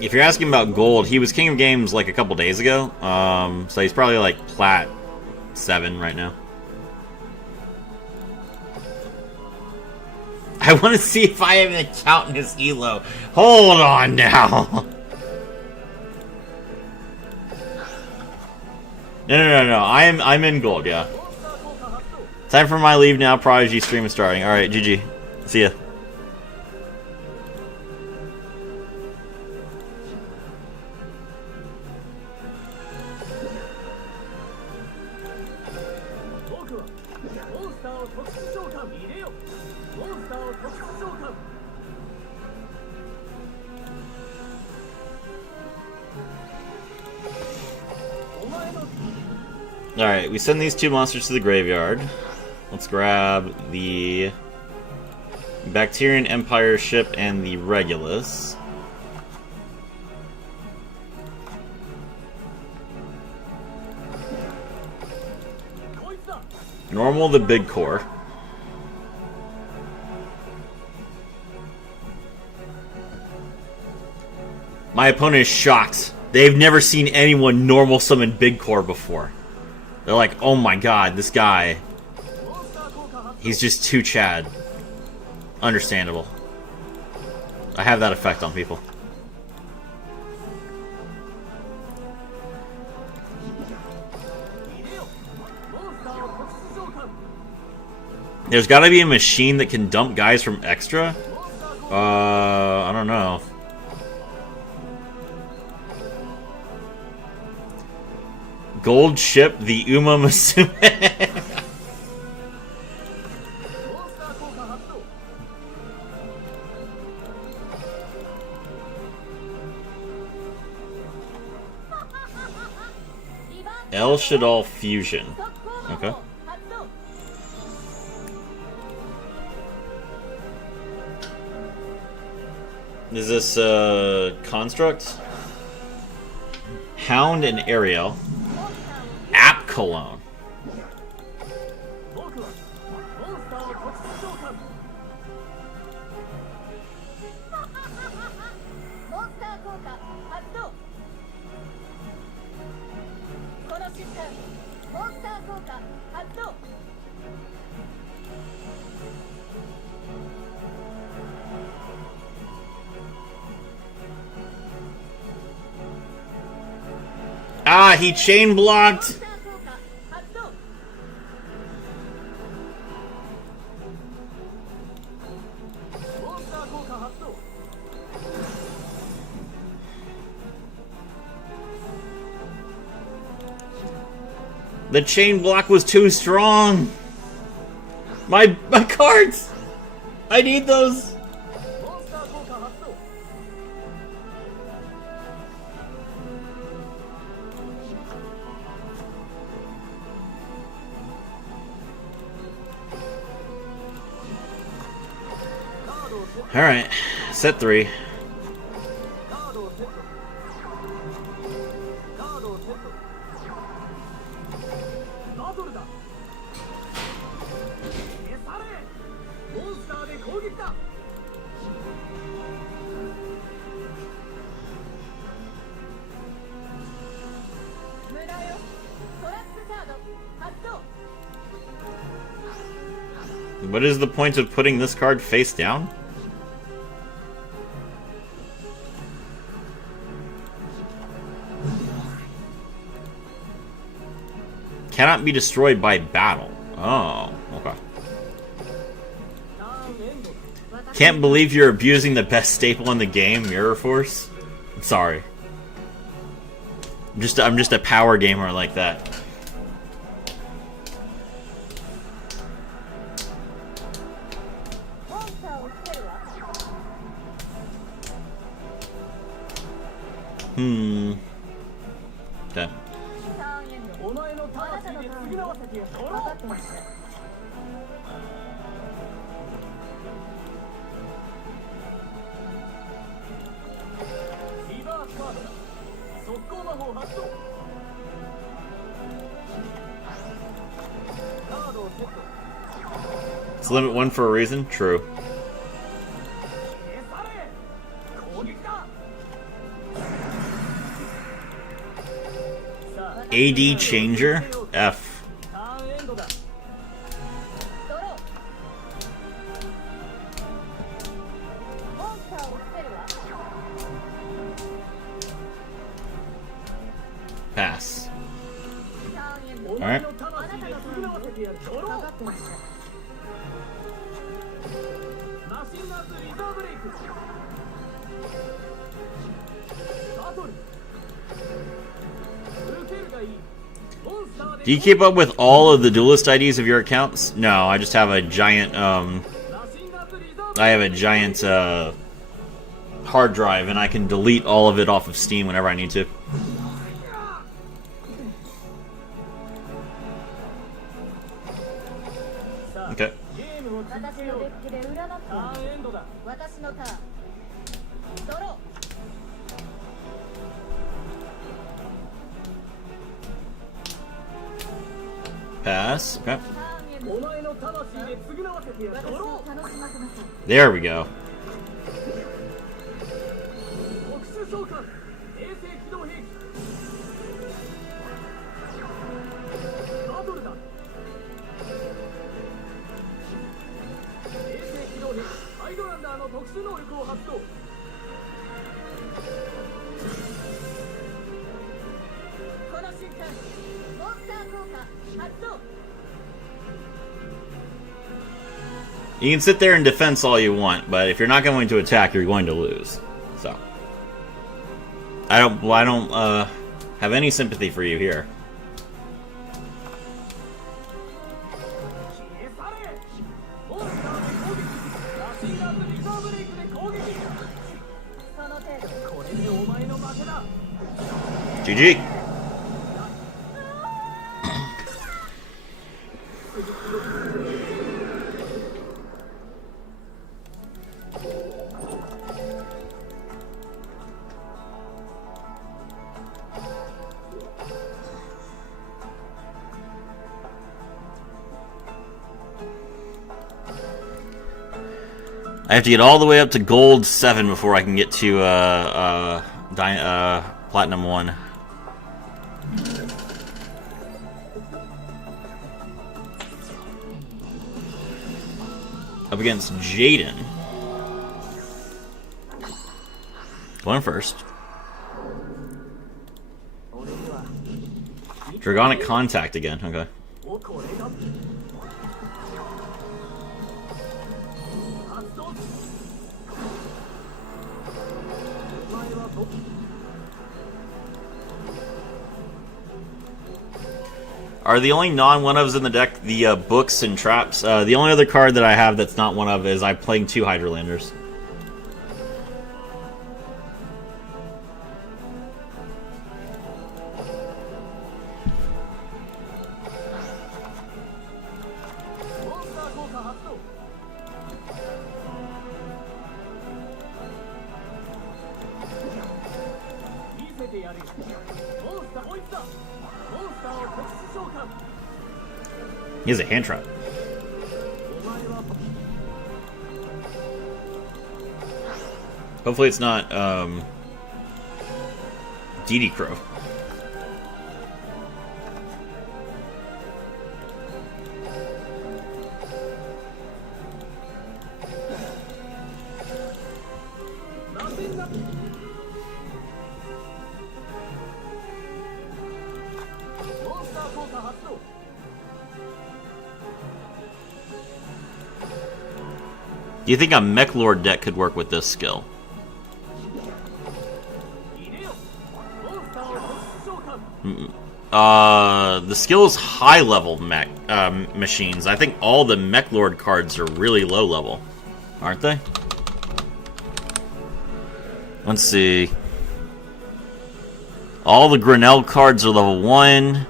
If you're asking about gold, he was king of games like a couple days ago. So he's probably like plat 7 right now. I want to see if I have an account in his elo. Hold on now. No. I'm in gold, yeah. Time for my leave now. Prodigy stream is starting. Alright, GG. See ya. Alright, we send these 2 monsters to the graveyard. Let's grab the Bacterian Empire ship and the Regulus. Normal the big core. My opponent is shocked. They've never seen anyone normal summon big core before. They're like, oh my god, this guy. He's just too Chad. Understandable. I have that effect on people. There's gotta be a machine that can dump guys from extra? I don't know. Gold ship, the Uma Musume. El Shadal Fusion. Okay. Is this construct? Hound and Ariel. App Cologne. Ah, he chain blocked. The chain block was too strong. My cards. I need those. All right, set 3. What is the point of putting this card face down? Cannot be destroyed by battle. Oh, okay. Can't believe you're abusing the best staple in the game, Mirror Force. I'm sorry. I'm just a power gamer like that. Okay. It's limit 1 for a reason? True. AD changer? F. ターンエンドだ。ドロー。モンスターを捨てるわ。 Pass. ターンエンド。お前の魂で償わせてやる。ドロー。分かってました。マシンナーズリザーブレイク。バトル。受けるがいい。モンスターで Do you keep up with all of the duelist IDs of your accounts? No, I just have a giant, マシンナーズリザーブ I have a giant, hard drive, and I can delete all of it off of Steam whenever I need to. さあ Okay. ゲームを続私けようのデッキで占ってターンエンドだ。私のターン。ドロー。 Pass. Okay. ターンエンド。お前の魂で償わせてやる。私ドロを楽しませなさい。 There we go. ー。特殊召喚。衛星機動兵器。バトルだ。衛星機動兵器ハイドランダーの特殊能力を発動。この瞬間、モンスター効果発動。 You can sit there and defense all you want, but if you're not going to attack, you're going to lose. So, I don't have any sympathy for you here. 消え去れ。モンスターで攻撃。マシンガンズリザーブレイクで攻撃。その程度。これでお前の負けだ。 GG. I have to get all the way up to gold 7 before I can get to platinum 1. Up against Jaden. Going first. Dragonic contact again. Okay. おこれが発動。お前はど Are the only non-one-ofs in the deck the books and traps? The only other card that I have that's not one of is I'm playing 2 Hydralanders. He has a hand trap. Hopefully it's not DD Crow. Do you think a Mech Lord deck could work with this skill? The skill is high level mech machines. I think all the Mech Lord cards are really low level, aren't they? Let's see. All the Grinnell cards are level 1.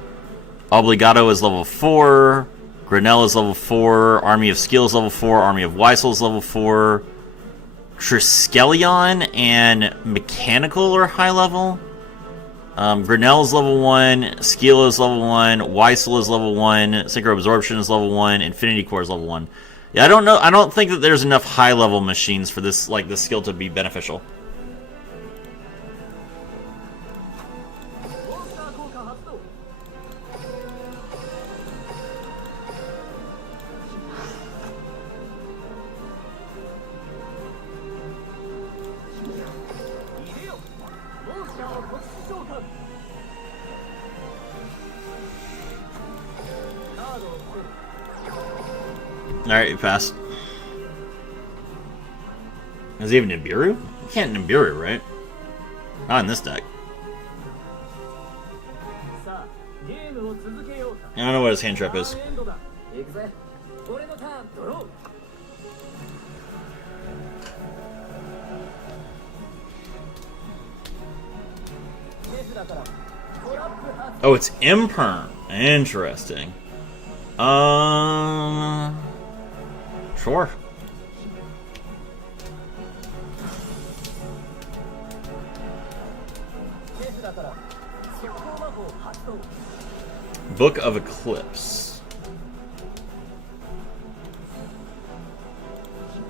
Obligado is level 4. Grinnell is level 4. Army of Skill is level 4. Army of Weissel is level 4. Triskelion and Mechanical are high level. Grinnell is level 1. Skill is level 1. Weissel is level 1. Synchro Absorption is level 1. Infinity Core is level 1. Yeah, I don't know. I don't think that there's enough high level machines for this, like, this skill to be beneficial. の特殊召喚。カードを捨てる。Alright, you pass. Is he even Nibiru? You can't Nibiru, right? Not in this deck. さあ、ゲームを続けようか。 I don't know what his hand trap is. エンドだ。行くぜ。俺のターン、ドロー。手札からトラップ発 Oh, it's imperm. Interesting. Sure. 手札から速攻魔法発動。 Book of Eclipse.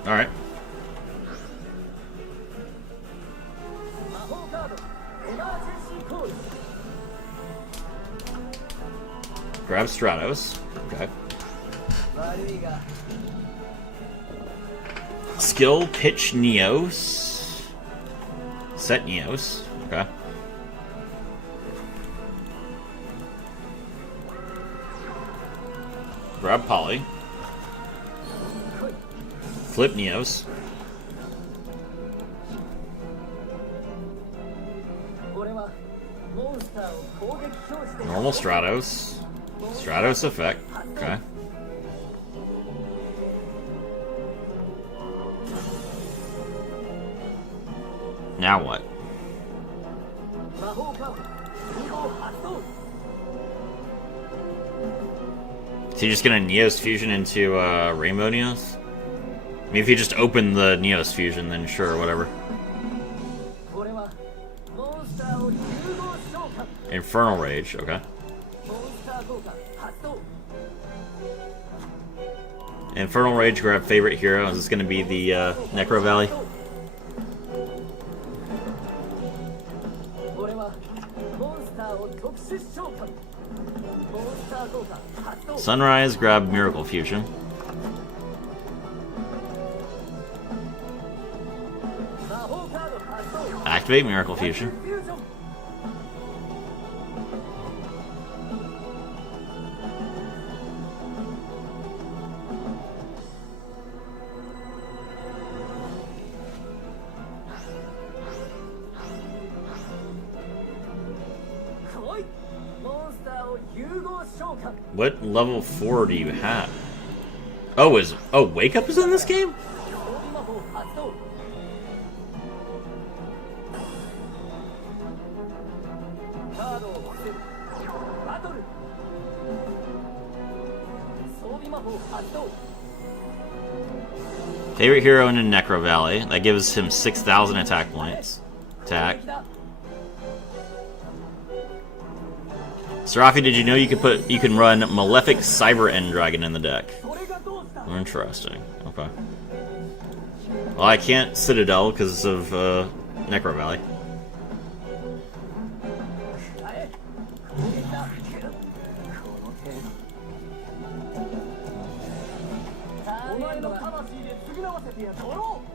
Alright. 魔法カードエマージェンシーコール。 Grab Stratos. Okay. 悪いが Skill Pitch Neos. Set Neos. Okay. Grab Poly. Flip Neos. 俺はモンスターを攻撃表示で Normal Stratos. Stratos effect. Okay. Now what? 魔法カード2号発動。 Is he just gonna Neos fusion into Rainbow Neos? I mean, if you just open the Neos fusion, then sure, whatever. これはモンスターを融合召喚。 Infernal Rage, okay. モンスター効果発動。 Infernal Rage, grab favorite hero. Is this gonna be the Necro Valley? 俺はモンスターを特殊召喚。モンスター効果発動。 Sunrise, grab Miracle Fusion. 魔法カード発動。 Activate Miracle Fusion. フュージョン。 来い。モンスターを融合召喚。 What level 4 do you have? Oh, Wake Up is in this game? 装備魔法発動。カードを伏せる。バトル。装備魔法発動。 Favorite hero in the Necro Valley. That gives him 6,000 attack points. Attack. 攻撃だ。 Serafi, did you know you can run Malefic Cyber End Dragon in the deck? それがどうした。 Interesting. Okay. Well, I can't Citadel because of Necro Valley. あえ。攻撃だ。この程度。お前の魂で償わせてやろう。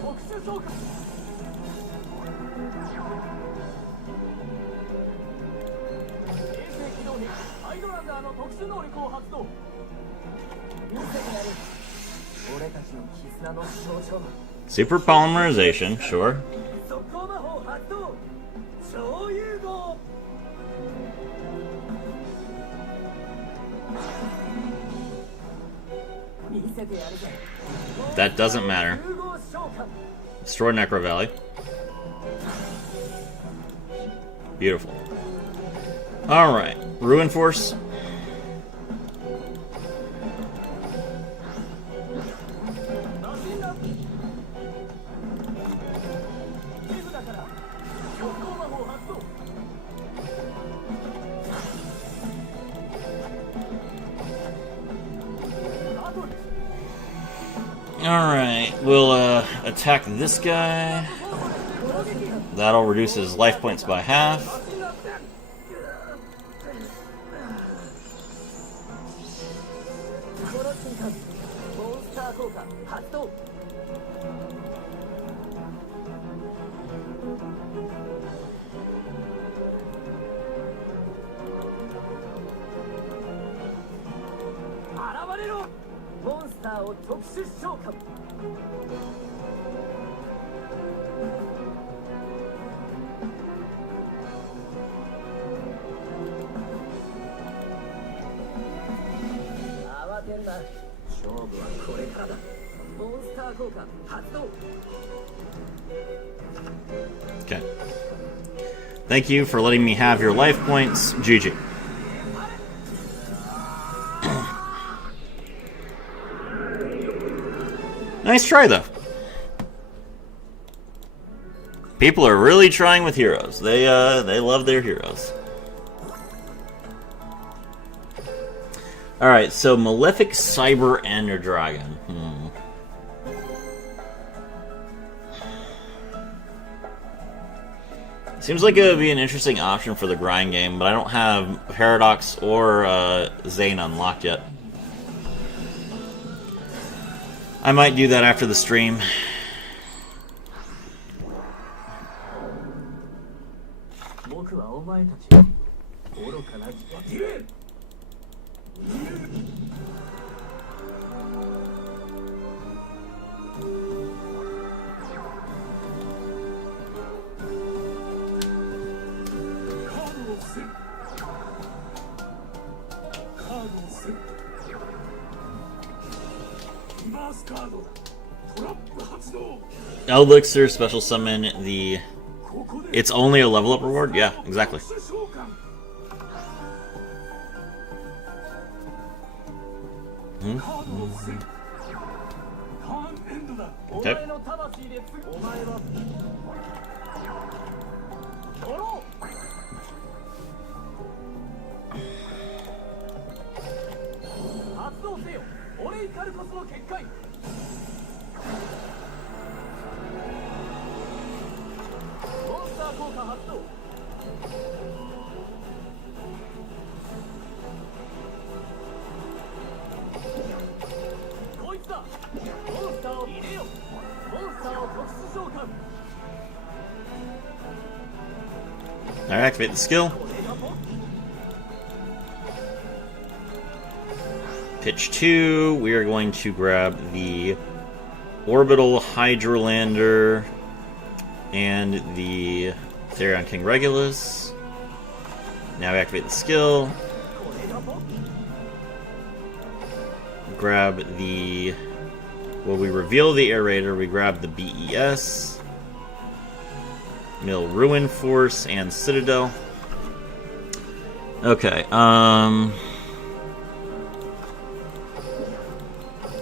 特殊召喚。衛星機動兵ハイドランダーの特殊能力を発動。見せてやる。俺たちの絆の象徴。 Super Polymerization, sure. 速攻魔法発動。超融合。 見せてやるぜ。 That doesn't matter. 融合召喚。 Destroy Necro Valley. Beautiful. Alright. Ruin Force. マシンガン。手札から速攻魔法発動。バトル。Alright, we'll attack this guy. That'll reduce his life points by half. Okay. Thank you for letting me have your life points. GG. Nice try, though. People are really trying with heroes. They love their heroes. Alright, so Malefic, Cyber, and a Dragon. Seems like it would be an interesting option for the grind game, but I don't have Paradox or Zane unlocked yet. I might do that after the stream. Elixir, special summon the... It's only a level up reward? Yeah, exactly. Okay. Alright, activate the skill. Pitch 2, we are going to grab the Orbital Hydrolander and the Therion King Regulus. Now we activate the skill. Grab the... Well, we reveal the Aerator, we grab the BES. Mill Ruin Force and Citadel. Okay,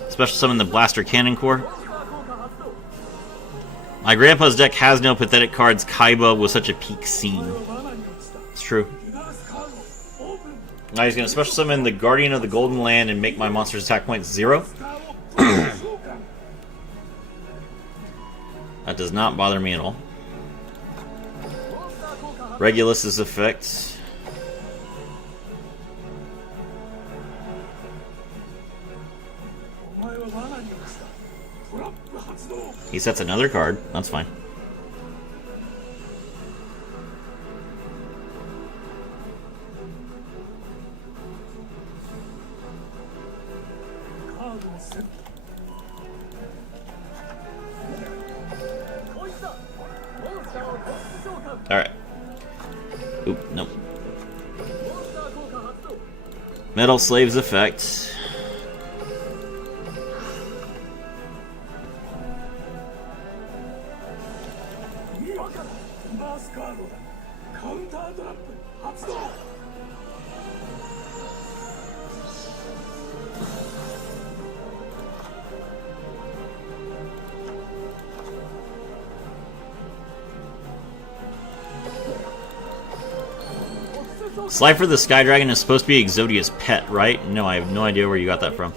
special summon the Blaster Cannon Core. My grandpa's deck has no pathetic cards. Kaiba was such a peak scene. It's true. Now he's going to special summon the Guardian of the Golden Land and make my monster's attack points 0. That does not bother me at all. Regulus's effect. He sets another card. That's fine. Alright. Oop, nope. Metal Slave's effect. Slifer the Sky Dragon is supposed to be Exodia's pet, right? No, I have no idea where you got that from.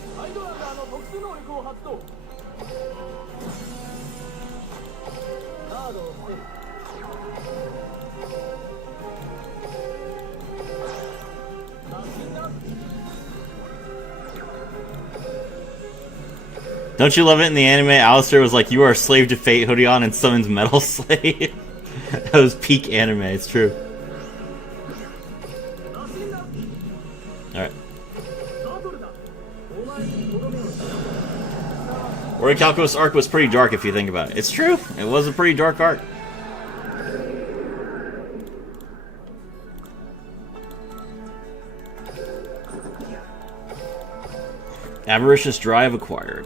Don't you love it in the anime? Alistair was like, "You are a slave to fate," hoodie on, and summons Metal Slave. That was peak anime. It's true. All right. Orichalcos arc was pretty dark if you think about it. It's true. It was a pretty dark arc. Avaricious Drive acquired.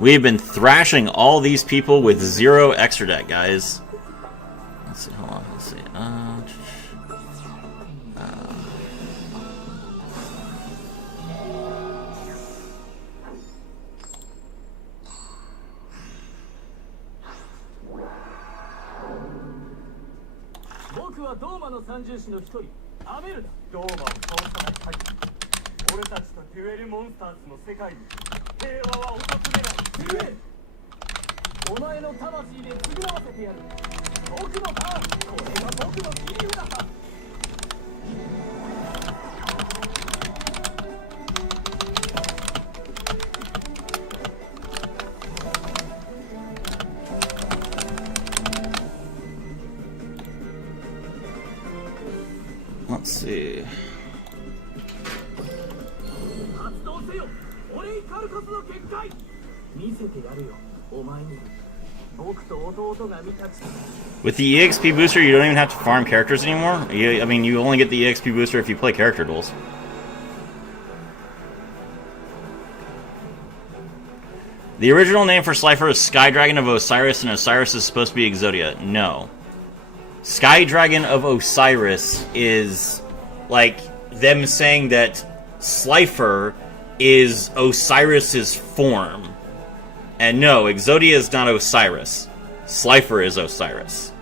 We have been thrashing all these people with 0 extra deck, guys. Let's see, hold on, let's see. Let's see. With the EXP booster, you don't even have to farm characters anymore. I mean, you only get the EXP booster if you play character duels. The original name for Slifer is Sky Dragon of Osiris, and Osiris is supposed to be Exodia. No. Sky Dragon of Osiris is like them saying that Slifer is Osiris's form. And no, Exodia is not Osiris. Slifer is Osiris.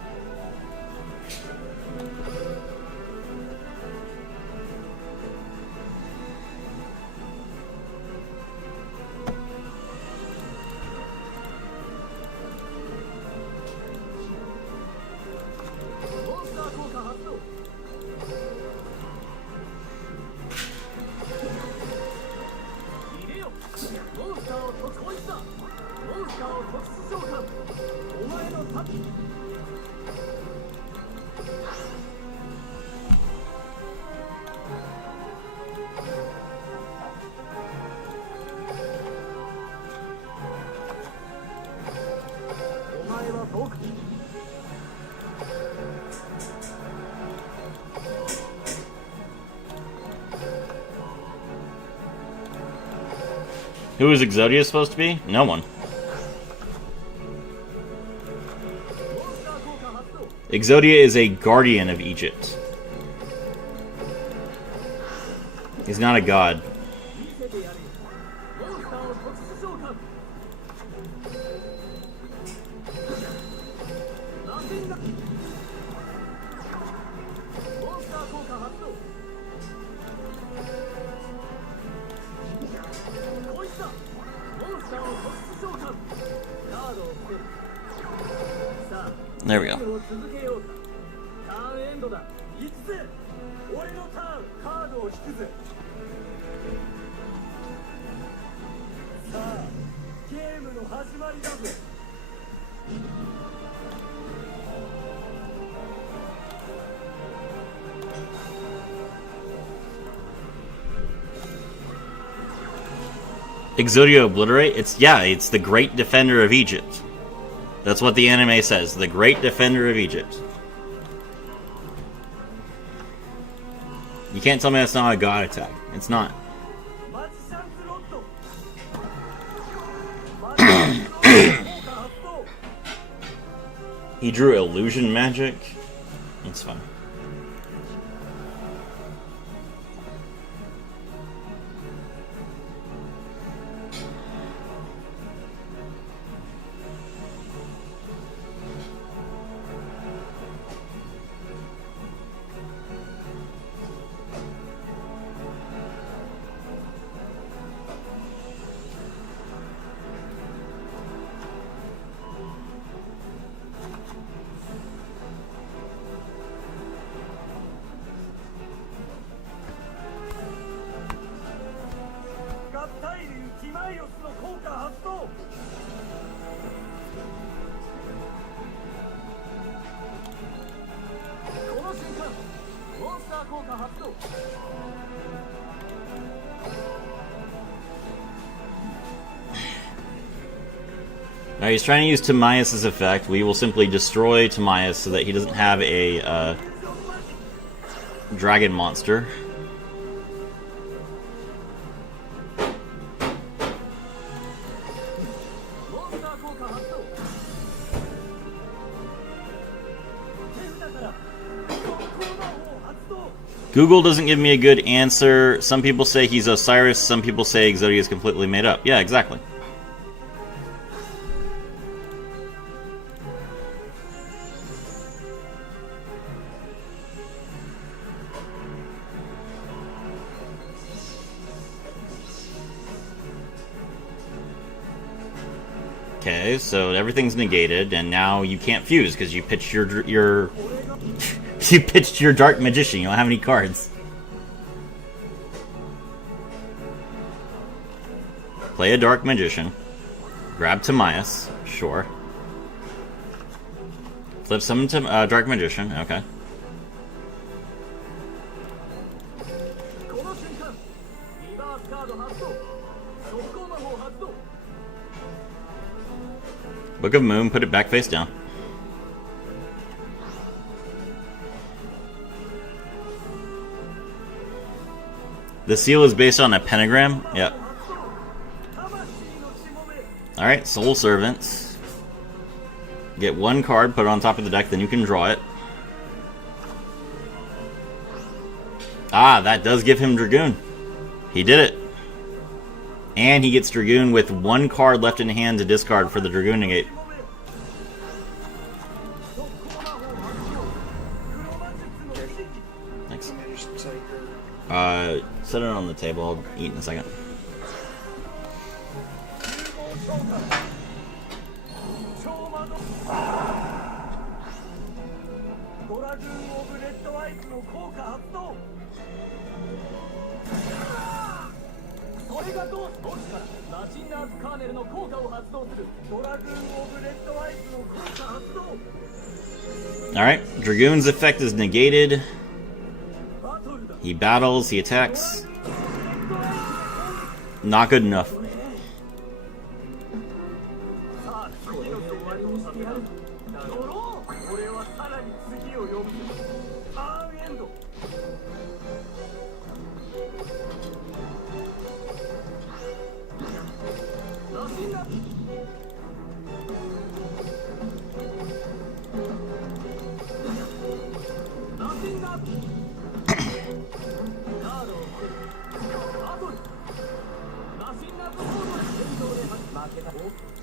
Who is Exodia supposed to be? No one. Exodia is a guardian of Egypt. He's not a god. There we go. Exodia Obliterate? It's the Great Defender of Egypt. That's what the anime says, the Great Defender of Egypt. You can't tell me that's not a god attack. It's not. He drew illusion magic. It's fine. ター効果発動 Now he's trying to use Timaeus' effect. We will simply destroy Timaeus so that he doesn't have a dragon monster. Google doesn't give me a good answer. Some people say he's Osiris, some people say Exodia is completely made up. Yeah, exactly. Okay, so everything's negated, and now you can't fuse because you pitched your you pitched your Dark Magician. You don't have any cards. Play a Dark Magician. Grab Timaeus. Sure. Flip summon to Dark Magician. Okay. Book of Moon, put it back face down. The seal is based on a pentagram? Yep. Alright, Soul Servants. Get one card, put it on top of the deck, then you can draw it. Ah, that does give him Dragoon. He did it. And he gets Dragoon with one card left in hand to discard for the Dragoon negate. Thanks. Set it on the table. I'll eat in a second. Alright, Dragoon's effect is negated. He battles, he attacks. Not good enough.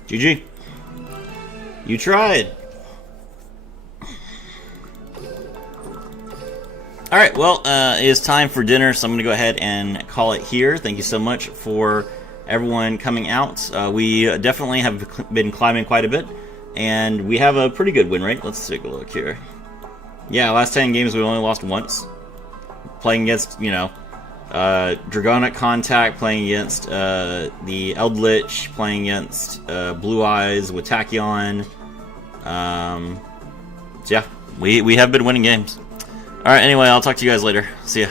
GG. You tried. Alright, well, it is time for dinner, so I'm going to go ahead and call it here. Thank you so much for everyone coming out. We definitely have been climbing quite a bit, and we have a pretty good win rate. Let's take a look here. Yeah, last 10 games we only lost once. Playing against, you know, Dragonic Contact, playing against the Eldritch, playing against Blue Eyes with Tachyon. So yeah, we have been winning games. Alright, anyway, I'll talk to you guys later. See ya.